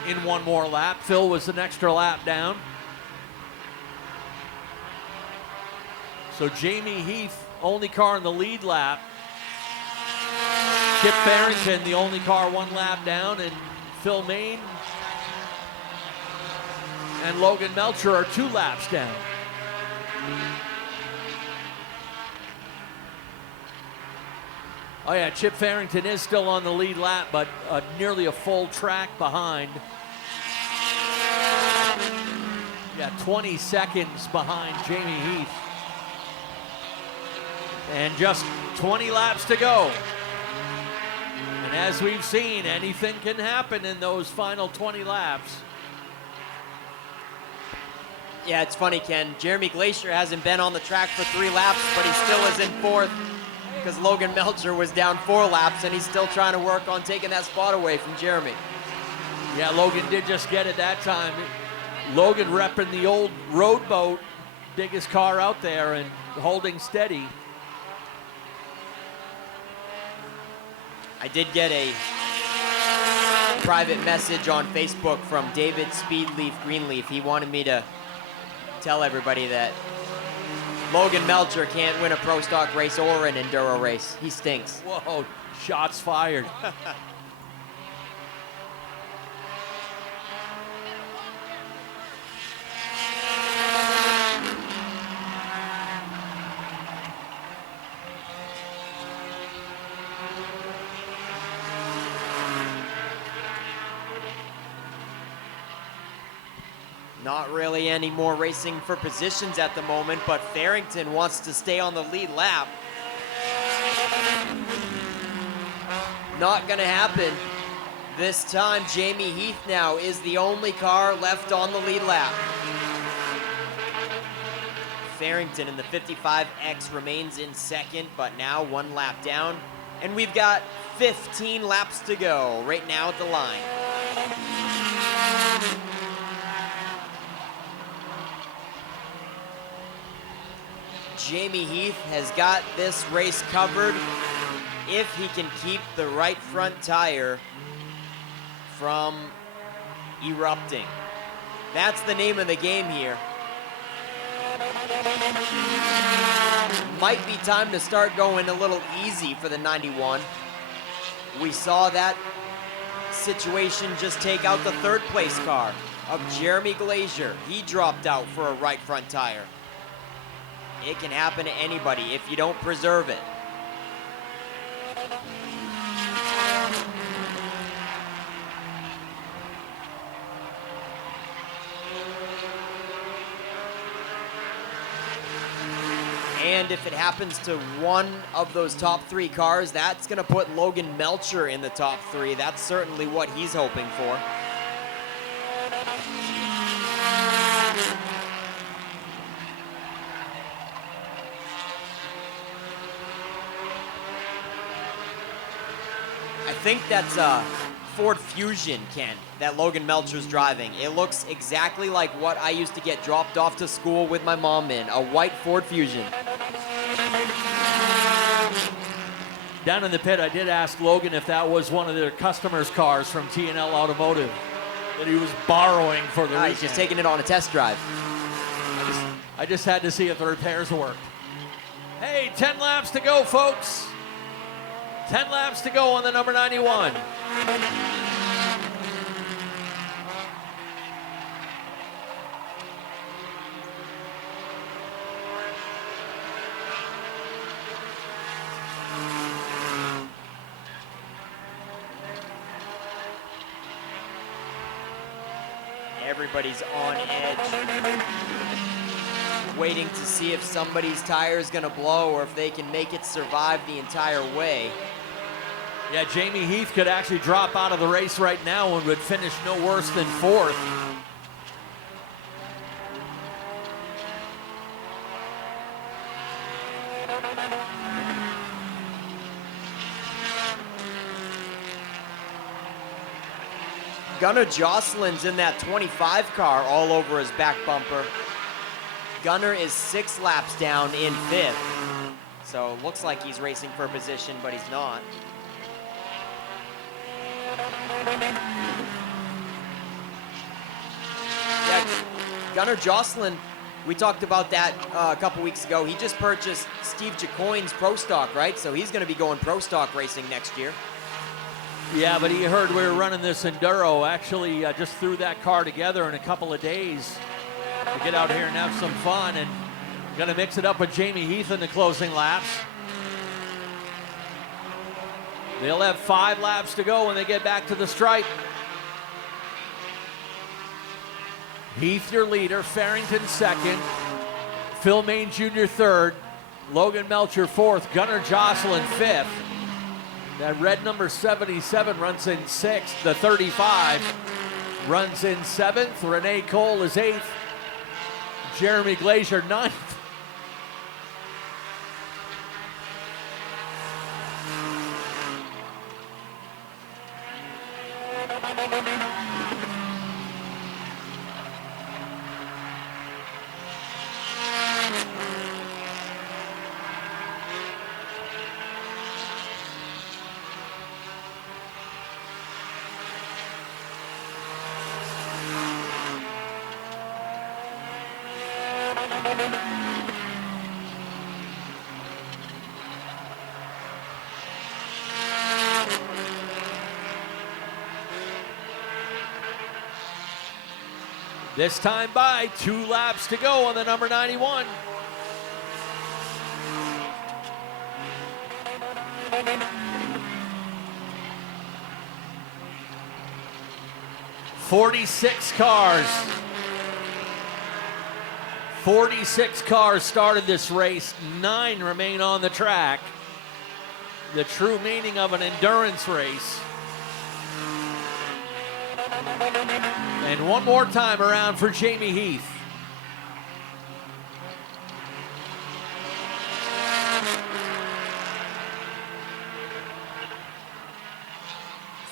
In one more lap. Phil was an extra lap down. So Jamie Heath, only car in the lead lap. Chip Farrington, the only car 1 lap down, and Phil Main and Logan Melcher are 2 laps down. Oh yeah, Chip Farrington is still on the lead lap, but nearly a full track behind. Yeah, 20 seconds behind Jamie Heath. And just 20 laps to go. And as we've seen, anything can happen in those final 20 laps. Yeah, it's funny, Ken. Jeremy Glazier hasn't been on the track for 3 laps, but he still is in 4th. because Logan Melcher was down 4 laps, and he's still trying to work on taking that spot away from Jeremy. Yeah, Logan did just get it that time. Logan repping the old road boat, biggest car out there, and holding steady. I did get a private message on Facebook from David Speedleaf Greenleaf. He wanted me to tell everybody that Logan Melcher can't win a Pro Stock race or an Enduro race. He stinks. Whoa, shots fired. Not really any more racing for positions at the moment, but Farrington wants to stay on the lead lap. Not gonna happen. This time, Jamie Heath now is the only car left on the lead lap. Farrington in the 55X remains in second, but now 1 lap down. And we've got 15 laps to go right now at the line. Jamie Heath has got this race covered if he can keep the right front tire from erupting. That's the name of the game here. Might be time to start going a little easy for the 91. We saw that situation just take out the 3rd place car of Jeremy Glazier. He dropped out for a right front tire. It can happen to anybody if you don't preserve it. And if it happens to one of those top 3 cars, that's going to put Logan Melcher in the top 3. That's certainly what he's hoping for. I think that's a Ford Fusion, Ken, that Logan Melcher's driving. It looks exactly like what I used to get dropped off to school with my mom in, a white Ford Fusion. Down in the pit, I did ask Logan if that was one of their customers' cars from T&L Automotive that he was borrowing for the weekend. He's just taking it on a test drive. I just had to see if the repairs worked. Hey, 10 laps to go, folks. 10 laps to go on the number 91. Everybody's on edge, waiting to see if somebody's tire is going to blow or if they can make it survive the entire way. Yeah, Jamie Heath could actually drop out of the race right now and would finish no worse than 4th. Gunnar Jocelyn's in that 25 car all over his back bumper. Gunnar is 6 laps down in 5th. So looks like he's racing for position, but he's not. Yeah, Gunnar Jocelyn, we talked about that a couple weeks ago. He just purchased Steve Jacoin's Pro Stock, right? So he's going to be going Pro Stock racing next year. Yeah, but he heard we were running this Enduro. Actually, just threw that car together in a couple of days to get out here and have some fun. And going to mix it up with Jamie Heath in the closing laps. They'll have 5 laps to go when they get back to the stripe. Heath, your leader. Farrington, 2nd. Phil Main Jr., 3rd. Logan Melcher, 4th. Gunnar Jocelyn, 5th. That red number 77 runs in 6th. The 35 runs in 7th. Renee Cole is 8th. Jeremy Glazier, 9th. This time by 2 laps to go on the number 91. "46 cars. 46 cars started this race. 9 remain on the track. The true meaning of an endurance race. And one more time around for Jamie Heath.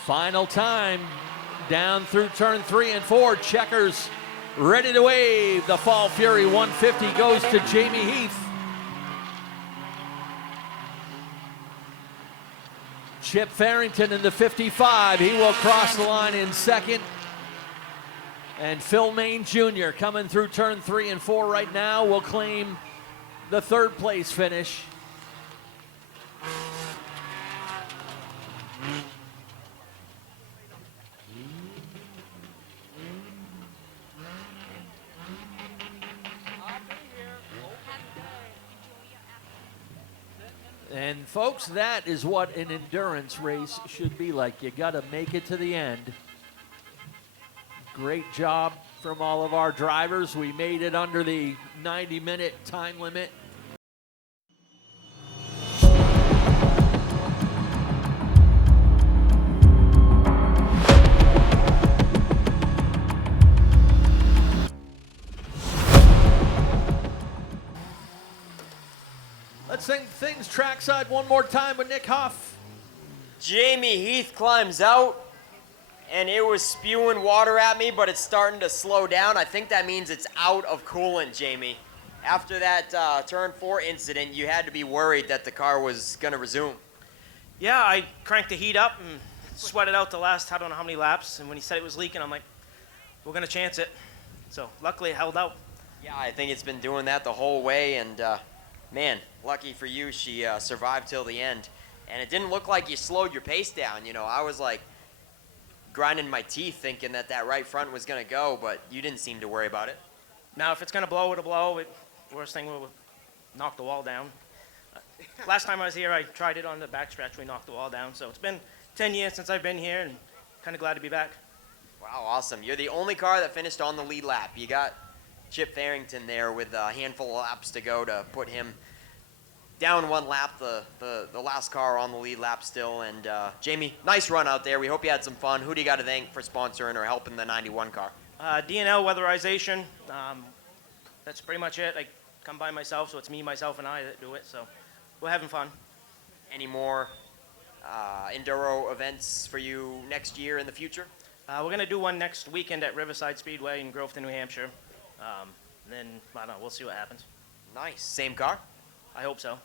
Final time down through turn 3 and 4. Checkers ready to wave. The Fall Fury 150 goes to Jamie Heath. Chip Farrington in the 55. He will cross the line in second. And Phil Main Jr. coming through turn 3 and 4 right now will claim the 3rd place finish. And folks, that is what an endurance race should be like. You got to make it to the end. Great job from all of our drivers. We made it under the 90-minute time limit. Let's sing things trackside one more time with Nick Huff. Jamie Heath climbs out, and it was spewing water at me, but it's starting to slow down. I think that means it's out of coolant, Jamie. After that turn 4 incident, you had to be worried that the car was going to resume. Yeah, I cranked the heat up and sweated out the last, I don't know how many laps, and when he said it was leaking, I'm like, we're going to chance it. So luckily it held out. Yeah, I think it's been doing that the whole way, and man, lucky for you, she survived till the end. And it didn't look like you slowed your pace down. You know, I was like grinding my teeth thinking that that right front was going to go, but you didn't seem to worry about it. Now, if it's going to blow, it'll blow. Worst thing, we'll knock the wall down. Last time I was here, I tried it on the backstretch. We knocked the wall down. So it's been 10 years since I've been here, and kind of glad to be back. Wow, awesome. You're the only car that finished on the lead lap. You got Chip Farrington there with a handful of laps to go to put him down 1 lap, the last car on the lead lap still. And Jamie, nice run out there. We hope you had some fun. Who do you got to thank for sponsoring or helping the 91 car? D&L Weatherization. That's pretty much it. I come by myself, so it's me, myself, and I that do it. So we're having fun. Any more enduro events for you next year in the future? We're going to do one next weekend at Riverside Speedway in Groveton, New Hampshire. Then, I don't know, we'll see what happens. Nice. Same car? I hope so.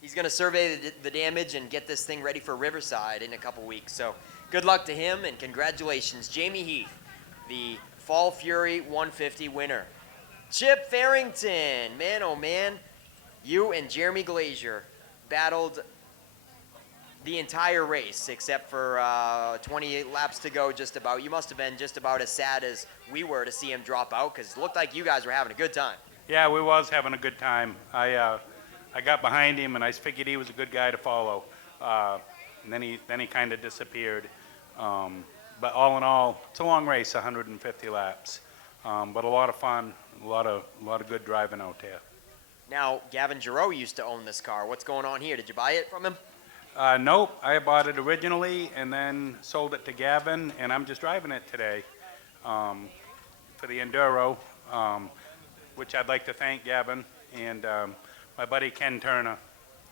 He's going to survey the damage and get this thing ready for Riverside in a couple weeks. So good luck to him, and congratulations, Jamie Heath, the Fall Fury 150 winner. Chip Farrington, man, oh man, you and Jeremy Glazier battled the entire race except for 28 laps to go just about. You must have been just about as sad as we were to see him drop out, because it looked like you guys were having a good time. Yeah, we was having a good time. I got behind him, and I figured he was a good guy to follow. And then he kind of disappeared. But all in all, it's a long race, 150 laps. But a lot of fun, a lot of good driving out there. Now, Gavin Giroux used to own this car. What's going on here? Did you buy it from him? Nope, I bought it originally and then sold it to Gavin, and I'm just driving it today for the Enduro, which I'd like to thank Gavin and my buddy Ken Turner.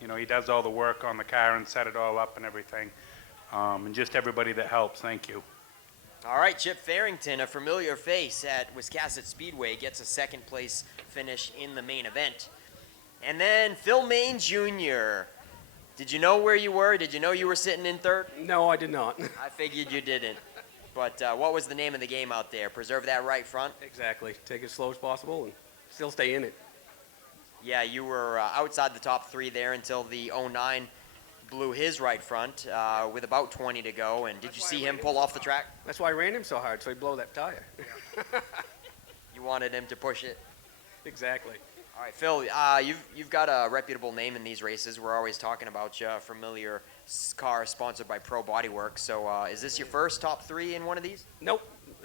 You know, he does all the work on the car and set it all up and everything. And just everybody that helps, thank you. All right, Chip Farrington, a familiar face at Wiscasset Speedway, gets a second place finish in the main event. And then Phil Main Jr. Did you know where you were? Did you know you were sitting in third? No, I did not. I figured you didn't. But what was the name of the game out there? Preserve that right front? Exactly. Take it as slow as possible and still stay in it. Yeah, you were outside the top three there until the 09 blew his right front with about 20 to go. And did you see him pull off the track? That's why I ran him so hard, so he'd blow that tire. You wanted him to push it? Exactly. All right, Phil, you've got a reputable name in these races. We're always talking about you, a familiar car sponsored by Pro Body Works. So is this your first top three in one of these? Nope.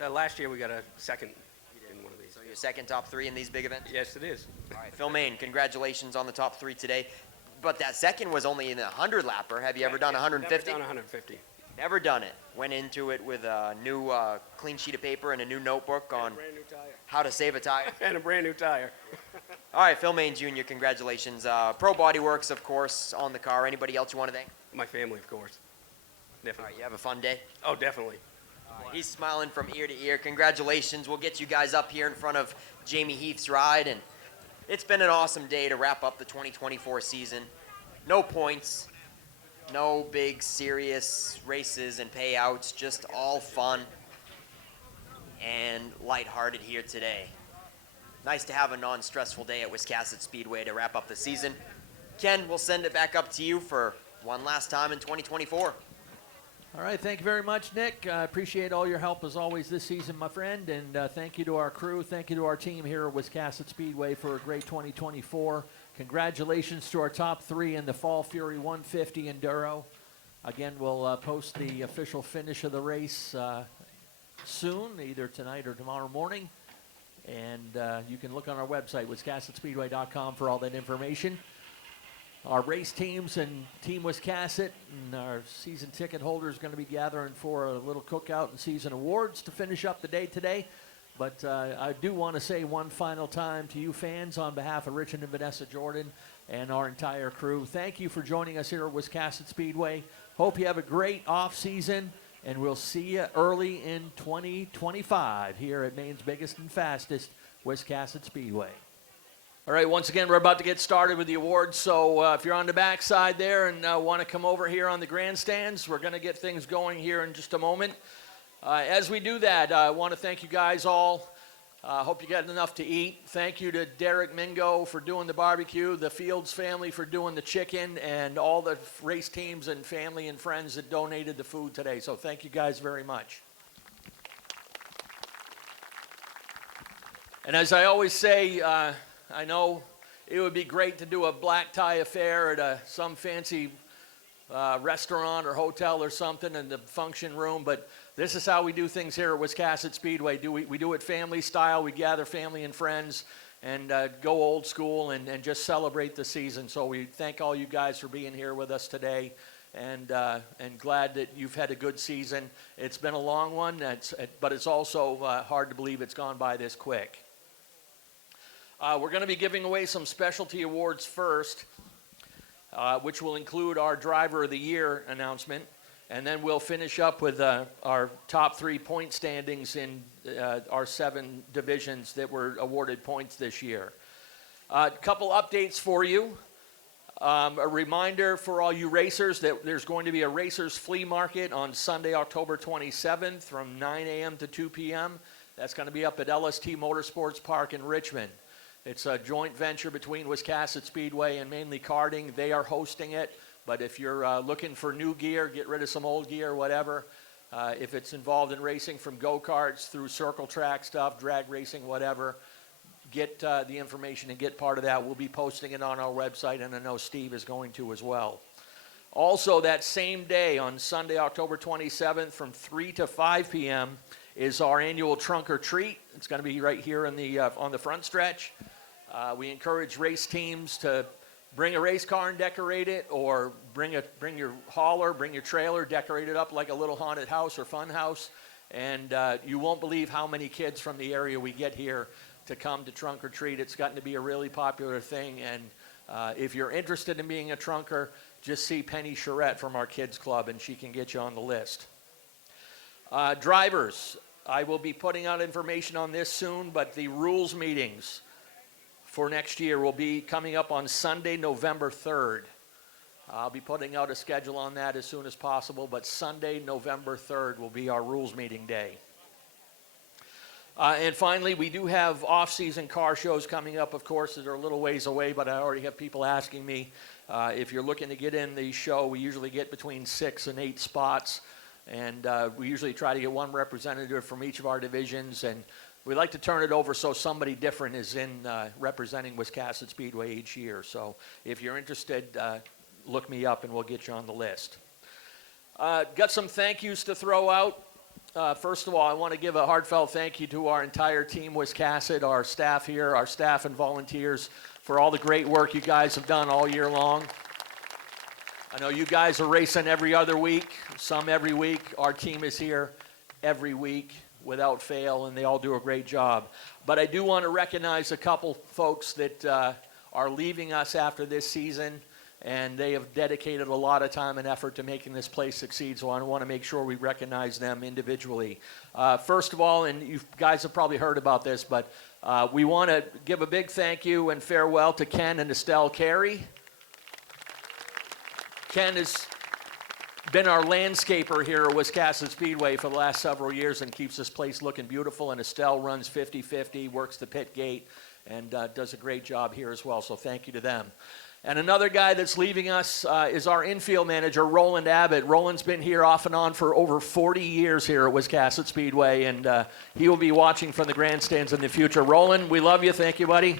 Last year we got a second in one of these. So your second top three in these big events? Yes, it is. All right, Phil Main, congratulations on the top three today. But that second was only in a 100-lapper. Have you ever done 150? Never done 150. Never done it. Went into it with a new clean sheet of paper and a new notebook on how to save a tire. And a brand new tire. All right, Phil Main Jr., congratulations. Pro Body Works, of course, on the car. Anybody else you want to thank? My family, of course. Definitely. All right, you have a fun day? Oh, definitely. He's smiling from ear to ear. Congratulations. We'll get you guys up here in front of Jamie Heath's ride. And it's been an awesome day to wrap up the 2024 season. No points, no big serious races and payouts, just all fun and lighthearted here today. Nice to have a non-stressful day at Wiscasset Speedway to wrap up the season. Ken, we'll send it back up to you for one last time in 2024. All right, thank you very much, Nick. I appreciate all your help as always this season, my friend, and thank you to our crew. Thank you to our team here at Wiscasset Speedway for a great 2024. Congratulations to our top three in the Fall Fury 150 Enduro. Again, we'll post the official finish of the race soon, either tonight or tomorrow morning. And you can look on our website, wiscassetspeedway.com, for all that information. Our race teams and Team Wiscasset and our season ticket holders are going to be gathering for a little cookout and season awards to finish up the day today. But I do want to say one final time to you fans on behalf of Richard and Vanessa Jordan and our entire crew, thank you for joining us here at Wiscasset Speedway. Hope you have a great off season, and we'll see you early in 2025 here at Maine's biggest and fastest, Wiscasset Speedway. All right, once again, we're about to get started with the awards, so if you're on the back side there and want to come over here on the grandstands, we're going to get things going here in just a moment. As we do that, I want to thank you guys all. Hope you got enough to eat. Thank you to Derek Mingo for doing the barbecue, the Fields family for doing the chicken, and all the race teams and family and friends that donated the food today. So thank you guys very much. And as I always say, I know it would be great to do a black tie affair at some fancy restaurant or hotel or something in the function room, but this is how we do things here at Wiscasset Speedway. We do it family style. We gather family and friends and go old school and just celebrate the season. So we thank all you guys for being here with us today, and glad that you've had a good season. It's been a long one, but it's also hard to believe it's gone by this quick. We're going to be giving away some specialty awards first, which will include our Driver of the Year announcement, and then we'll finish up with our top 3 point standings in our 7 divisions that were awarded points this year. A couple updates for you. A reminder for all you racers that there's going to be a Racers Flea Market on Sunday, October 27th from 9 a.m. to 2 p.m. That's going to be up at LST Motorsports Park in Richmond. It's a joint venture between Wiscasset Speedway and Mainly Karting. They are hosting it, but if you're looking for new gear, get rid of some old gear, whatever. If it's involved in racing from go-karts through circle track stuff, drag racing, whatever, get the information and get part of that. We'll be posting it on our website, and I know Steve is going to as well. Also, that same day on Sunday, October 27th from 3 to 5 p.m. is our annual Trunk or Treat. It's going to be right here in the, on the front stretch. We encourage race teams to bring a race car and decorate it, or bring your hauler, bring your trailer, decorate it up like a little haunted house or fun house. And you won't believe how many kids from the area we get here to come to Trunk or Treat. It's gotten to be a really popular thing. And if you're interested in being a trunker, just see Penny Charette from our kids club and she can get you on the list. Drivers, I will be putting out information on this soon, but the rules meetings for next year will be coming up on Sunday, November 3rd. I'll be putting out a schedule on that as soon as possible, but Sunday, November 3rd will be our rules meeting day. And finally, we do have off-season car shows coming up, of course, that are a little ways away, but I already have people asking me if you're looking to get in the show. We usually get between 6 and 8 spots, and we usually try to get one representative from each of our divisions, and we like to turn it over so somebody different is in representing Wiscasset Speedway each year. So if you're interested, look me up and we'll get you on the list. Got some thank yous to throw out. First of all, I want to give a heartfelt thank you to our entire team, Wiscasset, our staff here, our staff and volunteers, for all the great work you guys have done all year long. I know you guys are racing every other week, some every week. Our team is here every week without fail, and they all do a great job. But I do want to recognize a couple folks that are leaving us after this season, and they have dedicated a lot of time and effort to making this place succeed, so I want to make sure we recognize them individually. First of all, and you guys have probably heard about this, but we want to give a big thank you and farewell to Ken and Estelle Carey. Ken has been our landscaper here at Wiscasset Speedway for the last several years and keeps this place looking beautiful, and Estelle runs 50-50, works the pit gate, and does a great job here as well, so thank you to them. And another guy that's leaving us is our infield manager, Roland Abbott. Roland's been here off and on for over 40 years here at Wiscasset Speedway, and he will be watching from the grandstands in the future. Roland, we love you. Thank you, buddy.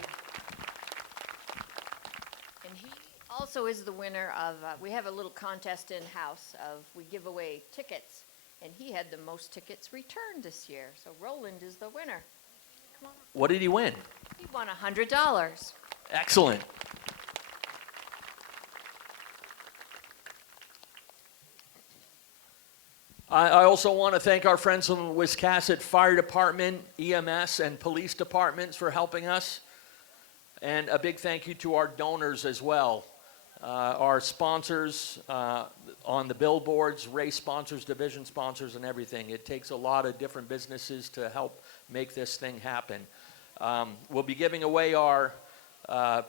And he also is the winner of, we have a little contest in-house of, we give away tickets, and he had the most tickets returned this year. So Roland is the winner. Come on. What did he win? He won $100. Excellent. I also want to thank our friends from the Wiscasset Fire Department, EMS, and Police Departments for helping us. And a big thank you to our donors as well. Our sponsors on the billboards, race sponsors, division sponsors, and everything. It takes a lot of different businesses to help make this thing happen. We'll be giving away our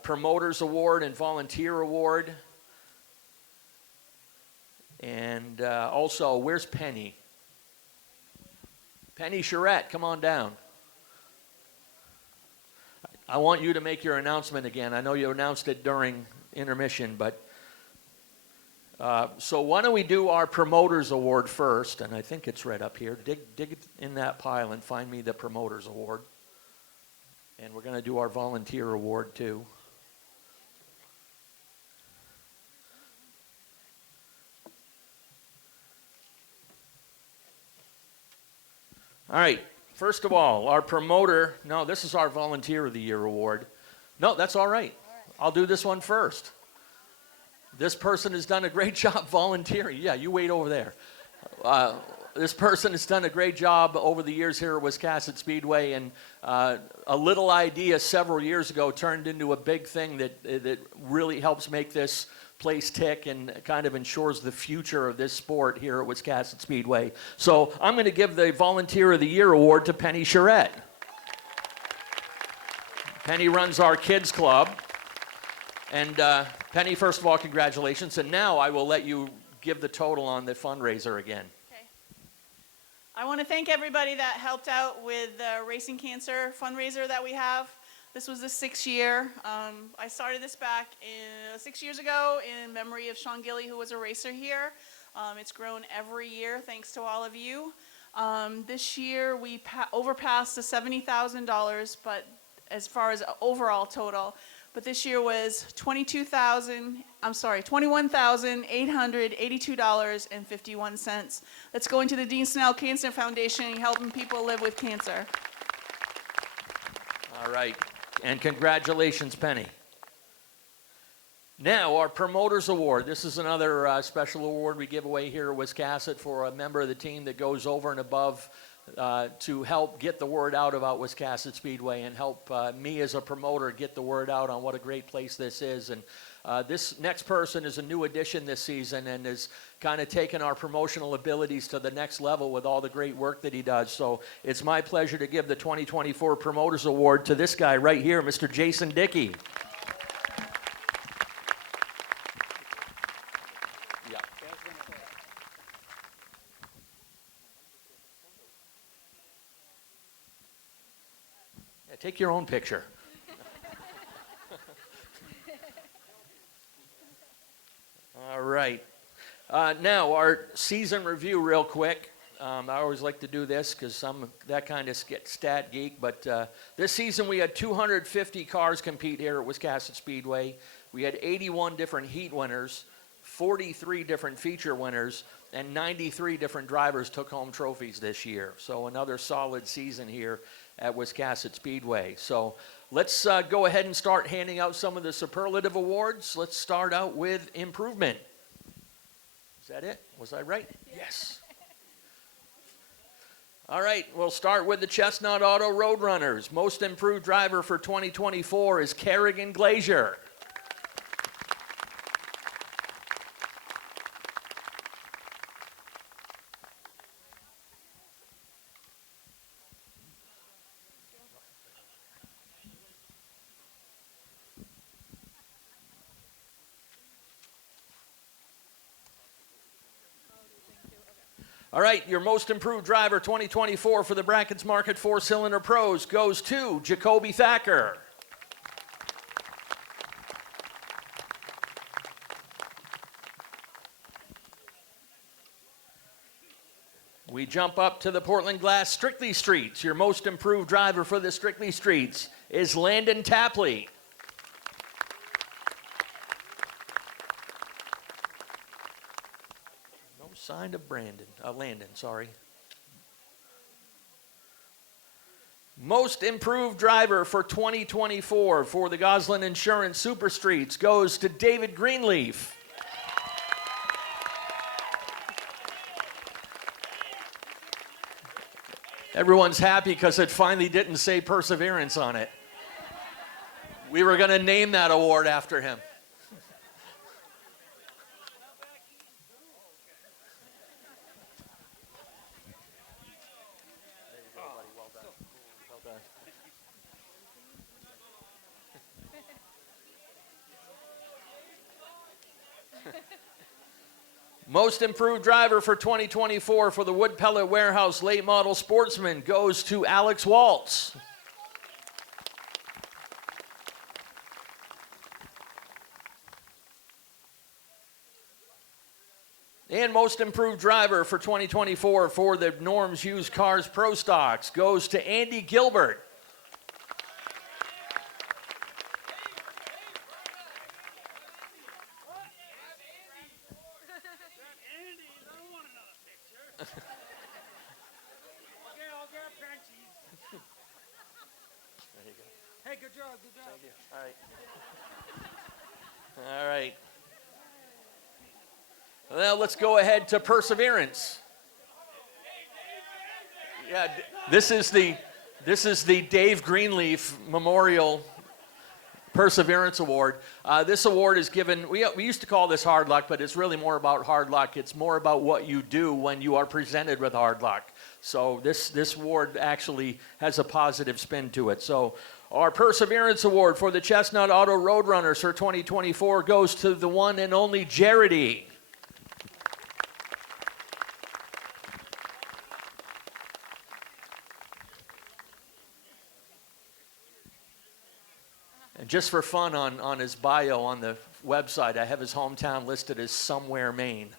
Promoters Award and Volunteer Award. And also, where's Penny? Penny Charette, come on down. I want you to make your announcement again. I know you announced it during intermission, but so why don't we do our Promoters Award first, and I think it's right up here. Dig in that pile and find me the Promoters Award. And we're going to do our Volunteer Award too. All right, first of all, our promoter, no, this is our Volunteer of the Year award. No, that's all right. I'll do this one first. This person has done a great job volunteering. Yeah, you wait over there. This person has done a great job over the years here at Wiscasset Speedway, and a little idea several years ago turned into a big thing that really helps make this place tick and kind of ensures the future of this sport here at Wiscasset Speedway. So I'm going to give the Volunteer of the Year award to Penny Charette. Penny runs our kids club. And Penny, first of all, congratulations. And now I will let you give the total on the fundraiser again. I want to thank everybody that helped out with the Racing Cancer fundraiser that we have. This was the 6th year. I started this back 6 years ago in memory of Sean Gilly, who was a racer here. It's grown every year thanks to all of you. This year we overpassed the $70,000, but as far as overall total. But this year was $21,882.51. That's going to the Dean Snell Cancer Foundation, helping people live with cancer. All right. And congratulations, Penny. Now, our Promoters Award. This is another special award we give away here at Wiscasset for a member of the team that goes over and above to help get the word out about Wiscasset Speedway and help me as a promoter get the word out on what a great place this is. And This next person is a new addition this season and is kind of taken our promotional abilities to the next level with all the great work that he does. So it's my pleasure to give the 2024 Promoters Award to this guy right here, Mr. Jason Dickey. Take your own picture. All right. Now, our season review real quick. I always like to do this because I'm that kind of stat geek. But this season we had 250 cars compete here at Wiscasset Speedway. We had 81 different heat winners, 43 different feature winners, and 93 different drivers took home trophies this year. So another solid season here at Wiscasset Speedway. So let's go ahead and start handing out some of the superlative awards. Let's start out with improvement. Is that it? Was I right? Yes. All right, we'll start with the Chestnut Auto Roadrunners. Most improved driver for 2024 is Kerrigan Glazier. All right, your most improved driver 2024 for the Brackets Market 4-Cylinder Pros goes to Jacoby Thacker. We jump up to the Portland Glass Strictly Streets. Your most improved driver for the Strictly Streets is Landon Tapley. Sign of Landon, sorry. Most improved driver for 2024 for the Goslin Insurance Super Streets goes to David Greenleaf. Everyone's happy because it finally didn't say Perseverance on it. We were going to name that award after him. Most improved driver for 2024 for the Wood Pellet Warehouse Late Model Sportsman goes to Alex Waltz. And most improved driver for 2024 for the Norms Used Cars Pro Stocks goes to Andy Gilbert. Hey, good job, good job. Thank you. All right. Well, let's go ahead to Perseverance. Yeah, this is the Dave Greenleaf Memorial Perseverance Award. This award is given, we used to call this hard luck, but it's really more about hard luck. It's more about what you do when you are presented with hard luck. So this award actually has a positive spin to it. So our Perseverance Award for the Chestnut Auto Roadrunners for 2024 goes to the one and only Jarity. And just for fun on his bio on the website, I have his hometown listed as Somewhere, Maine.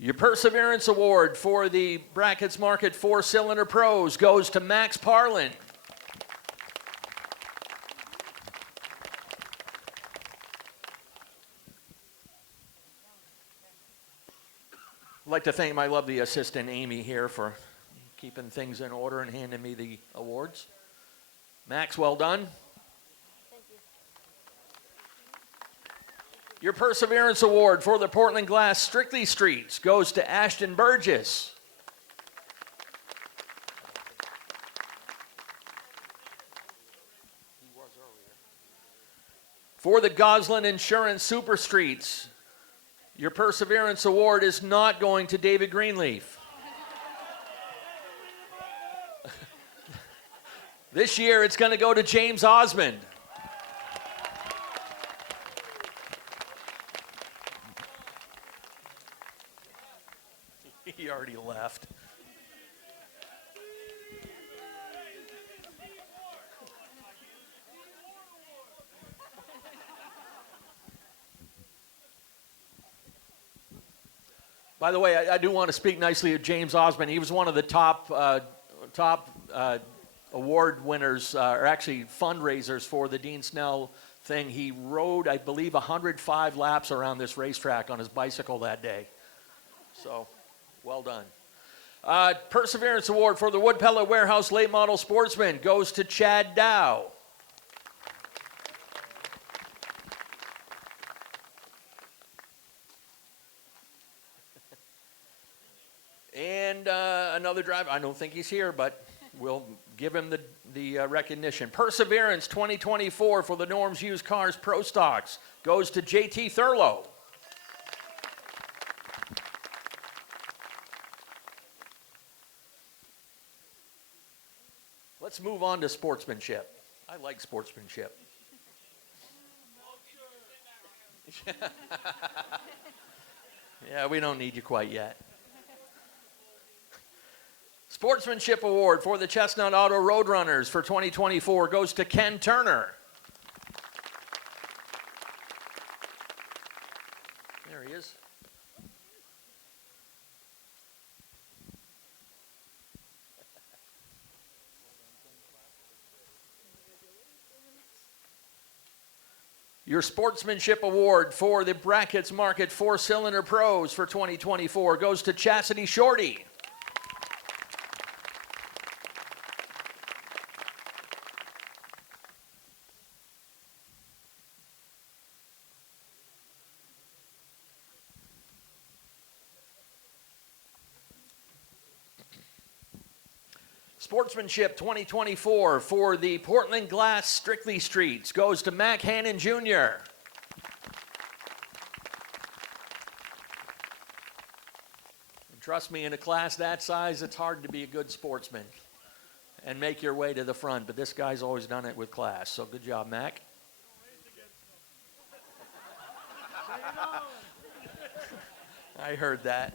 Your Perseverance Award for the Brackets Market 4-Cylinder Pros goes to Max Parlin. I'd like to thank my lovely assistant Amy here for keeping things in order and handing me the awards. Max, well done. Your Perseverance Award for the Portland Glass Strictly Streets goes to Ashton Burgess. For the Goslin Insurance Super Streets, your Perseverance Award is not going to David Greenleaf. This year, it's going to go to James Osmond. He already left. By the way, I do want to speak nicely of James Osmond. He was one of the top award winners, or actually fundraisers for the Dean Snell thing. He rode, I believe, 105 laps around this racetrack on his bicycle that day. So, well done. Perseverance Award for the Wood Pellet Warehouse Late Model Sportsman goes to Chad Dow. And another driver, I don't think he's here, but we'll give him the recognition. Perseverance 2024 for the Norms Used Cars Pro Stocks goes to JT Thurlow. Let's move on to sportsmanship. I like sportsmanship. Yeah, we don't need you quite yet. Sportsmanship Award for the Chestnut Auto Roadrunners for 2024 goes to Ken Turner. There he is. Your Sportsmanship Award for the Brackets Market 4-Cylinder Pros for 2024 goes to Chastity Shorty. Sportsmanship 2024 for the Portland Glass Strictly Streets goes to Mac Hannon Jr. And trust me, in a class that size, it's hard to be a good sportsman and make your way to the front, but this guy's always done it with class, so good job, Mac. I heard that.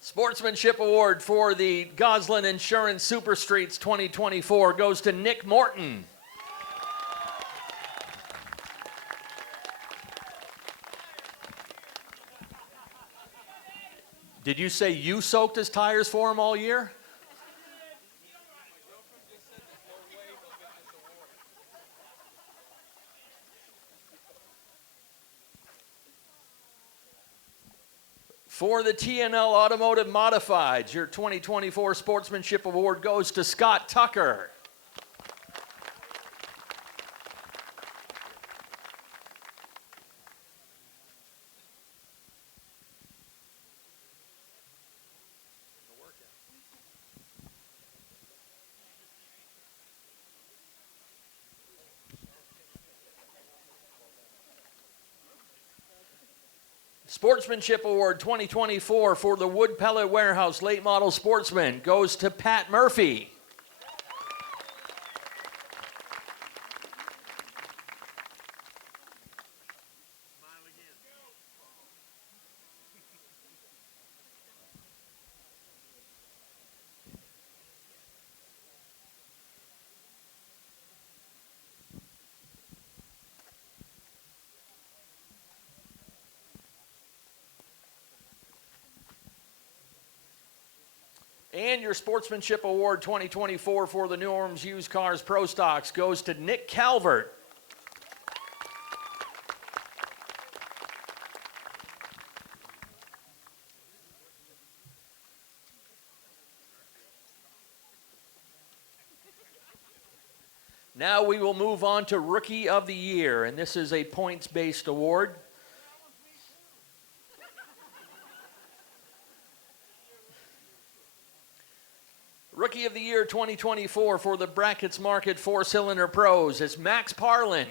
Sportsmanship Award for the Goslin Insurance Super Streets 2024 goes to Nick Morton. Did you say you soaked his tires for him all year? For the TNL Automotive Modifieds, your 2024 Sportsmanship Award goes to Scott Tucker. Sportsmanship Award 2024 for the Wood Pellet Warehouse Late Model Sportsman goes to Pat Murphy. And your Sportsmanship Award 2024 for the Norms Used Cars Pro Stocks goes to Nick Calvert. Now we will move on to Rookie of the Year, and this is a points-based award. Rookie of the Year Year 2024 for the Brackets Market four-cylinder pros is Max Parlin.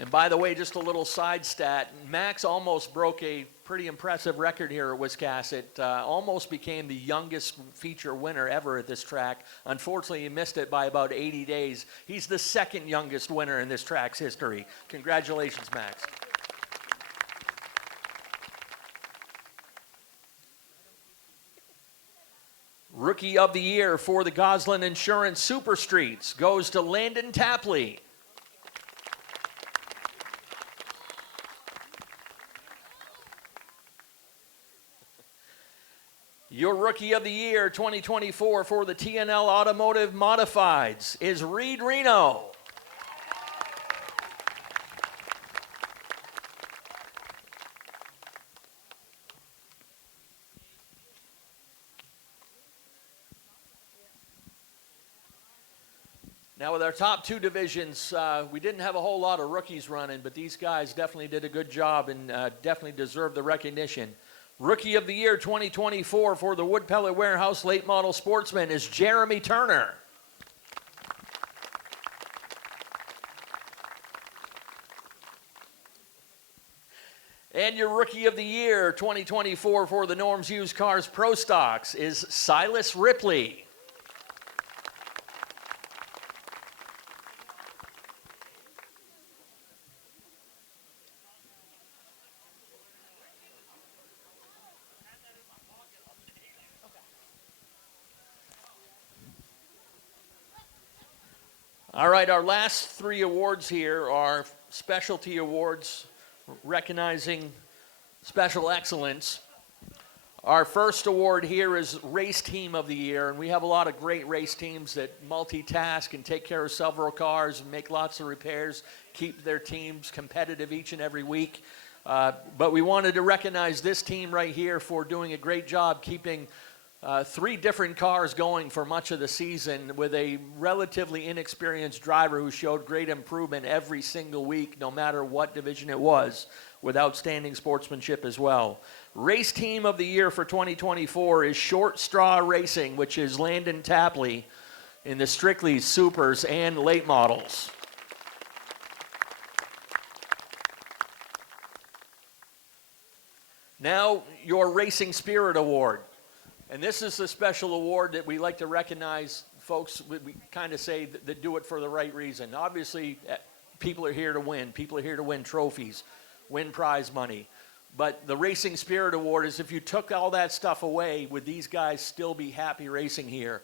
And by the way, just a little side stat, Max almost broke a pretty impressive record here at Wiscasset. Almost became the youngest feature winner ever at this track. Unfortunately, he missed it by about 80 days. He's the second youngest winner in this track's history. Congratulations, Max. Rookie of the Year for the Goslin Insurance Super Streets goes to Landon Tapley. Your Rookie of the Year 2024 for the TNL Automotive Modifieds is Reed Reno. Now with our top two divisions, we didn't have a whole lot of rookies running, but these guys definitely did a good job and definitely deserve the recognition. Rookie of the Year 2024 for the Wood Pellet Warehouse Late Model Sportsman is Jeremy Turner. And your Rookie of the Year 2024 for the Norms Used Cars Pro Stocks is Silas Ripley. All right, our last three awards here are specialty awards recognizing special excellence. Our first award here is Race Team of the Year, and we have a lot of great race teams that multitask and take care of several cars and make lots of repairs, keep their teams competitive each and every week. But we wanted to recognize this team right here for doing a great job keeping three different cars going for much of the season with a relatively inexperienced driver who showed great improvement every single week, no matter what division it was, with outstanding sportsmanship as well. Race Team of the Year for 2024 is Short Straw Racing, which is Landon Tapley in the Strictly Supers and Late Models. Now, your Racing Spirit Award. And this is a special award that we like to recognize folks, we kind of say that do it for the right reason. Obviously, people are here to win. People are here to win trophies, win prize money. But the Racing Spirit Award is if you took all that stuff away, would these guys still be happy racing here?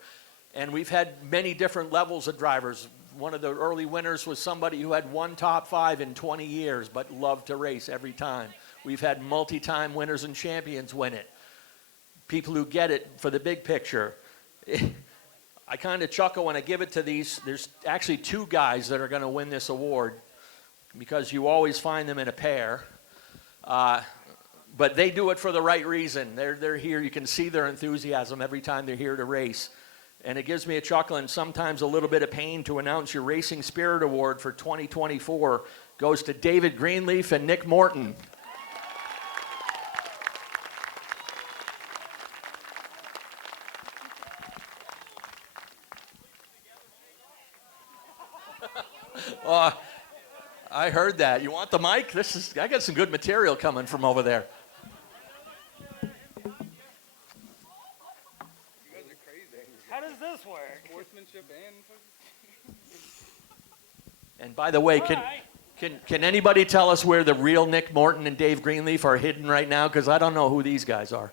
And we've had many different levels of drivers. One of the early winners was somebody who had one top five in 20 years, but loved to race every time. We've had multi-time winners and champions win it. People who get it for the big picture. I kind of chuckle when I give it to these. There's actually two guys that are going to win this award because you always find them in a pair. But they do it for the right reason. They're here. You can see their enthusiasm every time they're here to race. And it gives me a chuckle and sometimes a little bit of pain to announce your Racing Spirit Award for 2024 goes to David Greenleaf and Nick Morton. I heard that. You want the mic? I got some good material coming from over there. How does this work? Sportsmanship And by the way, can anybody tell us where the real Nick Morton and Dave Greenleaf are hidden right now? Because I don't know who these guys are.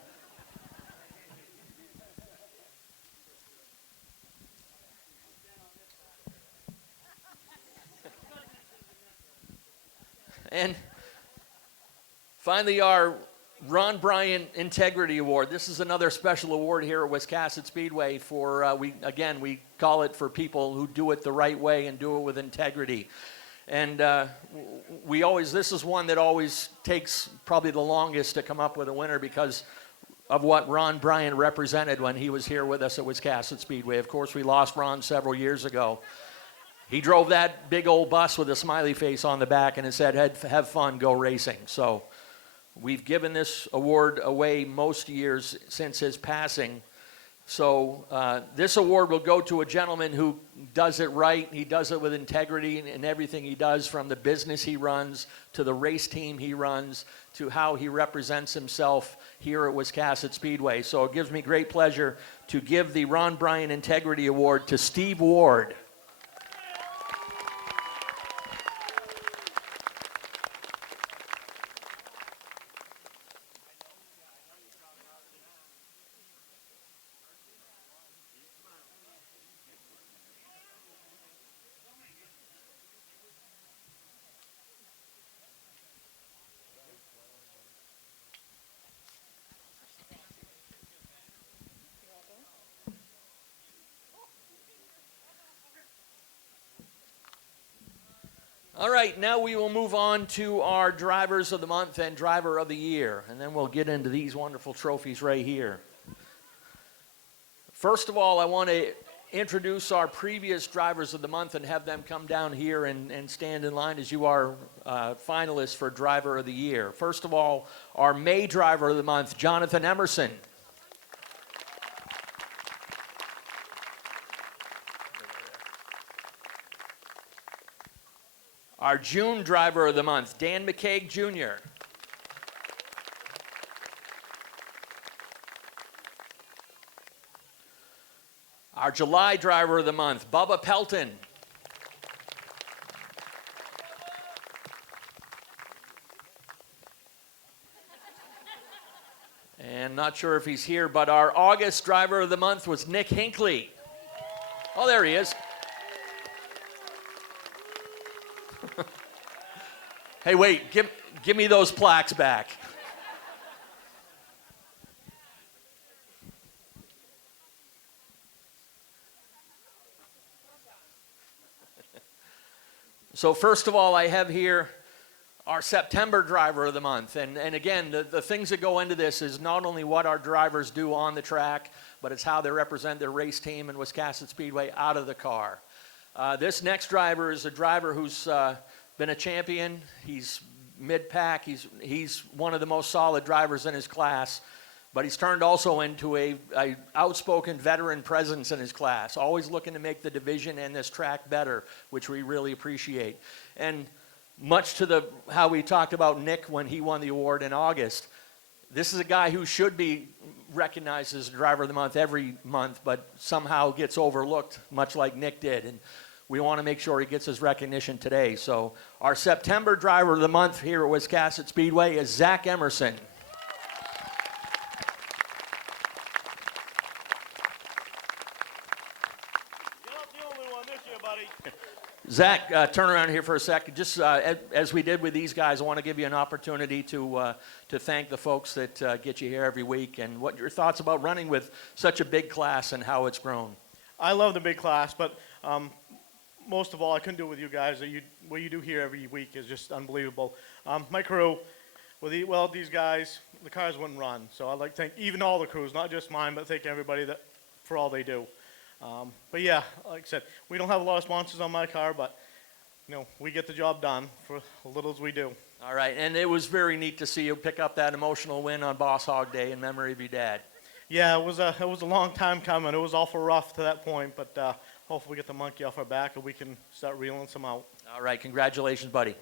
And finally, our Ron Bryant Integrity Award. This is another special award here at Wiscasset Speedway for, we call it for people who do it the right way and do it with integrity. And this is one that always takes probably the longest to come up with a winner because of what Ron Bryant represented when he was here with us at Wiscasset Speedway. Of course, we lost Ron several years ago. He drove that big old bus with a smiley face on the back and it said, have fun, go racing. So We've given this award away most years since his passing. So this award will go to a gentleman who does it right. He does it with integrity in everything he does, from the business he runs to the race team he runs to how he represents himself here at Wiscasset Speedway. So it gives me great pleasure to give the Ron Bryan Integrity Award to Steve Ward. All right, now we will move on to our Drivers of the Month and Driver of the Year, and then we'll get into these wonderful trophies right here. First of all, I want to introduce our previous Drivers of the Month and have them come down here and stand in line as you are finalists for Driver of the Year. First of all, our May Driver of the Month, Jonathan Emerson. Our June Driver of the Month, Dan McCaig Jr. Our July Driver of the Month, Bubba Pelton. And not sure if he's here, but our August Driver of the Month was Nick Hinckley. Oh, there he is. Hey, wait, give me those plaques back. So first of all, I have here our September Driver of the Month. And again, the things that go into this is not only what our drivers do on the track, but it's how they represent their race team in Wiscasset Speedway out of the car. This next driver is a driver who's been a champion. He's mid-pack. He's one of the most solid drivers in his class, but he's turned also into a outspoken veteran presence in his class, always looking to make the division and this track better, which we really appreciate. And much to how we talked about Nick when he won the award in August, this is a guy who should be recognized as Driver of the Month every month, but somehow gets overlooked, much like Nick did. And we want to make sure he gets his recognition today. So our September Driver of the Month here at Wiscasset Speedway is Zach Emerson. You're not the only one this year, buddy. Zach, turn around here for a second. Just as we did with these guys, I want to give you an opportunity to thank the folks that get you here every week, and what your thoughts about running with such a big class and how it's grown. I love the big class, but most of all, I couldn't do it with you guys. What you do here every week is just unbelievable. My crew, without these guys, the cars wouldn't run. So I'd like to thank even all the crews, not just mine, but thank everybody for all they do. But yeah, like I said, we don't have a lot of sponsors on my car, but we get the job done for as little as we do. All right, and it was very neat to see you pick up that emotional win on Boss Hog Day in memory of your dad. Yeah, it was a long time coming. It was awful rough to that point, but hopefully we get the monkey off our back and we can start reeling some out. All right, congratulations, buddy.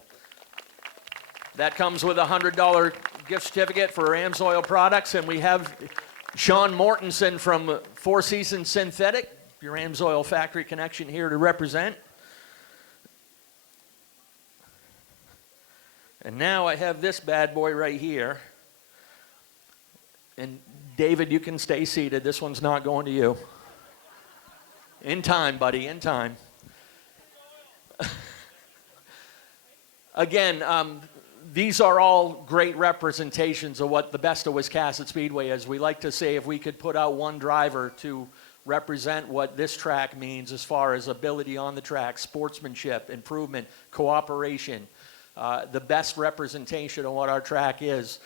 That comes with a $100 gift certificate for AMSOIL products, and we have Sean Mortensen from Four Seasons Synthetic, your AMSOIL factory connection, here to represent. And now I have this bad boy right here. And David, you can stay seated. This one's not going to you. In time, buddy, in time. Again, these are all great representations of what the best of Wiscasset Speedway is. We like to say if we could put out one driver to represent what this track means as far as ability on the track, sportsmanship, improvement, cooperation, the best representation of what our track is,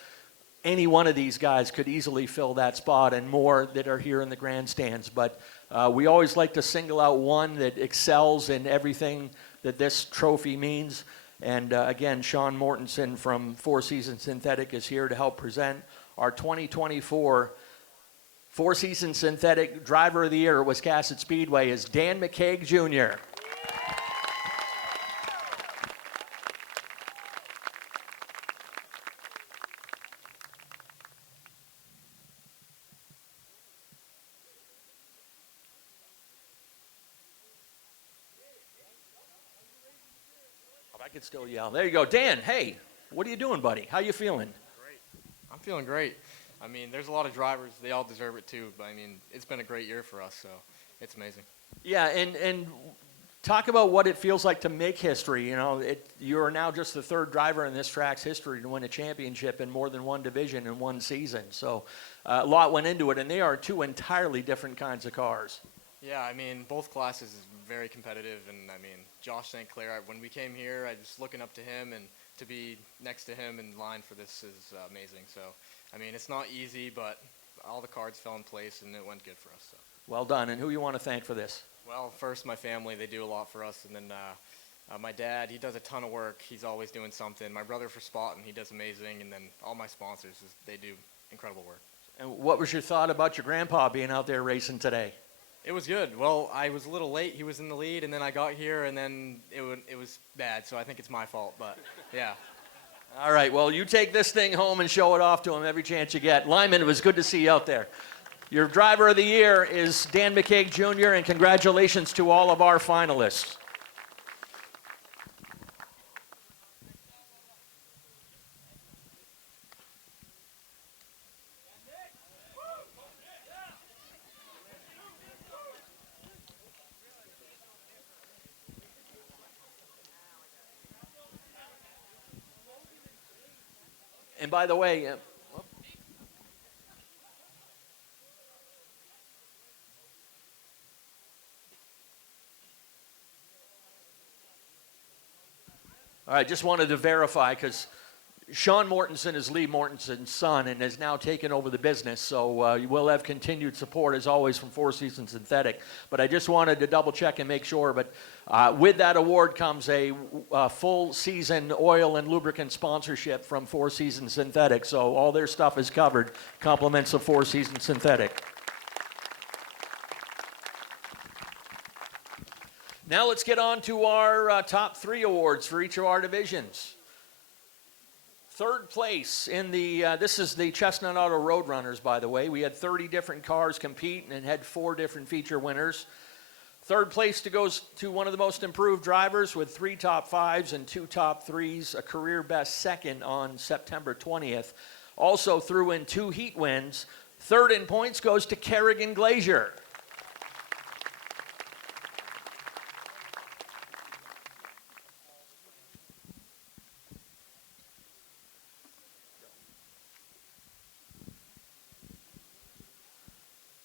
any one of these guys could easily fill that spot, and more that are here in the grandstands. But we always like to single out one that excels in everything that this trophy means. And again, Sean Mortensen from Four Seasons Synthetic is here to help present our 2024 Four Seasons Synthetic Driver of the Year at Wiscasset Speedway is Dan McCaig Jr. I could still yell. There you go. Dan, hey, what are you doing, buddy? How you feeling? Great. I'm feeling great. I mean, there's a lot of drivers. They all deserve it too. But, I mean, it's been a great year for us, so it's amazing. Yeah, and talk about what it feels like to make history. You know, you're now just the third driver in this track's history to win a championship in more than one division in one season. So a lot went into it, and they are two entirely different kinds of cars. Yeah, I mean, both classes is very competitive, and I mean, Josh St. Clair, when we came here, I was looking up to him, and to be next to him in line for this is amazing. So, I mean, it's not easy, but all the cards fell in place, and it went good for us. So. Well done, and who you want to thank for this? Well, first, my family, they do a lot for us, and then my dad, he does a ton of work. He's always doing something. My brother for spotting, he does amazing, and then all my sponsors, they do incredible work. And what was your thought about your grandpa being out there racing today? It was good. Well, I was a little late. He was in the lead, and then I got here, and then it was bad, so I think it's my fault, but yeah. All right, well, you take this thing home and show it off to him every chance you get. Lyman, it was good to see you out there. Your driver of the year is Dan McCaig Jr., and congratulations to all of our finalists. And by the way, all right, just wanted to verify because Sean Mortensen is Lee Mortensen's son and has now taken over the business, so you will have continued support as always from Four Seasons Synthetic. But I just wanted to double check and make sure. But with that award comes a full season oil and lubricant sponsorship from Four Seasons Synthetic, so all their stuff is covered. Compliments of Four Seasons Synthetic. Now let's get on to our top three awards for each of our divisions. Third place in the, this is the Chestnut Auto Roadrunners, by the way. We had 30 different cars compete and had 4 different feature winners. Third place goes to one of the most improved drivers with 3 top 5s and 2 top 3s, a career best second on September 20th. Also threw in 2 heat wins. Third in points goes to Kerrigan Glazier.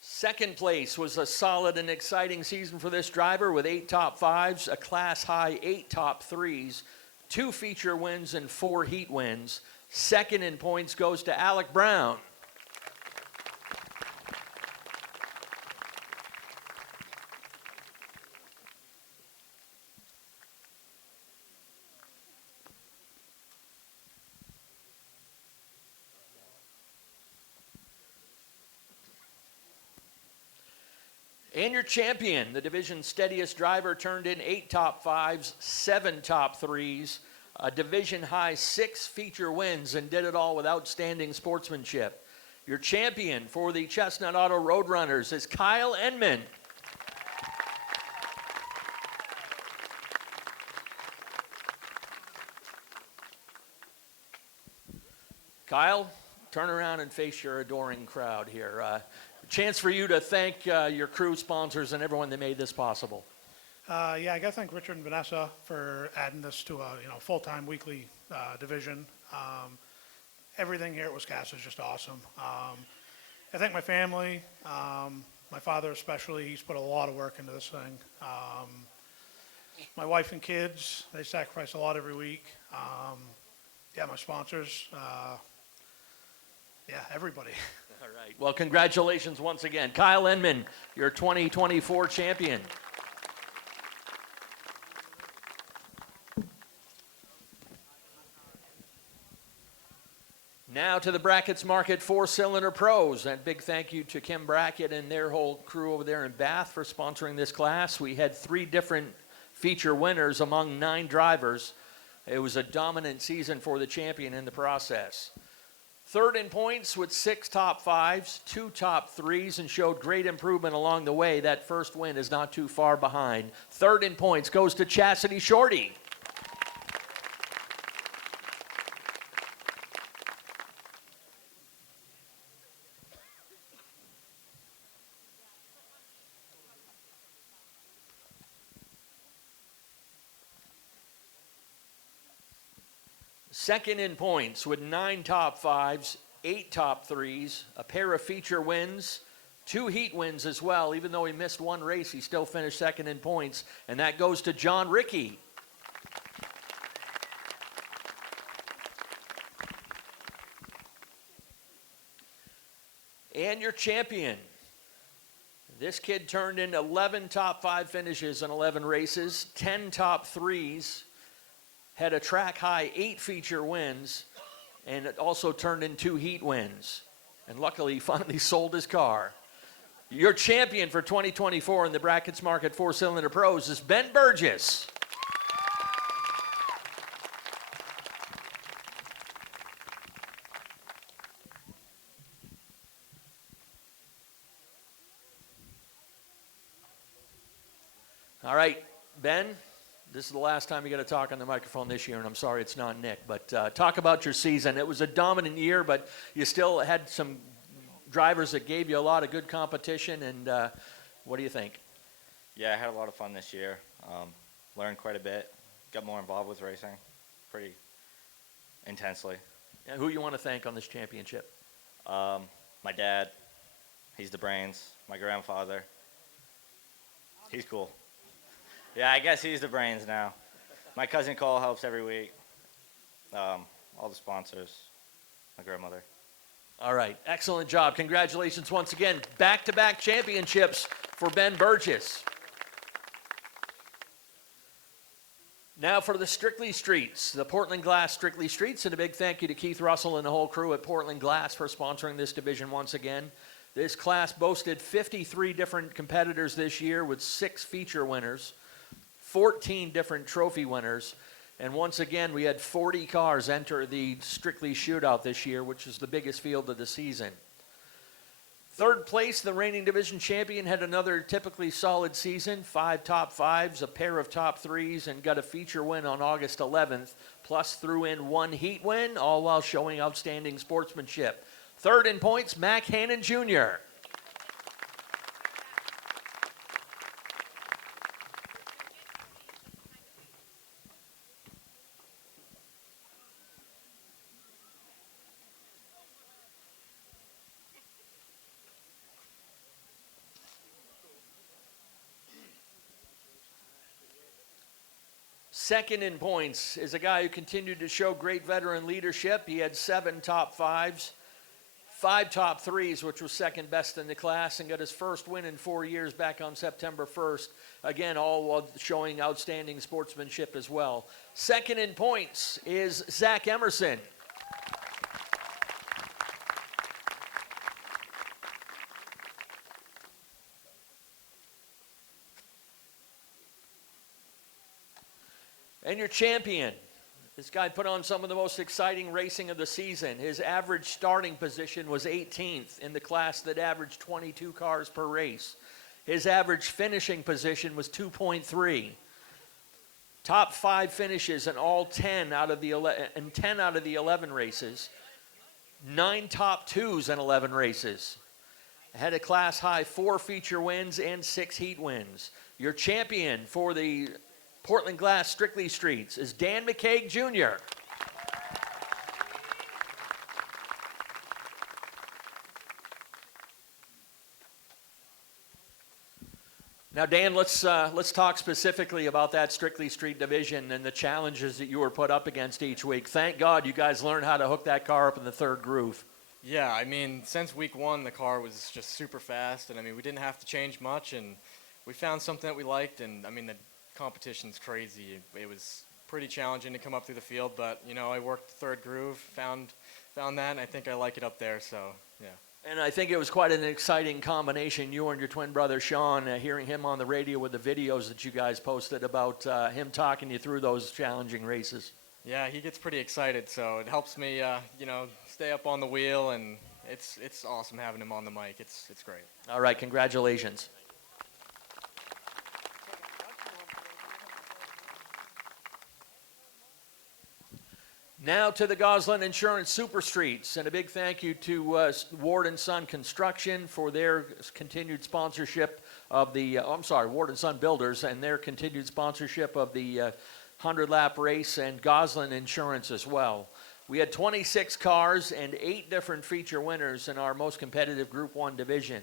Second place was a solid and exciting season for this driver with 8 top 5s, a class high 8 top 3s, 2 feature wins and 4 heat wins. Second in points goes to Alec Brown. And your champion, the division's steadiest driver, turned in 8 top 5s, 7 top 3s, a division high 6 feature wins, and did it all with outstanding sportsmanship. Your champion for the Chestnut Auto Roadrunners is Kyle Enman. Kyle, turn around and face your adoring crowd here. Chance for you to thank your crew, sponsors, and everyone that made this possible. Yeah, I got to thank Richard and Vanessa for adding this to a full-time weekly division. Everything here at Wiscasset is just awesome. I thank my family, my father especially. He's put a lot of work into this thing. My wife and kids, they sacrifice a lot every week. Yeah, my sponsors. Yeah, everybody. All right. Well, congratulations once again. Kyle Enman, your 2024 champion. Now to the Brackett's Market 4-Cylinder Pros, and big thank you to Kim Brackett and their whole crew over there in Bath for sponsoring this class. We had 3 different feature winners among 9 drivers. It was a dominant season for the champion in the process. Third in points with 6 top 5s, 2 top 3s, and showed great improvement along the way. That first win is not too far behind. Third in points goes to Chastity Shorty. Second in points with 9 top 5s, 8 top 3s, a pair of feature wins, 2 heat wins as well. Even though he missed 1 race, he still finished second in points, and that goes to John Rickey. And your champion. This kid turned in 11 top 5 finishes in 11 races, 10 top 3s, had a track high 8 feature wins, and it also turned in 2 heat wins. And luckily, he finally sold his car. Your champion for 2024 in the Brackett's Market 4-Cylinder Pros is Ben Burgess. All right, Ben. This is the last time you got to talk on the microphone this year, and I'm sorry it's not Nick. But talk about your season. It was a dominant year, but you still had some drivers that gave you a lot of good competition. And what do you think? Yeah, I had a lot of fun this year. Learned quite a bit. Got more involved with racing pretty intensely. And who you want to thank on this championship? My dad. He's the brains. My grandfather. He's cool. Yeah, I guess he's the brains now. My cousin Cole helps every week. All the sponsors. My grandmother. All right, excellent job. Congratulations once again. Back-to-back championships for Ben Burgess. Now for the Strictly Streets, the Portland Glass Strictly Streets, and a big thank you to Keith Russell and the whole crew at Portland Glass for sponsoring this division once again. This class boasted 53 different competitors this year with 6 feature winners, 14 different trophy winners, and once again we had 40 cars enter the Strictly Shootout this year, which is the biggest field of the season. Third place, the reigning division champion, had another typically solid season, 5 top 5s, a pair of top 3s, and got a feature win on August 11th, plus threw in 1 heat win, all while showing outstanding sportsmanship. Third in points, Mac Hannon Jr. Second in points is a guy who continued to show great veteran leadership. He had 7 top 5s, 5 top 3s, which was second best in the class, and got his first win in 4 years back on September 1st. Again, all while showing outstanding sportsmanship as well. Second in points is Zach Emerson. And your champion, this guy put on some of the most exciting racing of the season. His average starting position was 18th in the class that averaged 22 cars per race. His average finishing position was 2.3. Top 5 finishes in all 10 out of the 11 races. 9 top 2s in 11 races. Had a class high 4 feature wins and 6 heat wins. Your champion for the Portland Glass Strictly Streets is Dan McCaig Jr. Now, Dan, let's talk specifically about that Strictly Street division and the challenges that you were put up against each week. Thank God you guys learned how to hook that car up in the 3rd groove. Yeah, I mean, since week 1, the car was just super fast, and I mean, we didn't have to change much, and we found something that we liked, and I mean, the competition's crazy. It was pretty challenging to come up through the field, but you know, I worked third groove, found that, and I think I like it up there. So yeah. And I think it was quite an exciting combination, you and your twin brother Sean, hearing him on the radio with the videos that you guys posted about him talking you through those challenging races. Yeah, he gets pretty excited, so it helps me, you know, stay up on the wheel, and it's awesome having him on the mic. It's great. All right, congratulations. Now to the Goslin Insurance Super Streets, and a big thank you to Ward & Son Construction for their continued sponsorship of the, Ward & Son Builders and their continued sponsorship of the 100-lap race, and Goslin Insurance as well. We had 26 cars and 8 different feature winners in our most competitive Group 1 division.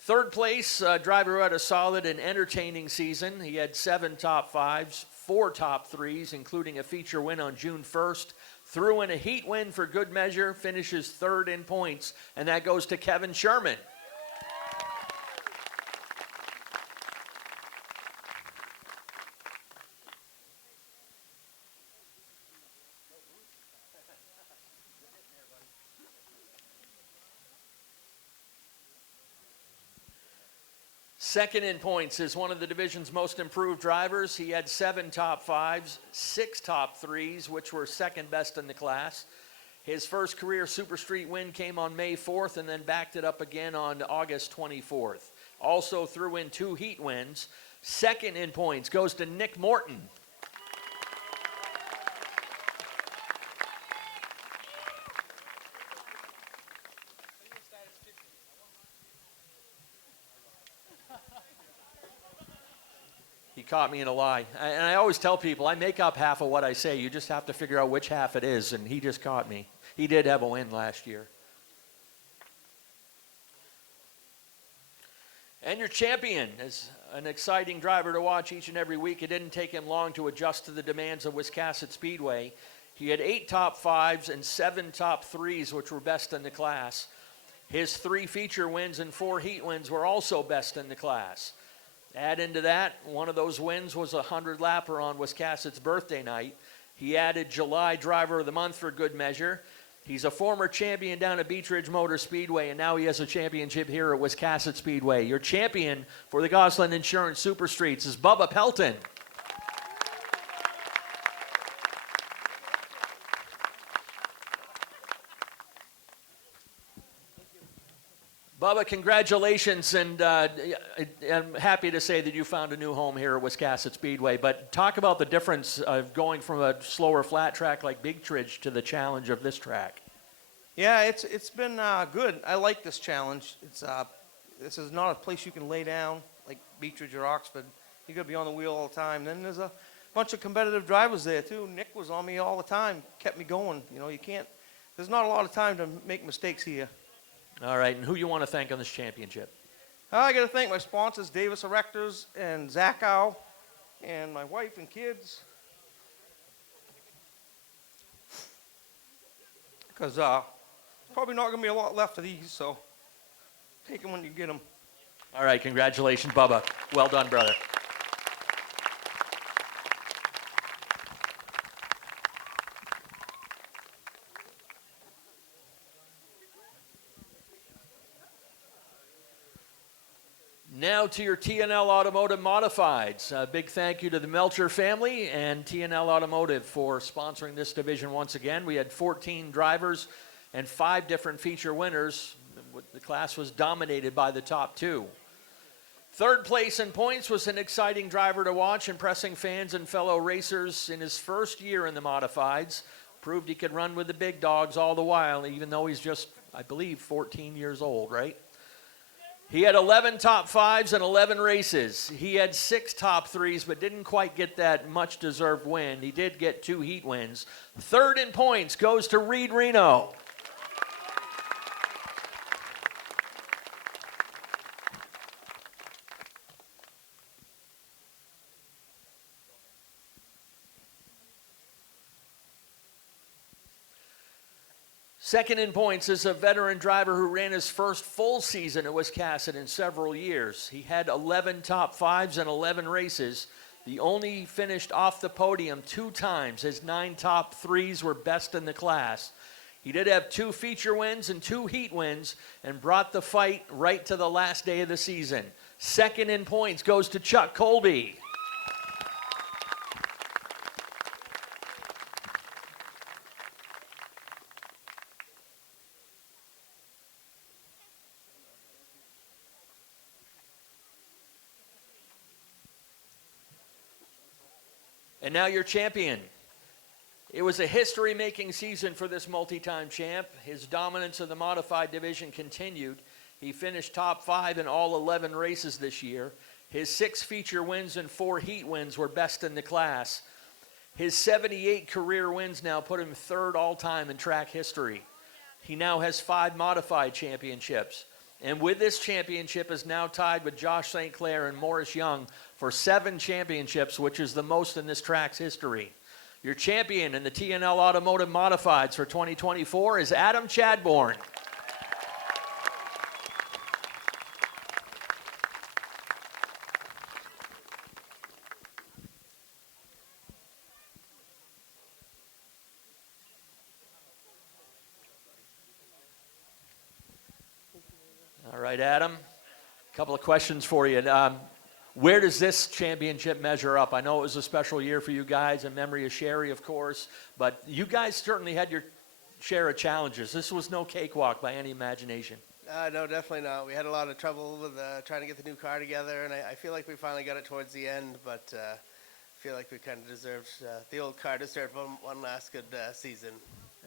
Third place, driver who had a solid and entertaining season. He had 7 top 5s, 4 top 3s, including a feature win on June 1st. Threw in a heat win for good measure, finishes 3rd in points, and that goes to Kevin Sherman. Second in points is one of the division's most improved drivers. He had 7 top 5s, 6 top 3s, which were second best in the class. His first career Super Street win came on May 4th and then backed it up again on August 24th. Also threw in 2 heat wins. Second in points goes to Nick Morton. He caught me in a lie. And I always tell people, I make up half of what I say. You just have to figure out which half it is, and he just caught me. He did have a win last year. And your champion is an exciting driver to watch each and every week. It didn't take him long to adjust to the demands of Wiscasset Speedway. He had 8 top 5s and 7 top 3s, which were best in the class. His 3 feature wins and 4 heat wins were also best in the class. Add into that, one of those wins was a 100-lapper on Wiscasset's birthday night. He added July Driver of the Month for good measure. He's a former champion down at Beech Ridge Motor Speedway, and now he has a championship here at Wiscasset Speedway. Your champion for the Goslin Insurance Super Streets is Bubba Pelton. Bubba, congratulations, and I'm happy to say that you found a new home here at Wiscasset Speedway, but talk about the difference of going from a slower flat track like Beech Ridge to the challenge of this track. Yeah, it's been good. I like this challenge. This is not a place you can lay down like Beech Ridge or Oxford. You got to be on the wheel all the time. Then there's a bunch of competitive drivers there too. Nick was on me all the time, kept me going. You know, there's not a lot of time to make mistakes here. All right, and who you want to thank on this championship? I got to thank my sponsors, Davis Erectors and Zachow, and my wife and kids. Because probably not going to be a lot left of these, so take them when you get them. All right, congratulations, Bubba. Well done, brother. Now to your TNL Automotive Modifieds. A big thank you to the Melcher family and TNL Automotive for sponsoring this division once again. We had 14 drivers and 5 different feature winners. The class was dominated by the top 2. Third place in points was an exciting driver to watch, impressing fans and fellow racers in his first year in the Modifieds. Proved he could run with the big dogs all the while, even though he's just, I believe, 14 years old, right? He had 11 top 5s and 11 races. He had 6 top 3s, but didn't quite get that much-deserved win. He did get 2 heat wins. Third in points goes to Reed Reno. Second in points is a veteran driver who ran his first full season at Wiscasset in several years. He had 11 top 5s and 11 races. The only finished off the podium 2 times. His 9 top 3s were best in the class. He did have 2 feature wins and 2 heat wins and brought the fight right to the last day of the season. Second in points goes to Chuck Colby. And now your champion. It was a history-making season for this multi-time champ. His dominance of the modified division continued. He finished top 5 in all 11 races this year. His 6 feature wins and 4 heat wins were best in the class. His 78 career wins now put him 3rd all-time in track history. He now has 5 modified championships. And with this championship is now tied with Josh St. Clair and Morris Young for 7 championships, which is the most in this track's history. Your champion in the TNL Automotive Modifieds for 2024 is Adam Chadbourne. All right, Adam, a couple of questions for you. Where does this championship measure up? I know it was a special year for you guys in memory of Sherry, of course, but you guys certainly had your share of challenges. This was no cakewalk by any imagination. No, definitely not. We had a lot of trouble with trying to get the new car together, and I feel like we finally got it towards the end, but I feel like we kind of deserved, the old car deserved one last good season.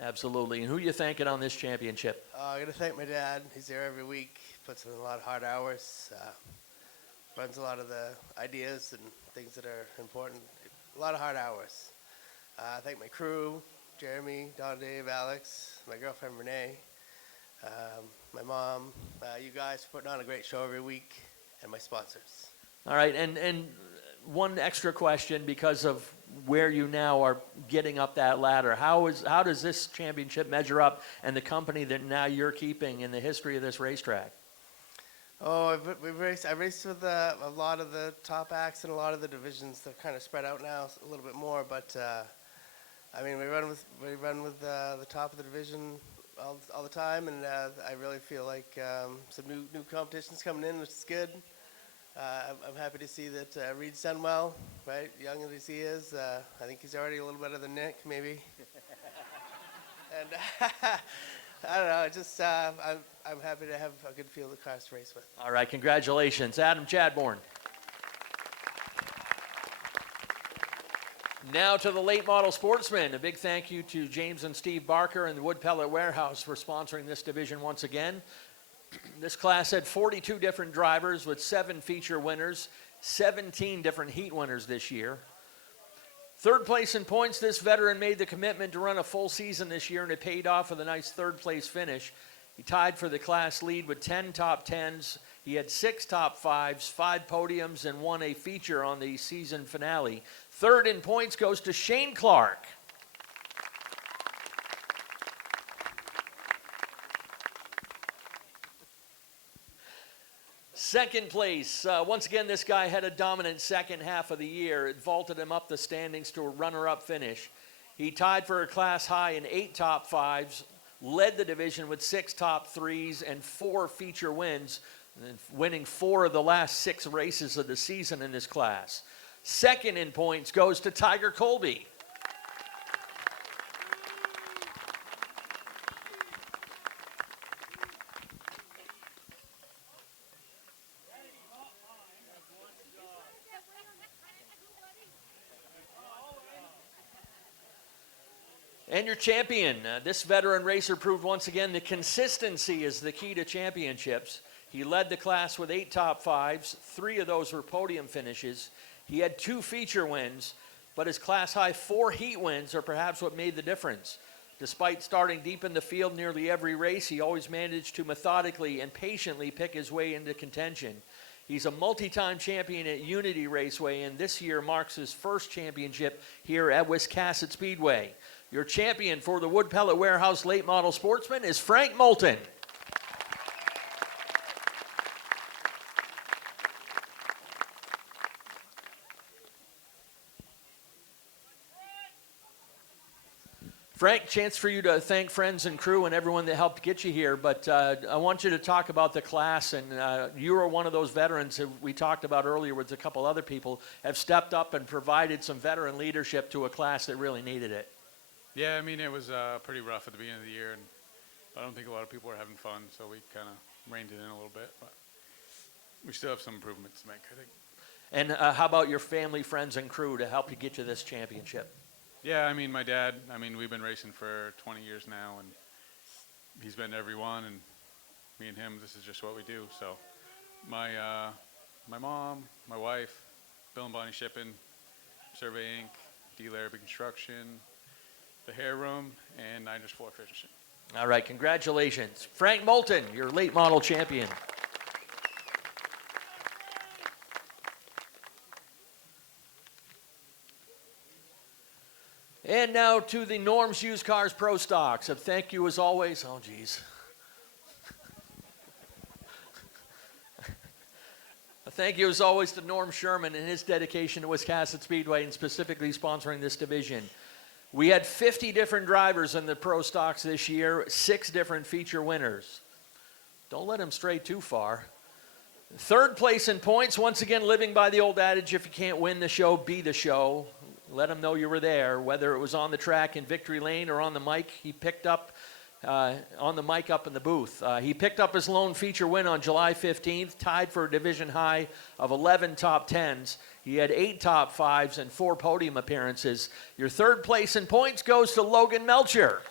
Absolutely. And who are you thanking on this championship? I'm going to thank my dad. He's there every week, puts in a lot of hard hours, runs a lot of the ideas and things that are important. A lot of hard hours. I thank my crew, Jeremy, Don, Dave, Alex, my girlfriend Renee, my mom, you guys for putting on a great show every week, and my sponsors. All right, and one extra question because of where you now are getting up that ladder. How does this championship measure up and the company that now you're keeping in the history of this racetrack? Oh, I raced with a lot of the top acts in a lot of the divisions. They're kind of spread out now a little bit more, but I mean we run with the top of the division all the time, and I really feel like some new competitions coming in, which is good. I'm happy to see that Reed Senwell, right, young as he is, I think he's already a little better than Nick, maybe. And I don't know, just I'm happy to have a good field of cars to race with. All right, congratulations, Adam Chadbourne. Now to the late model sportsmen. A big thank you to James and Steve Barker and the Wood Pellet Warehouse for sponsoring this division once again. This class had 42 different drivers with 7 feature winners, 17 different heat winners this year. 3rd place in points, this veteran made the commitment to run a full season this year, and it paid off with a nice 3rd place finish. He tied for the class lead with 10 top 10s. He had 6 top 5s, 5 podiums, and won a feature on the season finale. 3rd in points goes to Shane Clark. Second place, once again, this guy had a dominant second half of the year. It vaulted him up the standings to a runner-up finish. He tied for a class high in 8 top 5s, led the division with 6 top 3s and 4 feature wins, and winning 4 of the last 6 races of the season in this class. Second in points goes to Tiger Colby. And your champion, this veteran racer proved once again that consistency is the key to championships. He led the class with 8 top 5s, 3 of those were podium finishes. He had 2 feature wins, but his class high 4 heat wins are perhaps what made the difference. Despite starting deep in the field nearly every race, he always managed to methodically and patiently pick his way into contention. He's a multi-time champion at Unity Raceway, and this year marks his first championship here at Wiscasset Speedway. Your champion for the Wood Pellet Warehouse Late Model Sportsman is Frank Moulton. Frank, chance for you to thank friends and crew and everyone that helped get you here, but I want you to talk about the class, and you are one of those veterans that we talked about earlier with a couple other people, have stepped up and provided some veteran leadership to a class that really needed it. Yeah, I mean, it was pretty rough at the beginning of the year, and I don't think a lot of people were having fun, so we kind of reined it in a little bit, but we still have some improvements to make, I think. And how about your family, friends, and crew to help you get to this championship? Yeah, I mean, my dad, we've been racing for 20 years now, and he's been to every one, and me and him, this is just what we do. So my mom, my wife, Bill and Bonnie Shipping, Survey Inc., D. Larrabee Construction, the Hair Room, and Niners Floor Finishing. All right, congratulations. Frank Moulton, your late model champion. And now to the Norm's Used Cars Pro Stocks. A thank you as always. Oh, geez. A thank you as always to Norm Sherman and his dedication to Wiscasset Speedway and specifically sponsoring this division. We had 50 different drivers in the Pro Stocks this year, 6 different feature winners. Don't let him stray too far. Third place in points, once again living by the old adage, if you can't win the show, be the show. Let him know you were there, whether it was on the track in Victory Lane or on the mic. He picked up on the mic up in the booth. He picked up his lone feature win on July 15th, tied for a division high of 11 top 10s. He had 8 top 5s and 4 podium appearances. Your third place in points goes to Logan Melcher.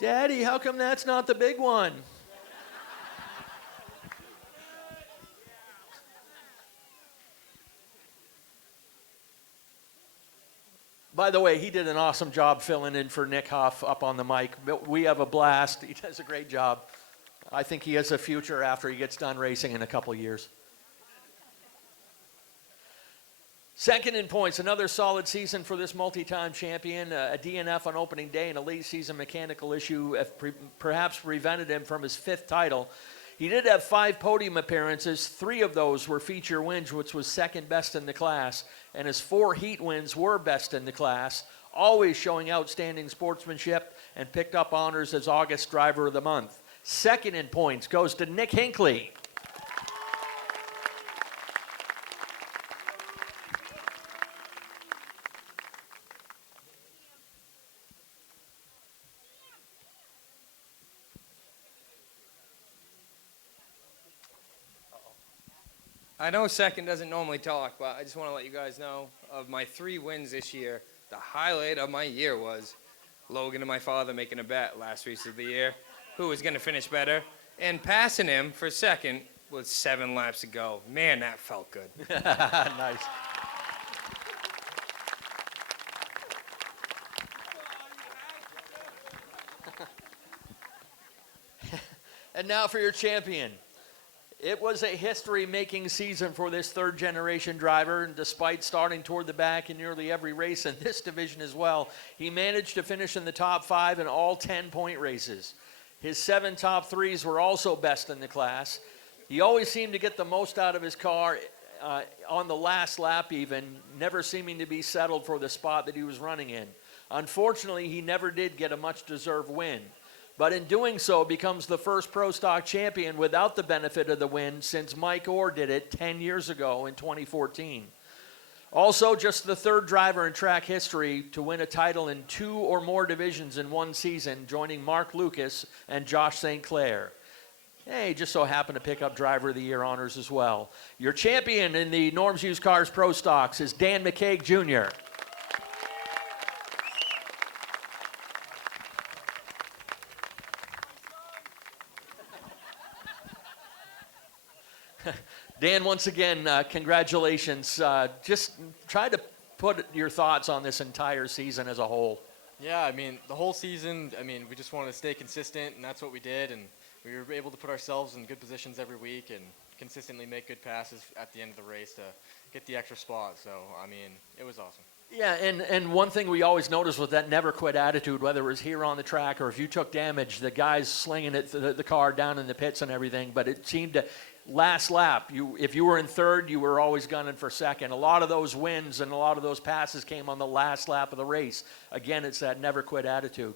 Daddy, how come that's not the big one? By the way, he did an awesome job filling in for Nick Huff up on the mic. We have a blast. He does a great job. I think he has a future after he gets done racing in a couple years. Second in points, another solid season for this multi-time champion. A DNF on opening day and a late season mechanical issue perhaps prevented him from his 5th title. He did have 5 podium appearances. 3 of those were feature wins, which was second best in the class. And his 4 heat wins were best in the class, always showing outstanding sportsmanship, and picked up honors as August Driver of the Month. Second in points goes to Nick Hinckley. I know second doesn't normally talk, but I just want to let you guys know of my 3 wins this year, the highlight of my year was Logan and my father making a bet last race of the year who was going to finish better and passing him for second with 7 laps to go. Man, that felt good. Nice. And now for your champion. It was a history-making season for this third-generation driver, and despite starting toward the back in nearly every race in this division as well, he managed to finish in the top 5 in all 10-point races. His 7 top 3s were also best in the class. He always seemed to get the most out of his car on the last lap even, never seeming to be settled for the spot that he was running in. Unfortunately, he never did get a much-deserved win. But in doing so, becomes the first Pro Stock champion without the benefit of the win since Mike Orr did it 10 years ago in 2014. Also, just the 3rd driver in track history to win a title in 2 or more divisions in one season, joining Mark Lucas and Josh St. Clair. Hey, just so happened to pick up Driver of the Year honors as well. Your champion in the Norm's Used Cars Pro Stocks is Dan McCaig Jr. Dan, once again, congratulations. Just try to put your thoughts on this entire season as a whole. Yeah, I mean, the whole season, we just wanted to stay consistent, and that's what we did. And we were able to put ourselves in good positions every week and consistently make good passes at the end of the race to get the extra spot. So, it was awesome. Yeah, and one thing we always noticed was that never quit attitude, whether it was here on the track or if you took damage, the guys slinging it, the car down in the pits and everything. But it seemed to last lap, if you were in third, you were always gunning for second. A lot of those wins and a lot of those passes came on the last lap of the race. Again, it's that never quit attitude.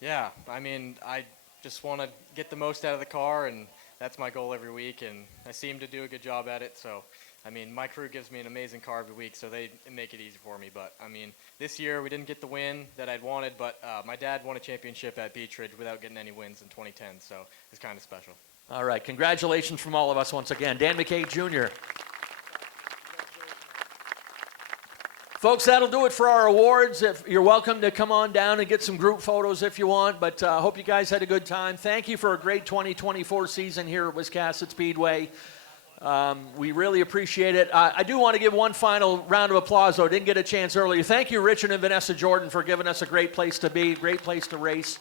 Yeah, I mean, I just want to get the most out of the car, and that's my goal every week, and I seem to do a good job at it. So, I mean, my crew gives me an amazing car every week, so they make it easy for me. But, I mean, this year we didn't get the win that I'd wanted, but my dad won a championship at Beech Ridge without getting any wins in 2010, so it's kind of special. All right, congratulations from all of us once again. Dan McKay Jr. Folks, that'll do it for our awards. If you're welcome to come on down and get some group photos if you want, but I hope you guys had a good time. Thank you for a great 2024 season here at Wiscasset Speedway. We really appreciate it. I do want to give one final round of applause, though. Didn't get a chance earlier. Thank you, Richard and Vanessa Jordan, for giving us a great place to be, great place to race.